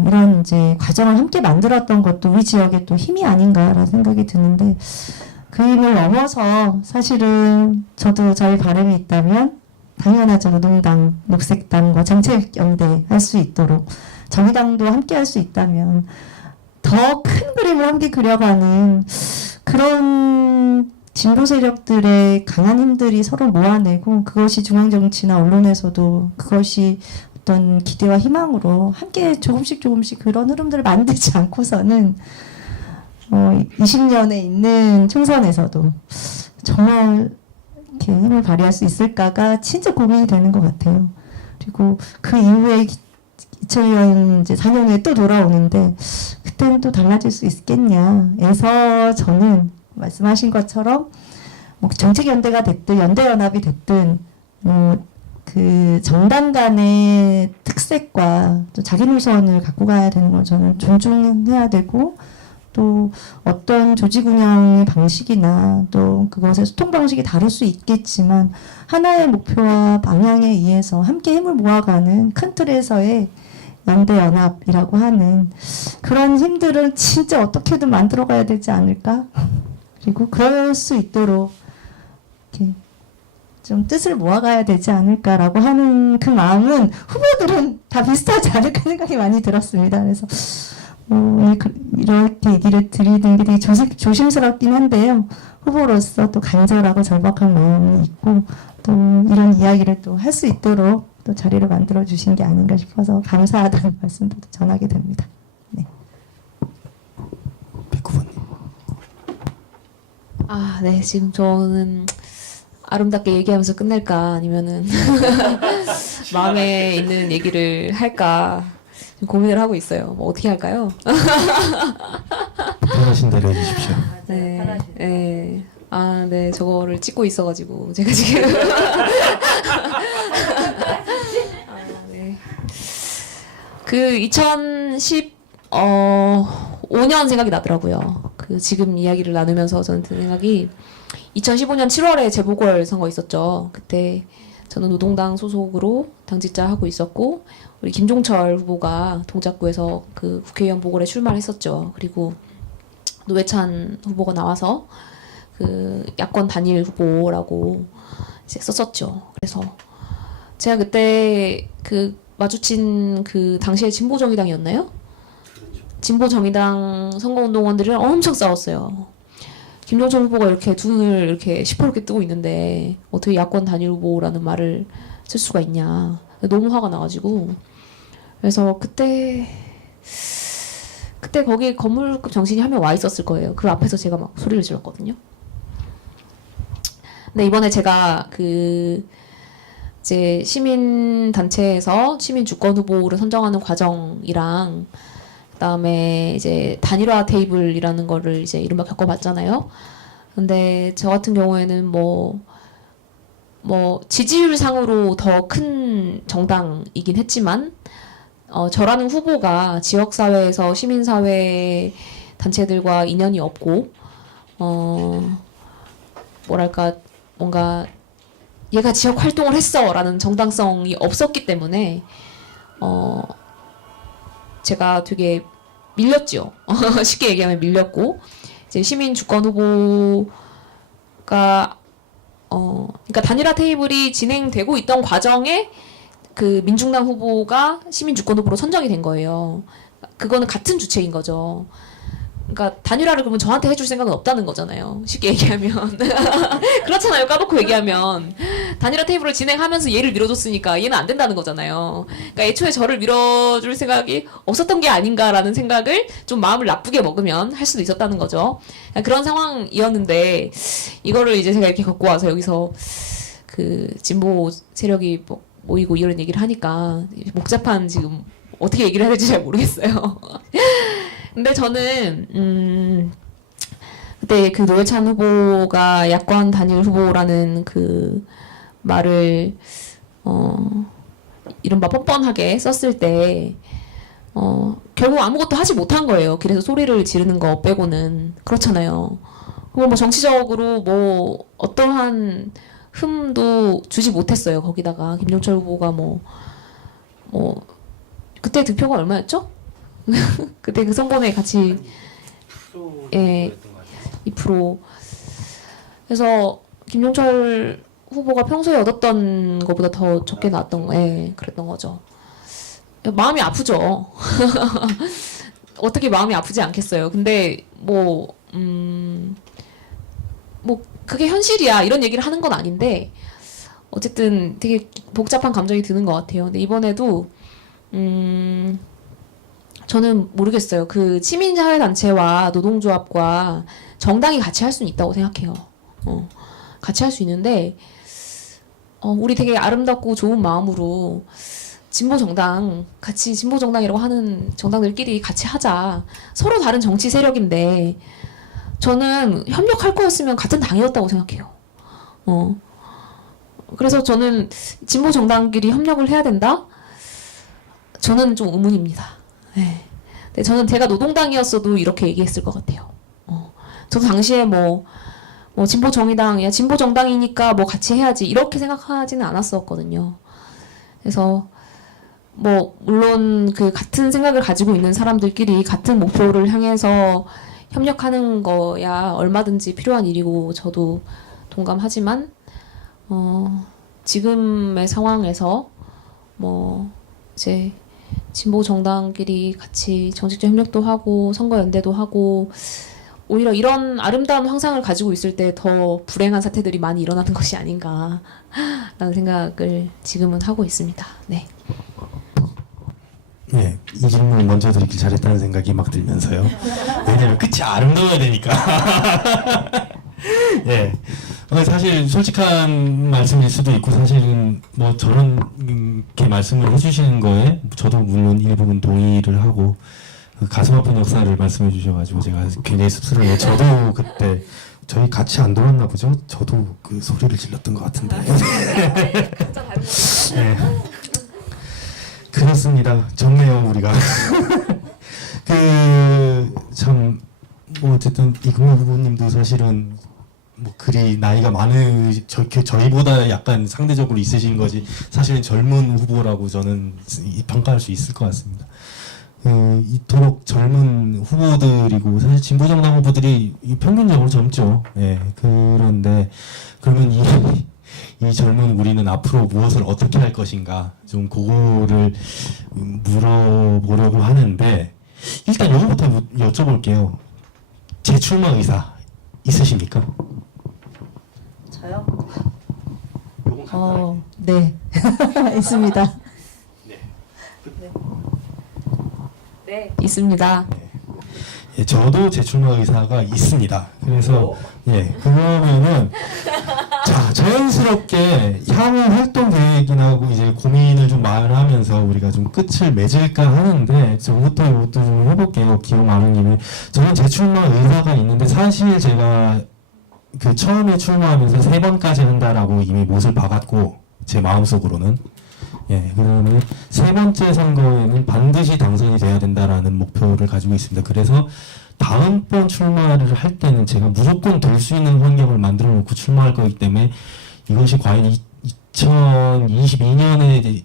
이런 이제 과정을 함께 만들었던 것도 우리 지역의 또 힘이 아닌가라는 생각이 드는데, 그 힘을 넘어서 사실은 저도 저희 바람이 있다면 당연하죠. 노동당, 녹색당과 정책연대 할 수 있도록, 정의당도 함께 할 수 있다면 더 큰 그림을 함께 그려가는 그런 진보 세력들의 강한 힘들이 서로 모아내고, 그것이 중앙정치나 언론에서도 그것이 어떤 기대와 희망으로 함께 조금씩 그런 흐름들을 만들지 않고서는 20년에 있는 총선에서도 정말 이렇게 힘을 발휘할 수 있을까가 진짜 고민이 되는 것 같아요. 그리고 그 이후에 2004년에 또 돌아오는데 그때는 또 달라질 수 있겠냐 해서 저는 말씀하신 것처럼 정책연대가 됐든 연대연합이 됐든 그 정당 간의 특색과 또 자기 노선을 갖고 가야 되는 걸 저는 존중해야 되고, 또 어떤 조직 운영의 방식이나 또 그것의 소통 방식이 다를 수 있겠지만 하나의 목표와 방향에 의해서 함께 힘을 모아가는 큰 틀에서의 연대연합이라고 하는 그런 힘들은 진짜 어떻게든 만들어가야 되지 않을까? 그리고 그럴 수 있도록 이렇게 좀 뜻을 모아가야 되지 않을까라고 하는 그 마음은 후보들은 다 비슷하지 않을까 생각이 많이 들었습니다. 그래서 이렇게 얘기를 드리는 게 되게 조심스럽긴 한데요. 후보로서 또 간절하고 절박한 마음이 있고, 또 이런 이야기를 또 할 수 있도록 또 자리를 만들어 주신 게 아닌가 싶어서 감사하다는 말씀도 전하게 됩니다. 네. 백구번님. 네. 지금 저는 아름답게 얘기하면서 끝낼까 아니면은 마음에 있는 얘기를 할까 고민을 하고 있어요. 어떻게 할까요? 편하신 대로 해주십시오. 네. 네. 네. 저거를 찍고 있어가지고 제가 지금 네. 그 2015년 생각이 나더라고요. 그 지금 이야기를 나누면서 저는 든 생각이 2015년 7월에 재보궐선거 있었죠. 그때 저는 노동당 소속으로 당직자 하고 있었고, 우리 김종철 후보가 동작구에서 그 국회의원 보궐에 출마를 했었죠. 그리고 노회찬 후보가 나와서 그 야권 단일 후보라고 이제 썼었죠. 그래서 제가 그때 그 마주친 그 당시에 진보정의당이었나요? 진보정의당 선거운동원들이랑 엄청 싸웠어요. 김종철 후보가 이렇게 두 눈을 이렇게 시퍼렇게 뜨고 있는데 어떻게 야권 단일 후보라는 말을 쓸 수가 있냐. 너무 화가 나가지고. 그래서 그때 거기 건물급 정신이 한 명 와 있었을 거예요. 그 앞에서 제가 막 소리를 질렀거든요. 근데 이번에 제가 그 이제 시민단체에서 시민 주권 후보를 선정하는 과정이랑 그다음에 이제 단일화 테이블이라는 거를 이제 이른바 겪어봤잖아요. 근데 저 같은 경우에는 뭐 지지율 상으로 더 큰 정당이긴 했지만 저라는 후보가 지역사회에서 시민사회 단체들과 인연이 없고 뭐랄까 뭔가 얘가 지역 활동을 했어라는 정당성이 없었기 때문에 제가 되게 밀렸죠. 쉽게 얘기하면 밀렸고, 이제 시민 주권 후보가 그러니까 단일화 테이블이 진행되고 있던 과정에 그 민중당 후보가 시민 주권 후보로 선정이 된 거예요. 그거는 같은 주체인 거죠. 그러니까 단일화를 그러면 저한테 해줄 생각은 없다는 거잖아요. 쉽게 얘기하면 그렇잖아요. 까놓고 얘기하면 단일화 테이블을 진행하면서 얘를 밀어줬으니까 얘는 안 된다는 거잖아요. 그러니까 애초에 저를 밀어줄 생각이 없었던 게 아닌가라는 생각을 좀 마음을 나쁘게 먹으면 할 수도 있었다는 거죠. 그런 상황이었는데 이거를 이제 제가 이렇게 갖고 와서 여기서 그 진보 세력이 뭐 모이고 이런 얘기를 하니까 복잡한 지금 어떻게 얘기를 해야 될지 잘 모르겠어요. 근데 저는 그때 그 노회찬 후보가 야권 단일 후보라는 그 말을 이른바 뻔뻔하게 썼을 때 결국 아무것도 하지 못한 거예요. 그래서 소리를 지르는 거 빼고는 그렇잖아요. 뭐 정치적으로 뭐 어떠한 흠도 주지 못했어요. 거기다가 김종철 후보가 뭐 그때 득표가 얼마였죠? 그때 그 선거에 같이 예, 2%. 그래서 김종철 후보가 평소에 얻었던 것보다 더 적게 나왔던 거, 예, 그랬던 거죠. 마음이 아프죠. 어떻게 마음이 아프지 않겠어요. 근데 뭐 그게 현실이야 이런 얘기를 하는 건 아닌데 어쨌든 되게 복잡한 감정이 드는 것 같아요. 근데 이번에도 저는 모르겠어요. 그 시민사회단체와 노동조합과 정당이 같이 할 수는 있다고 생각해요. 같이 할 수 있는데 우리 되게 아름답고 좋은 마음으로 진보정당 같이 진보정당이라고 하는 정당들끼리 같이 하자. 서로 다른 정치 세력인데 저는 협력할 거였으면 같은 당이었다고 생각해요. 그래서 저는 진보정당끼리 협력을 해야 된다? 저는 좀 의문입니다. 네. 근데 저는 제가 노동당이었어도 이렇게 얘기했을 것 같아요. 저도 당시에 뭐 진보정의당, 야 진보정당이니까 뭐 같이 해야지 이렇게 생각하지는 않았었거든요. 그래서 뭐 물론 그 같은 생각을 가지고 있는 사람들끼리 같은 목표를 향해서 협력하는 거야 얼마든지 필요한 일이고 저도 동감하지만 지금의 상황에서 뭐 이제 진보 정당끼리 같이 정책적 협력도 하고 선거 연대도 하고 오히려 이런 아름다운 환상을 가지고 있을 때 더 불행한 사태들이 많이 일어나는 것이 아닌가라는 생각을 지금은 하고 있습니다. 네. 네, 이 질문 먼저 드리길 잘했다는 생각이 막 들면서요. 왜냐면 끝이 아름다워야 되니까. 예. 사실 솔직한 말씀일 수도 있고 사실은 뭐 저렇게 말씀을 해주시는 거에 저도 물론 일부분 동의를 하고 그 가슴 아픈 역사를 말씀해 주셔가지고 제가 굉장히 씁쓸해요. 저도 그때 저희 같이 안 돌았나 보죠? 저도 그 소리를 질렀던 것 같은데. 네. 그렇습니다. 좋네요 우리가. 참 뭐 어쨌든 이금호 후보님도 사실은 뭐 그리 나이가 저희보다 약간 상대적으로 있으신 거지 사실은 젊은 후보라고 저는 평가할 수 있을 것 같습니다. 이토록 젊은 후보들이고 사실 진보정당 후보들이 평균적으로 젊죠. 예, 그런데 그러면 이 젊은 우리는 앞으로 무엇을 어떻게 할 것인가 좀 그거를 물어보려고 하는데 일단 요거부터 여쭤볼게요. 재출마 의사 있으십니까? 저요? 요건 간단하게. 네. 있습니다. 네, 있습니다. 예, 저도 재출마 의사가 있습니다. 그래서 예, 그러면은 자 자연스럽게 향후 활동 계획이나 이제 고민을 좀 말하면서 우리가 좀 끝을 맺을까 하는데 이것도 좀 해볼게요. 기억 많은 김에 저는 재출마 의사가 있는데 사실 제가 그 처음에 출마하면서 3번까지 한다라고 이미 못을 박았고 제 마음속으로는 예, 그러면 3번째 선거에는 반드시 당선이 돼야 된다라는 목표를 가지고 있습니다. 그래서 다음번 출마를 할 때는 제가 무조건 될 수 있는 환경을 만들어 놓고 출마할 거기 때문에 이것이 과연 2022년에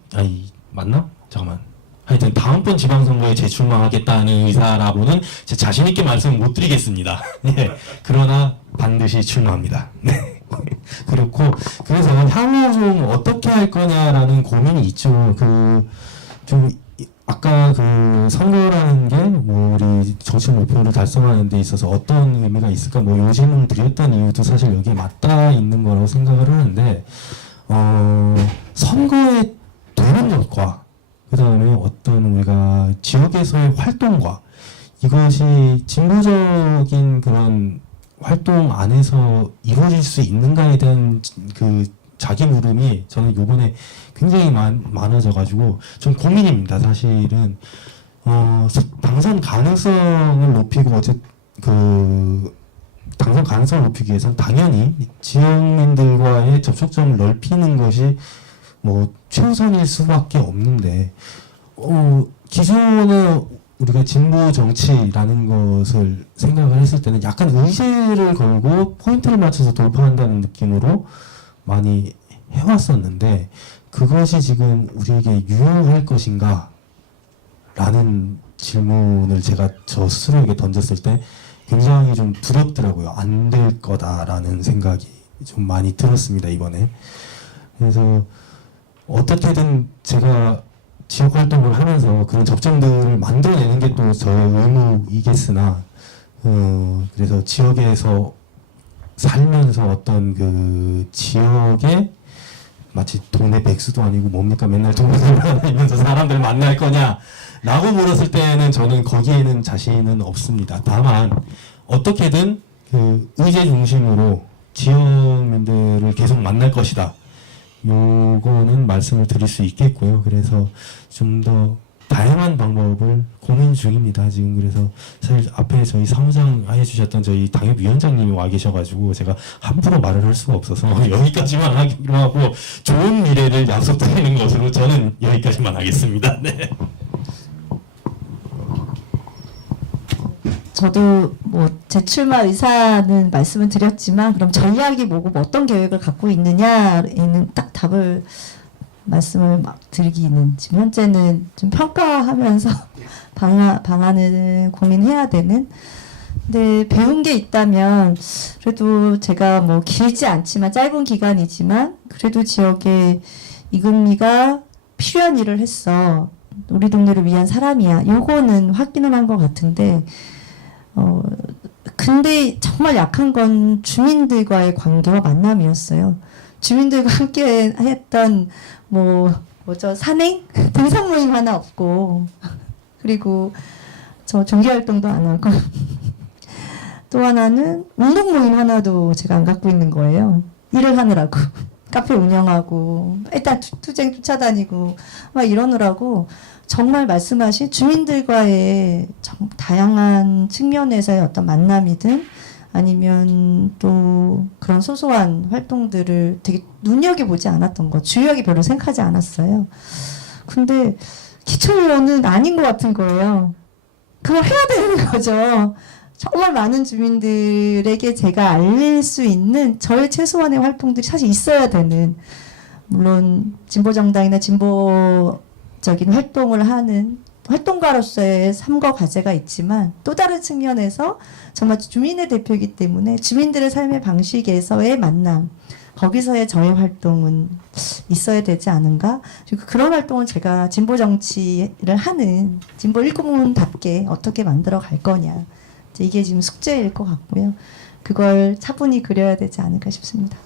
맞나? 잠깐만. 하여튼 다음번 지방선거에 재출마하겠다는 의사라고는 제 자신 있게 말씀을 못 드리겠습니다. 예, 그러나 반드시 출마합니다. 네. 그렇고 그래서 향후 좀 어떻게 할 거냐라는 고민이 있죠. 좀 아까 그 선거라는 게 뭐 우리 정치 목표를 달성하는 데 있어서 어떤 의미가 있을까 뭐 요 질문을 드렸던 이유도 사실 여기에 맞닿아 있는 거라고 생각을 하는데 선거에 되는 것과 그 다음에 어떤 우리가 지역에서의 활동과 이것이 진보적인 그런 활동 안에서 이루어질 수 있는가에 대한 그 자기 물음이 저는 요번에 굉장히 많아져가지고 좀 고민입니다. 사실은 당선 가능성을 높이고 당선 가능성을 높이기 위해서는 당연히 지역민들과의 접촉점을 넓히는 것이 뭐 최우선일 수밖에 없는데 기존에 우리가 진보 정치라는 것을 생각을 했을 때는 약간 의제를 걸고 포인트를 맞춰서 돌파한다는 느낌으로 많이 해왔었는데 그것이 지금 우리에게 유용할 것인가 라는 질문을 제가 저 스스로에게 던졌을 때 굉장히 좀 두렵더라고요. 안 될 거다라는 생각이 좀 많이 들었습니다, 이번에. 그래서 어떻게든 제가 지역 활동을 하면서 그런 접점들을 만들어내는 게 또 저의 의무이겠으나 그래서 지역에서 살면서 어떤 그 지역에 마치 동네 백수도 아니고 뭡니까 맨날 동네 돌아다니면서 사람들 만날 거냐 라고 물었을 때는 저는 거기에는 자신은 없습니다. 다만 어떻게든 그 의제 중심으로 지역민들을 계속 만날 것이다. 요거는 말씀을 드릴 수 있겠고요. 그래서 좀 더 다양한 방법을 고민 중입니다. 지금 그래서 사실 앞에 저희 사무장 해주셨던 저희 당협위원장님이 와 계셔가지고 제가 함부로 말을 할 수가 없어서 여기까지만 하기로 하고 좋은 미래를 약속드리는 것으로 저는 여기까지만 하겠습니다. 네. 저도 뭐 재출마 의사는 말씀을 드렸지만 그럼 전략이 뭐고 뭐 어떤 계획을 갖고 있느냐에는 딱 답을 말씀을 막 드리기는 지금 현재는 좀 평가하면서 방안을 고민해야 되는. 근데 배운 게 있다면 그래도 제가 뭐 길지 않지만 짧은 기간이지만 그래도 지역에 이금희가 필요한 일을 했어. 우리 동네를 위한 사람이야. 요거는 확인을 한 것 같은데 근데 정말 약한 건 주민들과의 관계와 만남이었어요. 주민들과 함께 했던 산행? 등산 모임 하나 없고 그리고 저 종교활동도 안 하고 또 하나는 운동 모임 하나도 제가 안 갖고 있는 거예요. 일을 하느라고 카페 운영하고 일단 투쟁 쫓아다니고 막 이러느라고 정말 말씀하신 주민들과의 다양한 측면에서의 어떤 만남이든 아니면 또 그런 소소한 활동들을 되게 눈여겨보지 않았던 거, 주의하게 별로 생각하지 않았어요. 근데 기초의원은 아닌 것 같은 거예요. 그걸 해야 되는 거죠. 정말 많은 주민들에게 제가 알릴 수 있는 저의 최소한의 활동들이 사실 있어야 되는, 물론 진보정당이나 진보적인 활동을 하는 활동가로서의 삶과 과제가 있지만 또 다른 측면에서 정말 주민의 대표이기 때문에 주민들의 삶의 방식에서의 만남, 거기서의 저의 활동은 있어야 되지 않은가. 그리고 그런 활동은 제가 진보 정치를 하는 진보 일꾼답게 어떻게 만들어 갈 거냐, 이게 지금 숙제일 것 같고요. 그걸 차분히 그려야 되지 않을까 싶습니다.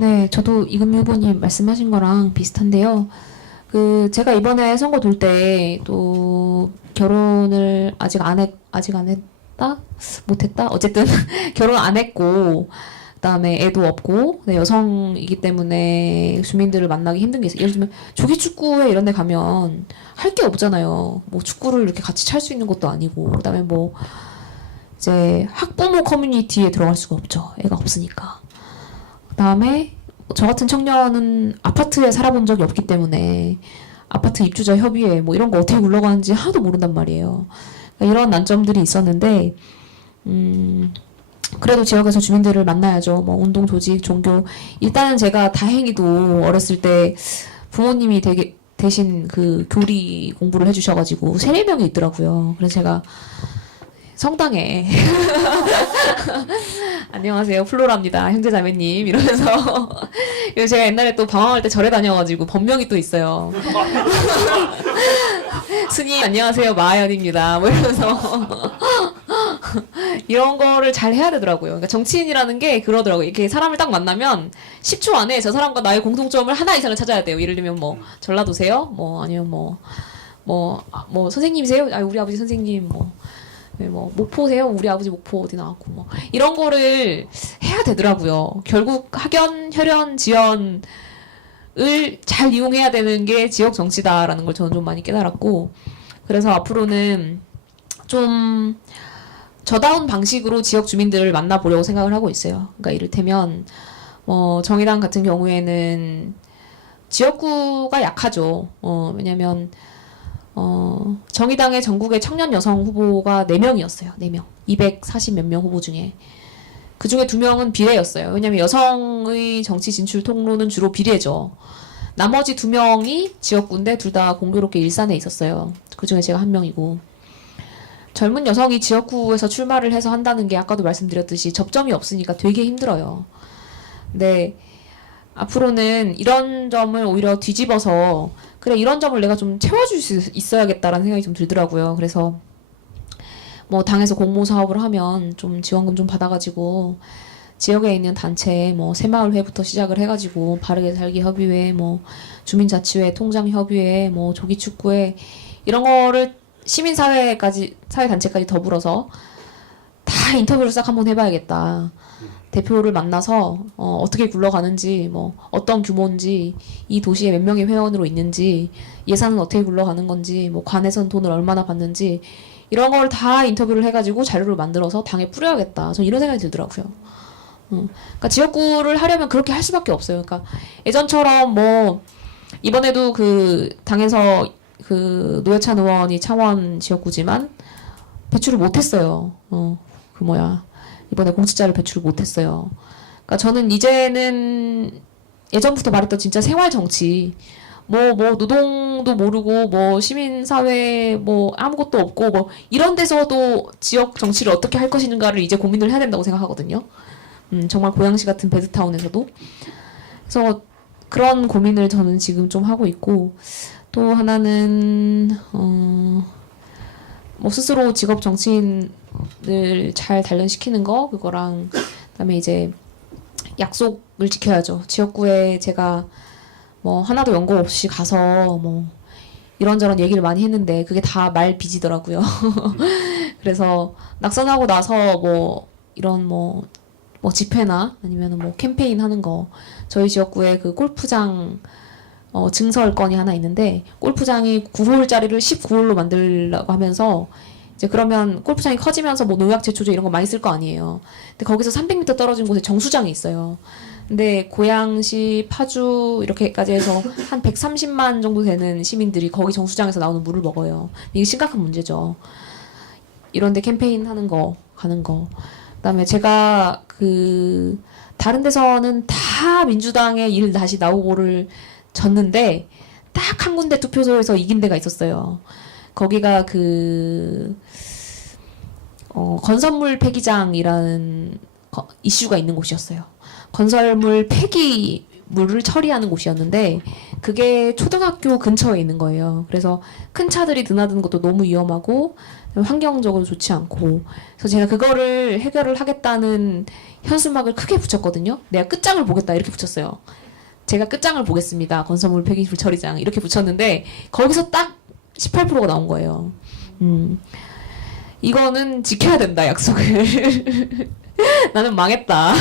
네, 저도 이금희 후보님 말씀하신 거랑 비슷한데요. 제가 이번에 선거 돌 때 또 결혼을 아직 안 했다? 못했다? 어쨌든 결혼 안 했고, 그다음에 애도 없고, 네, 여성이기 때문에 주민들을 만나기 힘든 게 있어요. 예를 들면 조기축구회 이런 데 가면 할 게 없잖아요. 뭐 축구를 이렇게 같이 찰 수 있는 것도 아니고, 그다음에 뭐 이제 학부모 커뮤니티에 들어갈 수가 없죠. 애가 없으니까. 그다음에 저 같은 청년은 아파트에 살아본 적이 없기 때문에 아파트 입주자 협의회 뭐 이런 거 어떻게 굴러가는지 하나도 모른단 말이에요. 그러니까 이런 난점들이 있었는데 그래도 지역에서 주민들을 만나야죠. 뭐 운동, 조직, 종교. 일단은 제가 다행히도 어렸을 때 부모님이 대신 그 교리 공부를 해주셔가지고 3-4명이 있더라고요. 그래서 제가 성당에 안녕하세요 플로라입니다 형제자매님 이러면서 제가 옛날에 또 방황할 때 절에 다녀가지고 법명이 또 있어요. 스님 안녕하세요 마하연입니다 뭐 이러면서 이런 거를 잘 해야 되더라고요. 그러니까 정치인이라는 게 그러더라고요. 이렇게 사람을 딱 만나면 10초 안에 저 사람과 나의 공통점을 하나 이상을 찾아야 돼요. 예를 들면 뭐 전라도세요? 뭐 아니면 뭐 선생님이세요? 아 우리 아버지 선생님 뭐 목포세요? 우리 아버지 목포 어디 나왔고 뭐 이런 거를 해야 되더라고요. 결국 학연, 혈연, 지연을 잘 이용해야 되는 게 지역 정치다라는 걸 저는 좀 많이 깨달았고 그래서 앞으로는 좀 저다운 방식으로 지역 주민들을 만나보려고 생각을 하고 있어요. 그러니까 이를테면 정의당 같은 경우에는 지역구가 약하죠. 왜냐면 정의당의 전국의 청년 여성 후보가 4명이었어요. 4명. 240 몇 명 후보 중에. 그 중에 2명은 비례였어요. 왜냐면 여성의 정치 진출 통로는 주로 비례죠. 나머지 2명이 지역구인데 둘 다 공교롭게 일산에 있었어요. 그 중에 제가 1명이고. 젊은 여성이 지역구에서 출마를 해서 한다는 게 아까도 말씀드렸듯이 접점이 없으니까 되게 힘들어요. 근데 앞으로는 이런 점을 오히려 뒤집어서 그래 이런 점을 내가 좀 채워줄 수 있어야겠다라는 생각이 좀 들더라고요. 그래서 뭐 당에서 공모 사업을 하면 좀 지원금 좀 받아가지고 지역에 있는 단체 뭐 새마을회부터 시작을 해가지고 바르게 살기 협의회 뭐 주민자치회 통장협의회 뭐 조기축구회 이런 거를 시민사회까지 사회단체까지 더불어서 다 인터뷰를 싹 한번 해봐야겠다. 대표를 만나서 어떻게 굴러가는지 뭐 어떤 규모인지 이 도시에 몇 명의 회원으로 있는지 예산은 어떻게 굴러가는 건지 뭐 관에선 돈을 얼마나 받는지 이런 걸 다 인터뷰를 해가지고 자료를 만들어서 당에 뿌려야겠다. 저는 이런 생각이 들더라고요. 그러니까 지역구를 하려면 그렇게 할 수밖에 없어요. 그러니까 예전처럼 뭐 이번에도 그 당에서 그 노회찬 의원이 창원 지역구지만 배출을 못했어요. 이번에 공직자를 배출을 못했어요. 그러니까 저는 이제는 예전부터 말했던 진짜 생활 정치, 뭐 노동도 모르고 뭐 시민사회 뭐 아무것도 없고 뭐 이런 데서도 지역 정치를 어떻게 할 것인가를 이제 고민을 해야 된다고 생각하거든요. 정말 고양시 같은 베드타운에서도. 그래서 그런 고민을 저는 지금 좀 하고 있고 또 하나는 뭐 스스로 직업 정치인을 잘 단련시키는 거 그거랑 그다음에 이제 약속을 지켜야죠. 지역구에 제가 뭐 하나도 연고 없이 가서 뭐 이런저런 얘기를 많이 했는데 그게 다 말 빚이더라고요. 그래서 낙선하고 나서 뭐 이런 뭐 집회나 아니면은 뭐 캠페인 하는 거 저희 지역구에 그 골프장 증설 건이 하나 있는데 골프장이 9홀짜리를 19홀로 만들라고 하면서 이제 그러면 골프장이 커지면서 뭐 농약 제초제 이런 거 많이 쓸 거 아니에요. 근데 거기서 300m 떨어진 곳에 정수장이 있어요. 근데 고양시, 파주 이렇게까지 해서 한 130만 정도 되는 시민들이 거기 정수장에서 나오는 물을 먹어요. 이게 심각한 문제죠. 이런데 캠페인 하는 거, 가는 거. 그다음에 제가 그 다른 데서는 다 민주당의 일 다시 나오고를 졌는데 딱 한 군데 투표소에서 이긴 데가 있었어요. 거기가 그 건설물 폐기장이라는 이슈가 있는 곳이었어요. 건설물 폐기물을 처리하는 곳이었는데 그게 초등학교 근처에 있는 거예요. 그래서 큰 차들이 드나드는 것도 너무 위험하고 환경적으로 좋지 않고 그래서 제가 그거를 해결을 하겠다는 현수막을 크게 붙였거든요. 내가 끝장을 보겠다 이렇게 붙였어요. 제가 끝장을 보겠습니다. 건설물 폐기물 처리장 이렇게 붙였는데 거기서 딱 18%가 나온 거예요. 이거는 지켜야 된다 약속을. 나는 망했다.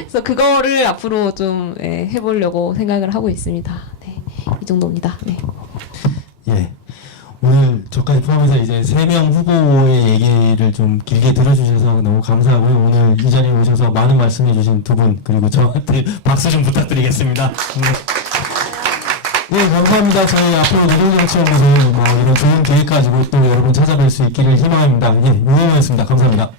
그래서 그거를 앞으로 좀 해보려고 생각을 하고 있습니다. 네, 이 정도입니다. 네. 예. 오늘 저까지 포함해서 이제 3명 후보의 얘기를 좀 길게 들어주셔서 너무 감사하고요. 오늘 이 자리에 오셔서 많은 말씀해주신 두 분 그리고 저한테 박수 좀 부탁드리겠습니다. 네, 감사합니다. 저희 앞으로 노동정치연구소 이런 좋은 계획 가지고 또 여러분 찾아뵐 수 있기를 희망합니다. 예, 윤호모였습니다. 감사합니다.